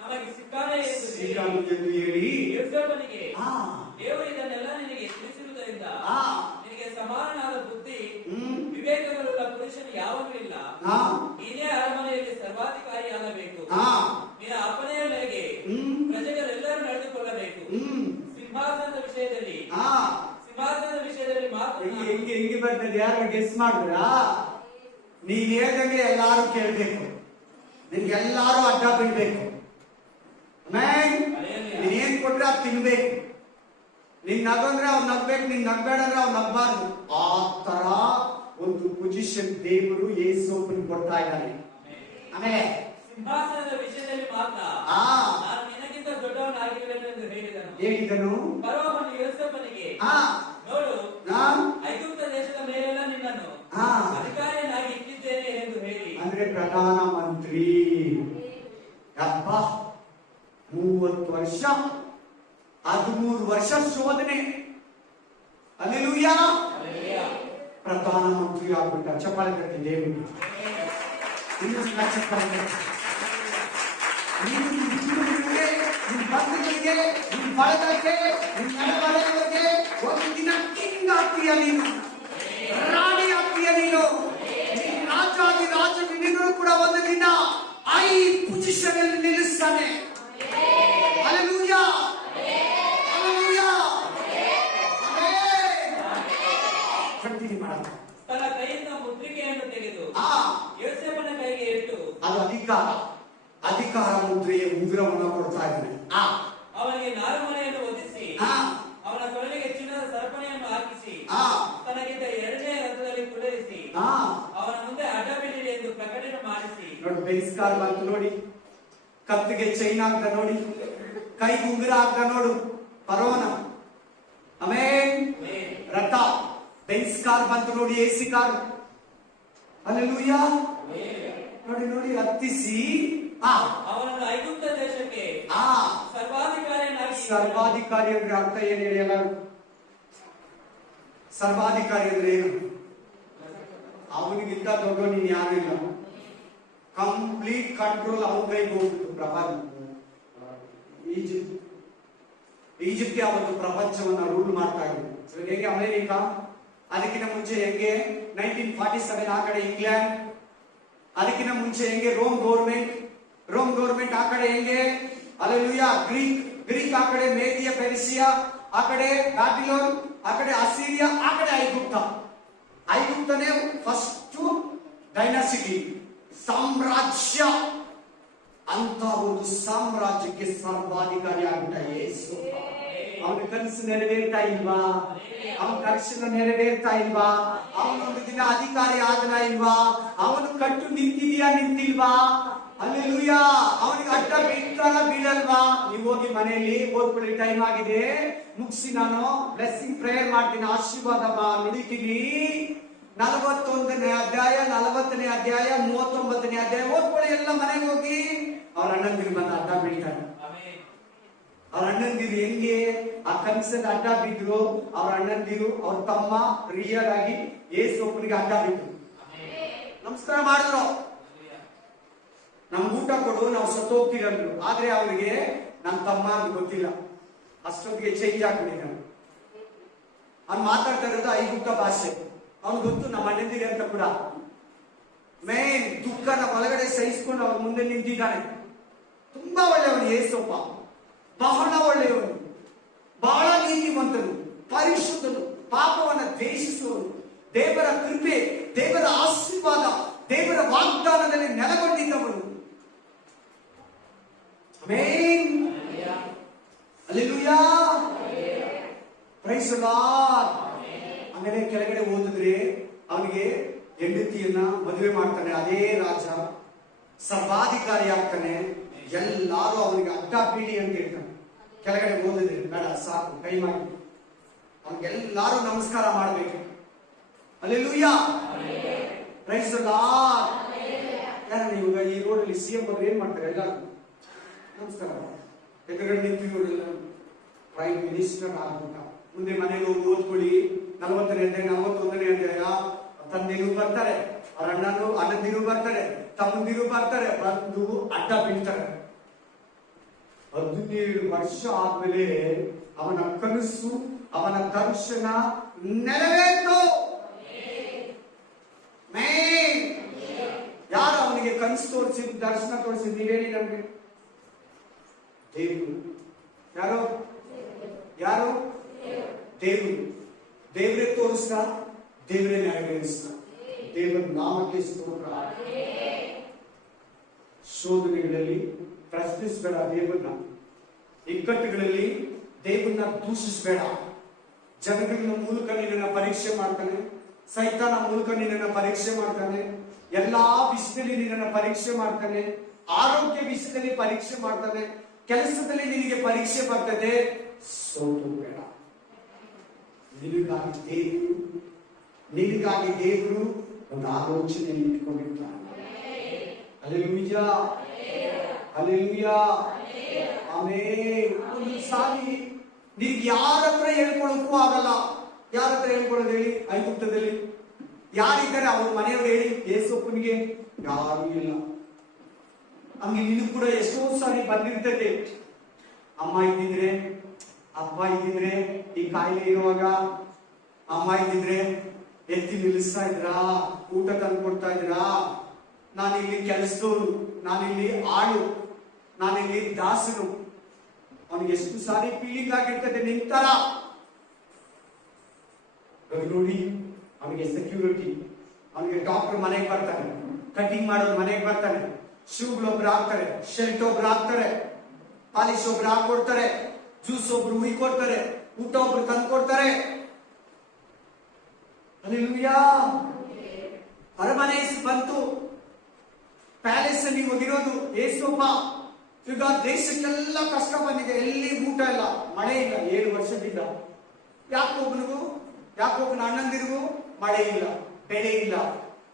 ನಮಗೆ ಸಿಕ್ಕಾನೆ ಶ್ರೀರಾಮ ಎಂದು ಹೇಳಿ ಯೋಸೇಫನಿಗೆ ಆ ದೇವರು ಇದನ್ನೆಲ್ಲ ನಿನಗೆ ತಿಳಿಸಿರುವುದರಿಂದ ಆ ನಿನಗೆ ಸಮಾನವಾದ ಬುದ್ಧಿ ಹ್ಮ್ ವಿವೇಕಗಳುಳ್ಳ ಪುರುಷನು ಯಾವನೂ ಇಲ್ಲ. ಆ ನೀನೇ ಅರಮನೆಯಲ್ಲಿ ಸರ್ವಾಧಿಕಾರಿಯಾಗಬೇಕು. ಆ ನಿನ್ನ ಅಪ್ಪನೆಯ ಮೇರೆಗೆ ಹ್ಮ್ ಪ್ರಜೆಗಳೆಲ್ಲರೂ ನಡೆದುಕೊಳ್ಳಬೇಕು. ಹ್ಮ್ ಸಿಂಹಾಸನದ ವಿಷಯದಲ್ಲಿ ಆ ಮಾತ್ರ ಹೆಂಗೆ ಬರ್ತದೆ? ಯಾರು ಗೆಸ್ ಮಾಡಿದ್ರಾ? ನೀನ್ ಹೇಳ್ದಂಗೆ ಎಲ್ಲಾರು ಕೇಳ್ಬೇಕು, ನಿನ್ಗೆ ಎಲ್ಲಾರು ಅಡ್ಡ ಬಿಡ್ಬೇಕು. ನೀನೇನ್ ಕೊಟ್ರೆ ಅದು ತಿನ್ಬೇಕು. ನೀನ್ ನಗಂದ್ರೆ ಅವ್ನು ನಗ್ಬೇಕು, ನೀನ್ ನಗ್ಬೇಡ ಅಂದ್ರೆ ಅವ್ನು ನಗ್ಬಾರ್ದು. ಆ ತರ ಒಂದು ಪೊಸಿಷನ್ ದೇವರು ಯೇಸುವನಿಗೆ ಕೊಡ್ತಾ ಇದ್ದಾನೆ. ಆಮೇಲೆ ಸಿಂಹಾಸನದ ವಿಷಯದಲ್ಲಿ ಮಾತ್ರ ನಾನು ನಿನಗಿಂತ ದೊಡ್ಡವನಾಗಿರುವೆನು ಎಂದು ಹೇಳಿದನು. ಫರೋಹನು ಯೋಸೇಫನಿಗೆ, ನೋಡು, ಐಗುಪ್ತ ದೇಶದ ಮೇಲೆಲ್ಲ ನಿನ್ನನ್ನು ಅಧಿಕಾರಿಯನ್ನಾಗಿ ಇಟ್ಟಿದ್ದೇನೆ ಎಂದು ಹೇಳಿ, ಅಂದ್ರೆ ಪ್ರಧಾನ ಮಂತ್ರಿ. ಅಪ್ಪ 30 ವರ್ಷ 13 ವರ್ಷ ಶೋಧನೆ. ಹಲ್ಲೆಲೂಯಾ. ಪ್ರಧಾನ ಮಂತ್ರಿ ಆಗ್ಬಿಟ್ಟ. ಚಪ್ಪಾಳೆ ತಟ್ಟಿ ದೇವರಿಗೆ. ಬಂಧುಗಳಿಗೆ, ಬಳಗಕ್ಕೆ, ನಡವಳಿಕೆಗೆ ಒಂದು ದಿನ ಕಿಂಗ್ ಆಗ್ತೀಯ ನೀನು, ರಾಣಿ ಆಗ್ತೀಯ ನೀನು. ರಾಜಾದಿ ರಾಜ ನಿನ್ನೂ ಕೂಡ ಒಂದು ದಿನ ಐ ಪೊಸಿಷನ್ ಅಲ್ಲಿ ನಿಲ್ಲಿಸ್ತಾನೆ. Hallelujah, hallelujah. ಕಂಟಿನ್ಯೂ ಮಾಡೋಣ. ತನ್ನ ಕೈಯಿಂದ ಮುದ್ರಿಕೆಯನ್ನು ತೆಗೆದು ಯೋಸೇಫನ ಕೈಗೆ ಇಟ್ಟು, ಅದು ಅಧಿಕಾರ ಮುದ್ರೆಯ ಉಂಗುರವನ್ನು ಕೊಡ್ತಾ ಇದ್ದಾನೆ. ಅವನಿಗೆ ನಾರುಮನೆಯನ್ನು ಒದಿಸಿ, ಅವನ ಕೊರಳಿಗೆ ಚಿನ್ನದ ಸರಪಣಿಯನ್ನು ಹಾಕಿಸಿ, ತನಗಿಂತ 2ನೇ ರಥದಲ್ಲಿ ಕುಳ್ಳಿರಿಸಿ, ಅವನ ಮುಂದೆ ಅಡ್ಡ ಬೀಳಿರಿ ಎಂದು ಪ್ರಕಟಣೆ ಮಾಡಿಸಿ. ನೋಡಿ, ಬೆನ್ಸ್ಕಾರ್ ಬಂತು ನೋಡಿ, ಕತ್ತಿಗೆ ಚೈನ್ ಆಗ್ದ ನೋಡಿ, ಕೈಗೆ ಉಂಗುರ ಆಗ್ದ ನೋಡು, ಪರೋನ. ಆಮೇಲೆ ರಥ ಬೆನ್ಸ್ಕಾರ್ ಬಂತು ನೋಡಿ, ಎಸಿ ಕಾರ್. ಹಲ್ಲೆಲೂಯಾ. ನೋಡಿ ನೋಡಿ, ಹತ್ತಿಸಿ ಅವನನ್ನು ಐಗುಪ್ತ ದೇಶಕ್ಕೆ ಸರ್ವಾಧಿಕಾರಿಯನ್ನಾಗಿ. ಸರ್ವಾಧಿಕಾರಿ ಅಂದ್ರೆ ಅರ್ಥ ಏನು ಹೇಳಿಯಲ್ಲ? ಸರ್ವಾಧಿಕಾರಿ ಅಂದ್ರೆ ಏನು? ಅವನಿಗಿಂತ ದೊಡ್ಡ ನೀನ್ ಯಾರು ಇಲ್ಲ. ಕಂಪ್ಲೀಟ್ ಕಂಟ್ರೋಲ್ ಅವನ ಕೈಗೆ ಹೋಗ್ಬಿಟ್ಟು. ಪ್ರಪಂಚ ಈಜಿಪ್ಟ್ ಅವತ್ತು ಪ್ರಪಂಚವನ್ನ ರೂಲ್ ಮಾಡ್ತಾ ಇದ್ರು. ಹೇಗೆ ಅಮೆರಿಕಾ, ಅದಕ್ಕಿಂತ ಮುಂಚೆ ಹೆಂಗೆ 1947 ಆ ಕಡೆ ಇಂಗ್ಲೆಂಡ್, ಅದಕ್ಕಿಂತ ಮುಂಚೆ ಹೆಂಗೆ ರೋಮ್ ಗೌರ್ಮೆಂಟ್ ಆ ಕಡೆ ಹೆಂಗೆ, ಹಲ್ಲೆಲೂಯಾ, ಗ್ರೀಕ್ ಆ ಕಡೆ, ಮೇದಿಯ ಪೆರ್ಸಿಯಾ ಆ ಕಡೆ, ಬ್ಯಾಬಿಲೋನ್ ಆ ಕಡೆ, ಅಸಿರಿಯಾ ಆ ಕಡೆ, ಐಗುಪ್ತನೇ ಫಸ್ಟ್ ಡೈನಾಸಿಟಿ, ಸಾಮ್ರಾಜ್ಯ. ಅಂತ ಒಂದು ಸಾಮ್ರಾಜ್ಯಕ್ಕೆ ಸರ್ವಾಧಿಕಾರಿ ಆಗ್ಬಿಟ್ಟ ಯೇಸು. ಅವನ ಕನಸು ನೆರವೇರ್ತಾ ಇಲ್ವಾ? ಅವನ ಕನಸನ್ನು ನೆರವೇರ್ತಾ ಇಲ್ವಾ? ಅವನೊಂದು ದಿನ ಅಧಿಕಾರಿ ಆದನ ಇಲ್ವಾ? ಅವನು ಕಟ್ಟು ನಿಂತಿಲ್ವಾ? ಹಲ್ಲೆಲೂಯಾ. ಅವನಿಗೆ ಅಡ್ಡ ಬಿಡ್ತಾನ ಬೀಳಲ್ವಾ? ನೀವು ಹೋಗಿ ಮನೆಯಲ್ಲಿ ಓದ್ಕೊಳ್ಳಿ, ಟೈಮ್ ಆಗಿದೆ, ಮುಗಿಸಿ ನಾನು ಬ್ಲೆಸ್ಸಿಂಗ್ ಪ್ರೇಯರ್ ಮಾಡ್ತೀನಿ, ಆಶೀರ್ವಾದ ನುಡಿತೀನಿ. 41ನೇ ಅಧ್ಯಾಯ, 40ನೇ ಅಧ್ಯಾಯ, 39ನೇ ಅಧ್ಯಾಯ ಓದ್ಕೊಳ್ಳಿ. ಎಲ್ಲ ಮನೆಗೆ ಹೋಗಿ ಅವ್ರ ಅಣ್ಣಂದಿರು ಬಂದ ಅಡ್ಡ ಬೀಳ್ತಾನೆ. ಅವ್ರ ಅಣ್ಣಂದಿರು ಹೆಂಗೆ ಆ ಕನಸಲ್ಲಿ ಅಡ್ಡ ಬಿದ್ರು? ಅವ್ರ ಅಣ್ಣಂದಿರು, ಅವ್ರ ತಮ್ಮ ರಿಯಲ್ ಆಗಿ ಯೇಸುವಿಗೆ ಅಡ್ಡ ಬಿದ್ರು, ನಮಸ್ಕಾರ ಮಾಡಿದ್ರು. ನಮ್ಗೆ ಊಟ ಕೊಡು, ನಾವು ಸತ್ತೋಗ್ತೀರಂದ್ರು. ಆದ್ರೆ ಅವರಿಗೆ ನನ್ನ ತಮ್ಮ ಅಂತ ಗೊತ್ತಿಲ್ಲ. ಅಷ್ಟೊತ್ತಿಗೆ ಚೇಂಜ್ ಆಗ್ಬಿಟ್ಟಿದ್ದಾನೆ. ಅವ್ನು ಮಾತಾಡ್ತಾ ಇರೋದು ಐಗುಪ್ತ ಭಾಷೆ. ಅವ್ನು ಗೊತ್ತು ನಮ್ಮ ಅಣ್ಣಂದಿರಿ ಅಂತ ಕೂಡ. ಮೇನ್ ದುಃಖನ ಒಳಗಡೆ ಸಹಿಸ್ಕೊಂಡು ಅವ್ರ ಮುಂದೆ ನಿಂತಿದ್ದಾನೆ. ತುಂಬಾ ಒಳ್ಳೆಯವನು ಯೇಸಪ್ಪ, ಬಹಳ ಒಳ್ಳೆಯವನು, ಬಹಳ ನೀತಿವಂತನು, ಪರಿಶುದ್ಧನು, ಪಾಪವನ್ನು ದ್ವೇಷಿಸುವವರು, ದೇವರ ಕೃಪೆ, ದೇವರ ಆಶೀರ್ವಾದ, ದೇವರ ವಾಗ್ದಾನದಲ್ಲಿ ನೆಲೆಗೊಂಡಿದ್ದವರು. Amen. Hallelujah. Praise the Lord. ಆಮೇಲೆ ಕೆಳಗಡೆ ಓದಿದ್ರೆ ಅವನಿಗೆ ಹೆಂಡತಿಯನ್ನ ಮದುವೆ ಮಾಡ್ತಾನೆ. ಅದೇ ರಾಜ ಸರ್ವಾಧಿಕಾರಿ ಆಗ್ತಾನೆ. ಎಲ್ಲಾರು ಅವನಿಗೆ ಅಡ್ಡ ಪೀಡಿ ಅಂತ ಹೇಳ್ತಾನೆ. ಕೆಳಗಡೆ ಓದಿದ್ರೆ ಬೇಡ, ಸಾಕು, ಕೈ ಮಾಡಿ. ಅವನಿಗೆಲ್ಲಾರು ನಮಸ್ಕಾರ ಮಾಡಬೇಕು. ಹಲ್ಲೆಲೂಯಾ. Praise the Lord. ಯಾರನ್ನ ಇವಾಗ ಈ ರೋಡಲ್ಲಿ ಸಿಎಂ ಅವರು ಏನ್ ಮಾಡ್ತಾರೆ? ಎಲ್ಲಾರು ನಮಸ್ಕಾರ. ಎದುರುಗಡೆ ನಿಂತಿರೋರೆಲ್ಲ ಪ್ರೈಮ್ ಮಿನಿಸ್ಟರ್ ಆಗ್ಬಿಟ್ಟ. ಮುಂದೆ ಮನೆಗೆ ಹೋಗಿ ಓದ್ಕೊಳ್ಳಿ. 40ನೇ ಅಧ್ಯಾಯ 41ನೇ ಅಧ್ಯಾಯ. ತಂದೆನೂ ಬರ್ತಾರೆ, ಅವ್ರ ಅಣ್ಣಂದಿರು ಬರ್ತಾರೆ, ತಮ್ಮಂದಿರು ಬರ್ತಾರೆ, ಬಂದು ಅಡ್ಡ ಬೀಳ್ತಾರೆ. 17 ವರ್ಷ ಆದ್ಮೇಲೆ ಅವನ ಕನಸು, ಅವನ ದರ್ಶನ ನೆರವೇರಿತು. ಯಾರು ಅವನಿಗೆ ಕನಸು ತೋರಿಸಿದ್, ದರ್ಶನ ತೋರಿಸಿದ್? ನೀವೇನಿ ನಮ್ಗೆ? ದೇವರು. ಯಾರು? ಯಾರು? ದೇವರು. ದೇವರೇ ತೋರಿಸ್ತ, ದೇವರೇ ನೆರವೇರಿಸ್ತ. ದೇವರ ನಾಮಕ್ಕೆ ಸ್ತೋತ್ರ. ಶೋಧನೆಗಳಲ್ಲಿ ಪ್ರಶ್ನಿಸಬೇಡ ದೇವರನ್ನ. ಇಕ್ಕಟ್ಟುಗಳಲ್ಲಿ ದೇವರನ್ನ ದೂಷಿಸಬೇಡ. ಜನಗಳ ಮೂಲಕ ನಿನ್ನನ್ನು ಪರೀಕ್ಷೆ ಮಾಡ್ತಾನೆ, ಸೈತಾನ ಮೂಲಕ ನಿನ್ನನ್ನು ಪರೀಕ್ಷೆ ಮಾಡ್ತಾನೆ, ಎಲ್ಲಾ ವಿಷಯದಲ್ಲಿ ನಿನ್ನನ್ನು ಪರೀಕ್ಷೆ ಮಾಡ್ತಾನೆ, ಆರೋಗ್ಯ ವಿಷಯದಲ್ಲಿ ಪರೀಕ್ಷೆ ಮಾಡ್ತಾನೆ, ಕೆಲಸದಲ್ಲಿ ನಿನಗೆ ಪರೀಕ್ಷೆ ಬರ್ತದೆ. ಸೋತು ಬೇಡ. ನಿನಗಾಗಿ ದೇವರು ಒಂದು ಆಲೋಚನೆ ಇಟ್ಕೊಂಡಿರ್ತಾನೆ. ಹಲ್ಲೆಲೂಯಾ. ಹಲ್ಲೆಲೂಯಾ. ಆಮೆನ್. ಒಂದು ಸಾರಿ ನಿನಗೆ ಯಾರ ಹತ್ರ ಹೇಳ್ಕೊಳ್ಳೋಕ್ಕೂ ಆಗಲ್ಲ. ಯಾರ ಹತ್ರ ಹೇಳ್ಕೊಳ್ಳೋದು ಹೇಳಿ? ಐಗುಪ್ತದಲ್ಲಿ ಯಾರಿದ್ದಾರೆ? ಅವ್ರ ಮನೆಯವರು ಹೇಳಿ. ಯೇಸಪ್ಪನಿಗೆ ಯಾರು ಇಲ್ಲ. ಹಂಗೆ ನೀನು ಕೂಡ ಎಷ್ಟೋ ಸಾರಿ ಬಂದಿರ್ತದೆ. ಅಮ್ಮ ಇದ್ದಿದ್ರೆ, ಅಪ್ಪ ಇದ್ದಿದ್ರೆ, ಈ ಕಾಯಿಲೆ ಇರುವಾಗ ಅಮ್ಮ ಇದ್ದಿದ್ರೆ ಎತ್ತಿ ನಿಲ್ಲಿಸ್ತಾ ಇದ್ರಾ, ಊಟ ತಂದು ಕೊಡ್ತಾ ಇದ್ರಾ, ನಾನಿಲ್ಲಿ ಕೆಲಸದವನು, ನಾನಿಲ್ಲಿ ಆಳು, ನಾನಿಲ್ಲಿ ದಾಸನು. ಅವನಿಗೆ ಎಷ್ಟು ಸಾರಿ ಫೀಲಿಂಗ್ ಆಗಿರ್ತದೆ ನಿಂತರ. ನೋಡಿ, ಅವನಿಗೆ ಸೆಕ್ಯೂರಿಟಿ, ಅವನಿಗೆ ಡಾಕ್ಟರ್ ಮನೆಗೆ ಬರ್ತಾನೆ, ಕಟಿಂಗ್ ಮಾಡೋರು ಮನೆಗೆ ಬರ್ತಾನೆ, ಶೂಗಳು ಒಬ್ರು ಹಾಕ್ತಾರೆ, ಶರ್ಟ್ ಒಬ್ರು ಹಾಕ್ತಾರೆ, ಪಾಲಿಶ್ ಒಬ್ರು ಹಾಕೊಡ್ತಾರೆ, ಜ್ಯೂಸ್ ಒಬ್ರು ಹುಯ್ಕೊಡ್ತಾರೆ, ಊಟ ಒಬ್ರು ತಂದು ಕೊಡ್ತಾರೆ. ಹಲ್ಲೆಲೂಯಾ. ಅರಮನೆ ಬಂತು, ಪ್ಯಾಲೇಸ್ ಅಲ್ಲಿ ಹೋಗಿರೋದು ಏಸೊಬ್ಬ. ಈಗ ದೇಶಕ್ಕೆಲ್ಲ ಕಷ್ಟ ಬಂದಿದೆ, ಎಲ್ಲಿ ಊಟ ಇಲ್ಲ, ಮಳೆ ಇಲ್ಲ 7 ವರ್ಷದಿಂದ. ಯಾಕೊಬ್ಬನ ಅಣ್ಣಂದಿರಿಗೂ ಮಳೆ ಇಲ್ಲ, ಬೆಳೆ ಇಲ್ಲ,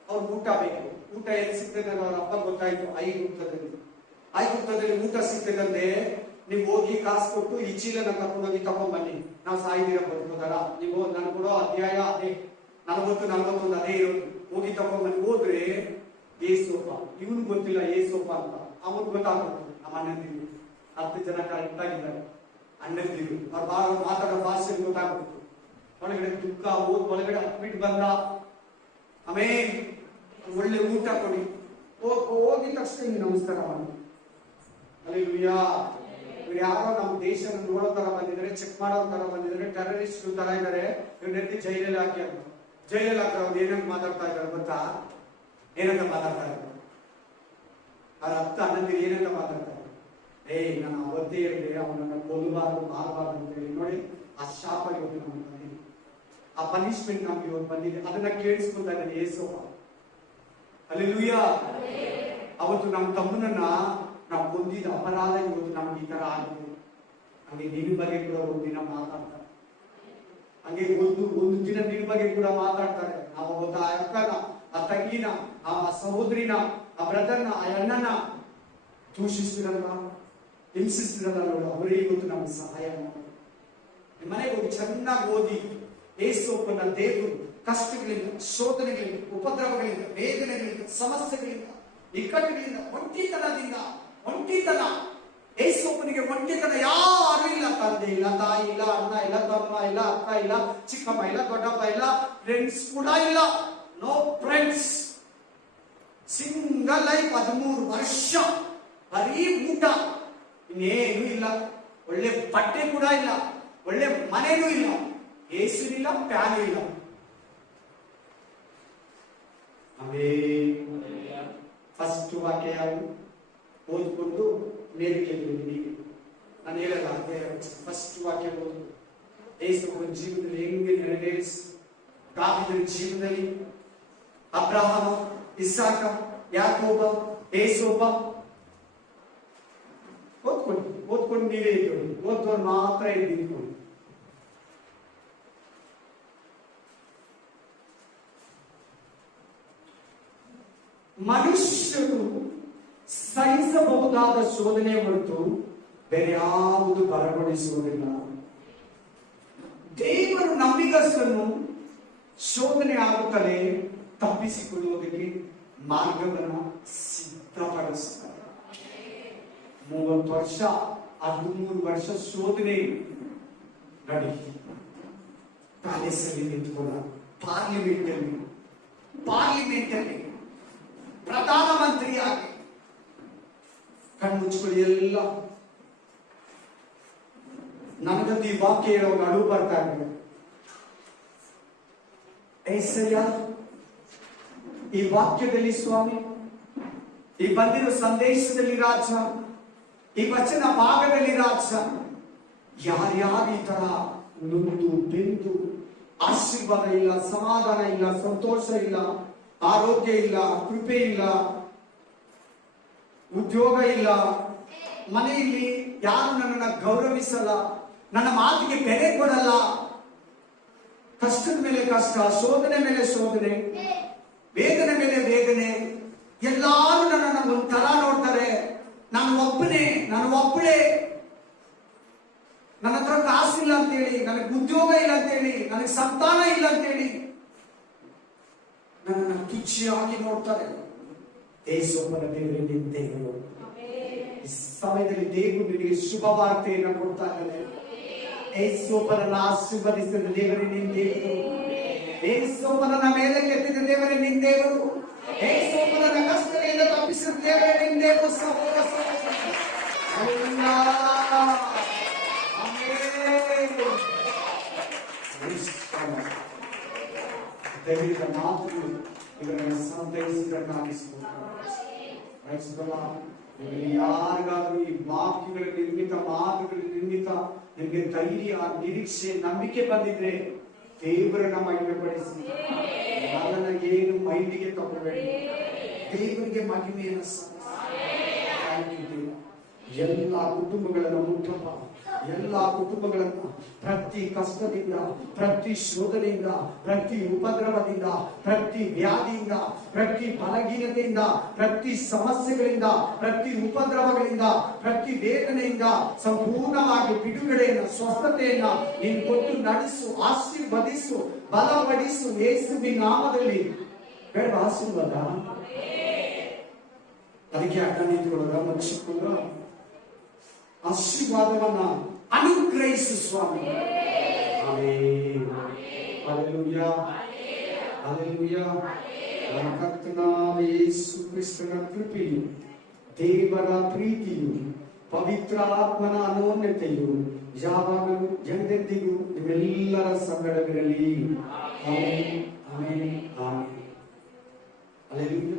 ಅವ್ರಿಗೆ ಊಟ ಬೇಕು. ಊಟ ಎಲ್ಲಿ ಸಿಗ್ತದೆ ಅವ್ರ ಹಬ್ಬ ಗೊತ್ತಾಯ್ತು. ಐಗುಪ್ತದಲ್ಲಿ ಊಟ ಸಿಗ್ತದಂತೆ. ನೀವು ಹೋಗಿ ಕಾಸು ಕೊಟ್ಟು ಈ ಚೀಲನ ಕರ್ಕೊಂಡೋಗಿ ತಗೊಂಡ್ಬನ್ನಿ, ನಾವು ಸಾಯಿದಿರ ಬದುಕೋದಲ್ಲ. ನೀವು ನನ್ ಕೊಡೋ ಅಧ್ಯಾಯ ಅದೇ 40-41 ಅದೇ ಇರೋದು. ಹೋಗಿ ತಗೊಂಡ್ಬನ್ನಿ. ಹೋದ್ರೆ ಏಸೋಪ, ಇವನು ಗೊತ್ತಿಲ್ಲ ಏಸೋಪ ಅಂತ, ಅವನು ಗೊತ್ತಾಗ್ಬೇಕು. ನಮ್ಮ ಅಣ್ಣಂದಿರು 10 ಜನ ಕರೆಕ್ಟ್ ಆಗಿದ್ದಾರೆ. ಅಣ್ಣಂದಿರು ಅವ್ರ ಮಾತಾಡೋ ಭಾಷೆ ಗೊತ್ತಾಗ್ಬೇಕು. ಒಳಗಡೆ ದುಃಖ ಒಳಗಡೆ ಹತ್ಬಿಟ್ಟು ಬಂದ. ಆಮೇಲೆ ಒಳ್ಳೆ ಊಟ ಕೊಡಿ, ಹೋಗಿದ ತಕ್ಷಣ ಹಿಂಗೆ ನಮಸ್ಕಾರ ಮಾಡಿ. ಹಲ್ಲೆಲೂಯಾ. ಇವ್ರು ಯಾರೋ ನಮ್ಮ ದೇಶ ನೋಡೋ ತರ ಬಂದಿದ್ದಾರೆ, ಚೆಕ್ ಮಾಡೋ ತರ ಬಂದಿದ್ದಾರೆ, ಟೆರರಿಸ್ಟ್ ತರ ಇದ್ದಾರೆ. ಇವ್ರನ್ನೆತ್ತಿ ಜೈಲಲ್ಲಿ ಹಾಕಿ ಅಂತ, ಜೈಲಲ್ಲಿ ಹಾಕಿ ಅವ್ರು ಏನಂತ ಮಾತಾಡ್ತಾ ಇದ್ದಾರೆ ಗೊತ್ತಾ? ಏನಂತ ಮಾತಾಡ್ತಾ ಇದ್ದಾರೆ? ಅವ್ರ ಅತ್ತ ಅಣ್ಣಂದಿರು ಏನಂತ ಮಾತಾಡ್ತಾರೆ? ನಾನು ಅವತ್ತೇ ಹೇಳಿದೆ ಅವನನ್ನ ಕೊಲ್ಲಬಾರ್ದು, ಮಾಡಬಾರ್ದು ಅಂತ ಹೇಳಿ. ನೋಡಿ, ಆ ಶಾಪ ಇವತ್ತು ನಮ್ಗೆ ಬಂದಿದೆ, ಆ ಪನಿಷ್ಮೆಂಟ್ ನಮ್ಗೆ ಇವತ್ತು ಬಂದಿದೆ. ಅದನ್ನ ಕೇಳಿಸ್ಕೊತಾ ಇದ್ದಾನೆ ಯೇಸಪ್ಪ. ಹಲ್ಲೆಲೂಯಾ. ಅವತ್ತು ನಮ್ಮ ತಮ್ಮನನ್ನ ನಾವು ಕೊಂದಿದ್ದ ಅಪರಾಧ ಇವತ್ತು ನಮ್ಗೆ ಈ ತರ ಆಗಿದೆ. ಹಂಗೆ ನಿನ್ನ ಬಗ್ಗೆ ಕೂಡ ಒಂದು ದಿನ ಮಾತಾಡ್ತಾರೆ, ಹಂಗೆ ಒಂದು ದಿನ ನಿನ್ನ ಬಗ್ಗೆ ಕೂಡ ಮಾತಾಡ್ತಾರೆ. ನಾವು ಒಬ್ಬ ಅಕ್ಕನ, ಆ ತಂಗಿನ, ಆ ಸಹೋದರಿನ, ಆ ಬ್ರದರ್ನ, ಆ ಅಣ್ಣನ ದೂಷಿಸ್ತಿರಲ್ಲ, ಹಿಂಸಿಸ್ತಿರಲ್ಲ. ನೋಡು, ಅವರೇ ಇವತ್ತು ನಮ್ಗೆ ಸಹಾಯ ಮಾಡಿ. ಮನೆಗೆ ಹೋಗಿ ಚೆನ್ನಾಗಿ ಓದಿ ಯೇಸಪ್ಪನ ದೇವರು ಕಷ್ಟಗಳಿಂದ, ಶೋಧನೆಗಳಿಂದ, ಉಪದ್ರವಗಳಿಂದ, ವೇದನೆಗಳಿಂದ, ಸಮಸ್ಯೆಗಳಿಂದ, ಇಕ್ಕಟ್ಟುಗಳಿಂದ, ಒಂಟಿತನ ಯೇಸಪ್ಪನಿಗೆ ಒಂಟಿತನ ಯಾರು ಇಲ್ಲ. ತಂದೆ ಇಲ್ಲ, ತಾಯಿ ಇಲ್ಲ, ಅಣ್ಣ ಇಲ್ಲ, ತಮ್ಮ ಇಲ್ಲ, ಅಕ್ಕ ಇಲ್ಲ, ಚಿಕ್ಕಮ್ಮ ಇಲ್ಲ, ದೊಡ್ಡಪ್ಪ ಇಲ್ಲ, ಫ್ರೆಂಡ್ಸ್ ಕೂಡ ಇಲ್ಲ. No friends. Single life. 13 ವರ್ಷ ಬರೀ ಊಟ, ಇನ್ನೇನು ಇಲ್ಲ. ಒಳ್ಳೆ ಬಟ್ಟೆ ಕೂಡ ಇಲ್ಲ, ಒಳ್ಳೆ ಮನೇನೂ ಇಲ್ಲ. ಏಸು ಇಲ್ಲ, ಫ್ಯಾನ್ ಇಲ್ಲ. ಫಸ್ಟ್ ವಾಕ್ಯ ಯಾವುದು ಓದ್ಕೊಂಡು ಮೇಲೆ ಕೇಳಿದ್ದೀನಿ. ನಾನು ಹೇಳಲ್ಲ, ಅದೇ ಫಸ್ಟ್ ವಾಕ್ಯ ಓದು. ಏಸು ಜೀವನದಲ್ಲಿ ಹೆಂಗೆ ನೆರವೇರಿಸಿ, ದಾವೀದನ ಜೀವನದಲ್ಲಿ ಅಬ್ರಹಾಮ, ಇಸಾಕ, ಯಾಕೋಬ, ಏಸೋಬ ಓದ್ಕೊಂಡು ನೀವೇ ಇಟ್ಕೊಳ್ಳಿ. ಓದೋರು ಮಾತ್ರ ಇದ್ದಿದ್ಕೊಂಡು. ಮನುಷ್ಯರು ಸಹಿಸಬಹುದಾದ ಶೋಧನೆ ಹೊರತು ಬೇರೆ ಯಾವುದು ಬರಗೊಳಿಸುವುದಿಲ್ಲ. ದೇವರು ನಂಬಿಗಸ್ತನ್ನು ಶೋಧನೆ ಆಗುತ್ತಲೇ ತಪ್ಪಿಸಿಕೊಳ್ಳುವುದಕ್ಕೆ ಮಾರ್ಗವನ್ನು ಸಿದ್ಧಪಡಿಸುತ್ತಾರೆ. 30 ವರ್ಷ 13 ವರ್ಷ ಶೋಧನೆ ನಡಿ ಪ್ಯಾಲೇಸ್ ಅಲ್ಲಿ ನಿಂತ್ಕೊಂಡ, ಪಾರ್ಲಿಮೆಂಟ್ ಅಲ್ಲಿ ಪ್ರಧಾನಮಂತ್ರಿಯಾಗಿ ಕಣ್ಮುಚ್ಕೊಳ್ಳಿ. ಎಲ್ಲ ನನಗಂತೂ ಈ ವಾಕ್ಯ ಹೇಳುವಾಗ ಅಳು ಬರ್ತಾ ಇದೆ. ಏಸಯ್ಯ, ಈ ವಾಕ್ಯದಲ್ಲಿ ಸ್ವಾಮಿ, ಈ ಬಂದಿರೋ ಸಂದೇಶದಲ್ಲಿ ರಾಜ, ಈ ವಚನ ಭಾಗದಲ್ಲಿ ರಾಜ, ಯಾರ್ಯಾರು ಈ ತರ ನೊಂದು ಬೆಂದು ಆಶೀರ್ವಾದ ಇಲ್ಲ, ಸಮಾಧಾನ ಇಲ್ಲ, ಸಂತೋಷ ಇಲ್ಲ, ಆರೋಗ್ಯ ಇಲ್ಲ, ಕೃಪೆ ಇಲ್ಲ, ಉದ್ಯೋಗ ಇಲ್ಲ, ಮನೆಯಲ್ಲಿ ಯಾರು ನನ್ನನ್ನು ಗೌರವಿಸಲ್ಲ, ನನ್ನ ಮಾತಿಗೆ ಬೆಲೆ ಕೊಡಲ್ಲ, ಕಷ್ಟದ ಮೇಲೆ ಕಷ್ಟ, ಶೋಧನೆ ಮೇಲೆ ಶೋಧನೆ, ವೇದನೆ ಮೇಲೆ ವೇದನೆ, ಎಲ್ಲಾರು ನನ್ನನ್ನು ಒಂಥರ ನೋಡ್ತಾರೆ. ನಾನು ಒಬ್ಬಳೇ, ನನ್ನ ಹತ್ರ ಕಾಸಿಲ್ಲ ಅಂತೇಳಿ, ನನಗೆ ಉದ್ಯೋಗ ಇಲ್ಲ ಅಂತೇಳಿ, ನನಗೆ ಸಂತಾನ ಇಲ್ಲ ಅಂತೇಳಿ ನನ್ನನ್ನು ತುಚ್ಛಿಯಾಗಿ ನೋಡ್ತಾರೆ. ಏಸೋಪನ ದೇವರೇ, ನಿನ್ನ ದೇವರು ಈ ಸಮಯದಲ್ಲಿ ದೇವರು ನಿನಗೆ ಶುಭ ವಾರ್ತೆಯನ್ನು ಕೊಡ್ತಾ ಇದ್ದಾನೆ. ಏಸೋಪನನ್ನು ಆಶೀರ್ವದಿಸಿದ ದೇವರೇ ನಿನ್ನ ದೇವರು. ಏಸೋಪನನ್ನ ಮೇಲೆ ಕೆತ್ತಿದ ದೇವರೇ ನಿನ್ನ ದೇವರು. ಏಸೋಪನನ್ನ ಕಷ್ಟದಿಂದ ತಪ್ಪಿಸಿದ ದೇವರೇ ನಿನ್ನ ದೇವರು. ಸಹೋದರ ದೈವಿಕ ಮಾತುಗಳು ಇವರನ್ನು ಸಂತೈಸಿದಕ್ಕಾಗಿ ಯಾರಿಗಾದ್ರೂ ಈ ವಾಕ್ಯಗಳ ನಿರ್ಮಿತ ಮಾತುಗಳ ನಿರ್ಮಿತ ನಿಮಗೆ ಧೈರ್ಯ, ನಿರೀಕ್ಷೆ, ನಂಬಿಕೆ ಬಂದಿದ್ರೆ ದೇವರನ್ನ ಮಹಿಮೆಪಡಿಸಿ. ನನ್ನನ್ನ ಏನು ಮೈಂಡಿಗೆ ತಗೊಳ್ಬೇಡಿ, ದೇವರಿಗೆ ಮಹಿಮೆಯನ್ನು ಎಲ್ಲ ಕುಟುಂಬಗಳನ್ನು ಮುಟ್ಟಪ್ಪ. ಎಲ್ಲ ಕುಟುಂಬಗಳನ್ನು ಪ್ರತಿ ಕಷ್ಟದಿಂದ, ಪ್ರತಿ ಶೋಧನೆಯಿಂದ, ಪ್ರತಿ ಉಪದ್ರವದಿಂದ, ಪ್ರತಿ ವ್ಯಾಧಿಯಿಂದ, ಪ್ರತಿ ಬಲಹೀನತೆಯಿಂದ, ಪ್ರತಿ ಸಮಸ್ಯೆಗಳಿಂದ, ಪ್ರತಿ ಉಪದ್ರವಗಳಿಂದ, ಪ್ರತಿ ವೇದನೆಯಿಂದ ಸಂಪೂರ್ಣವಾಗಿ ಬಿಡುಗಡೆಯನ್ನು, ಸ್ವಸ್ಥತೆಯನ್ನ ನೀನು ಕೊಟ್ಟು ನಡೆಸು, ಆಶೀರ್ವದಿಸು, ಬಲಪಡಿಸು. ಯೇಸುವಿನ ನಾಮದಲ್ಲಿ ಬೇಡ ಆಶೀರ್ವಾದ. ಅದಕ್ಕೆ ಅಡ್ಡ ನಿಂತ್ಕೊಳ್ಳೋದ ಮುಚ್ಚಿಕೊಳ್ಳೋ ಆಶೀರ್ವಾದವನ್ನ ಅನುಗ್ರಹಿಸು ಸ್ವಾಮಿ. Hallelujah, hallelujah. ನಮ್ಮ ಕರ್ತನಾದ ಯೇಸು ಕ್ರಿಸ್ತನ ಕೃಪೆಯು, ದೇವರ ಪ್ರೀತಿಯು, ಪವಿತ್ರ ಆತ್ಮನ ಅನೋನ್ಯತೆಯು ಯಾವಾಗಲೂ ಎಂದೆಂದಿಗೂ ನಿಮ್ಮೆಲ್ಲರ ಸಂಗಡವಿರಲಿ. Amen, amen, amen. ಹಲ್ಲೆಲೂಯಾ.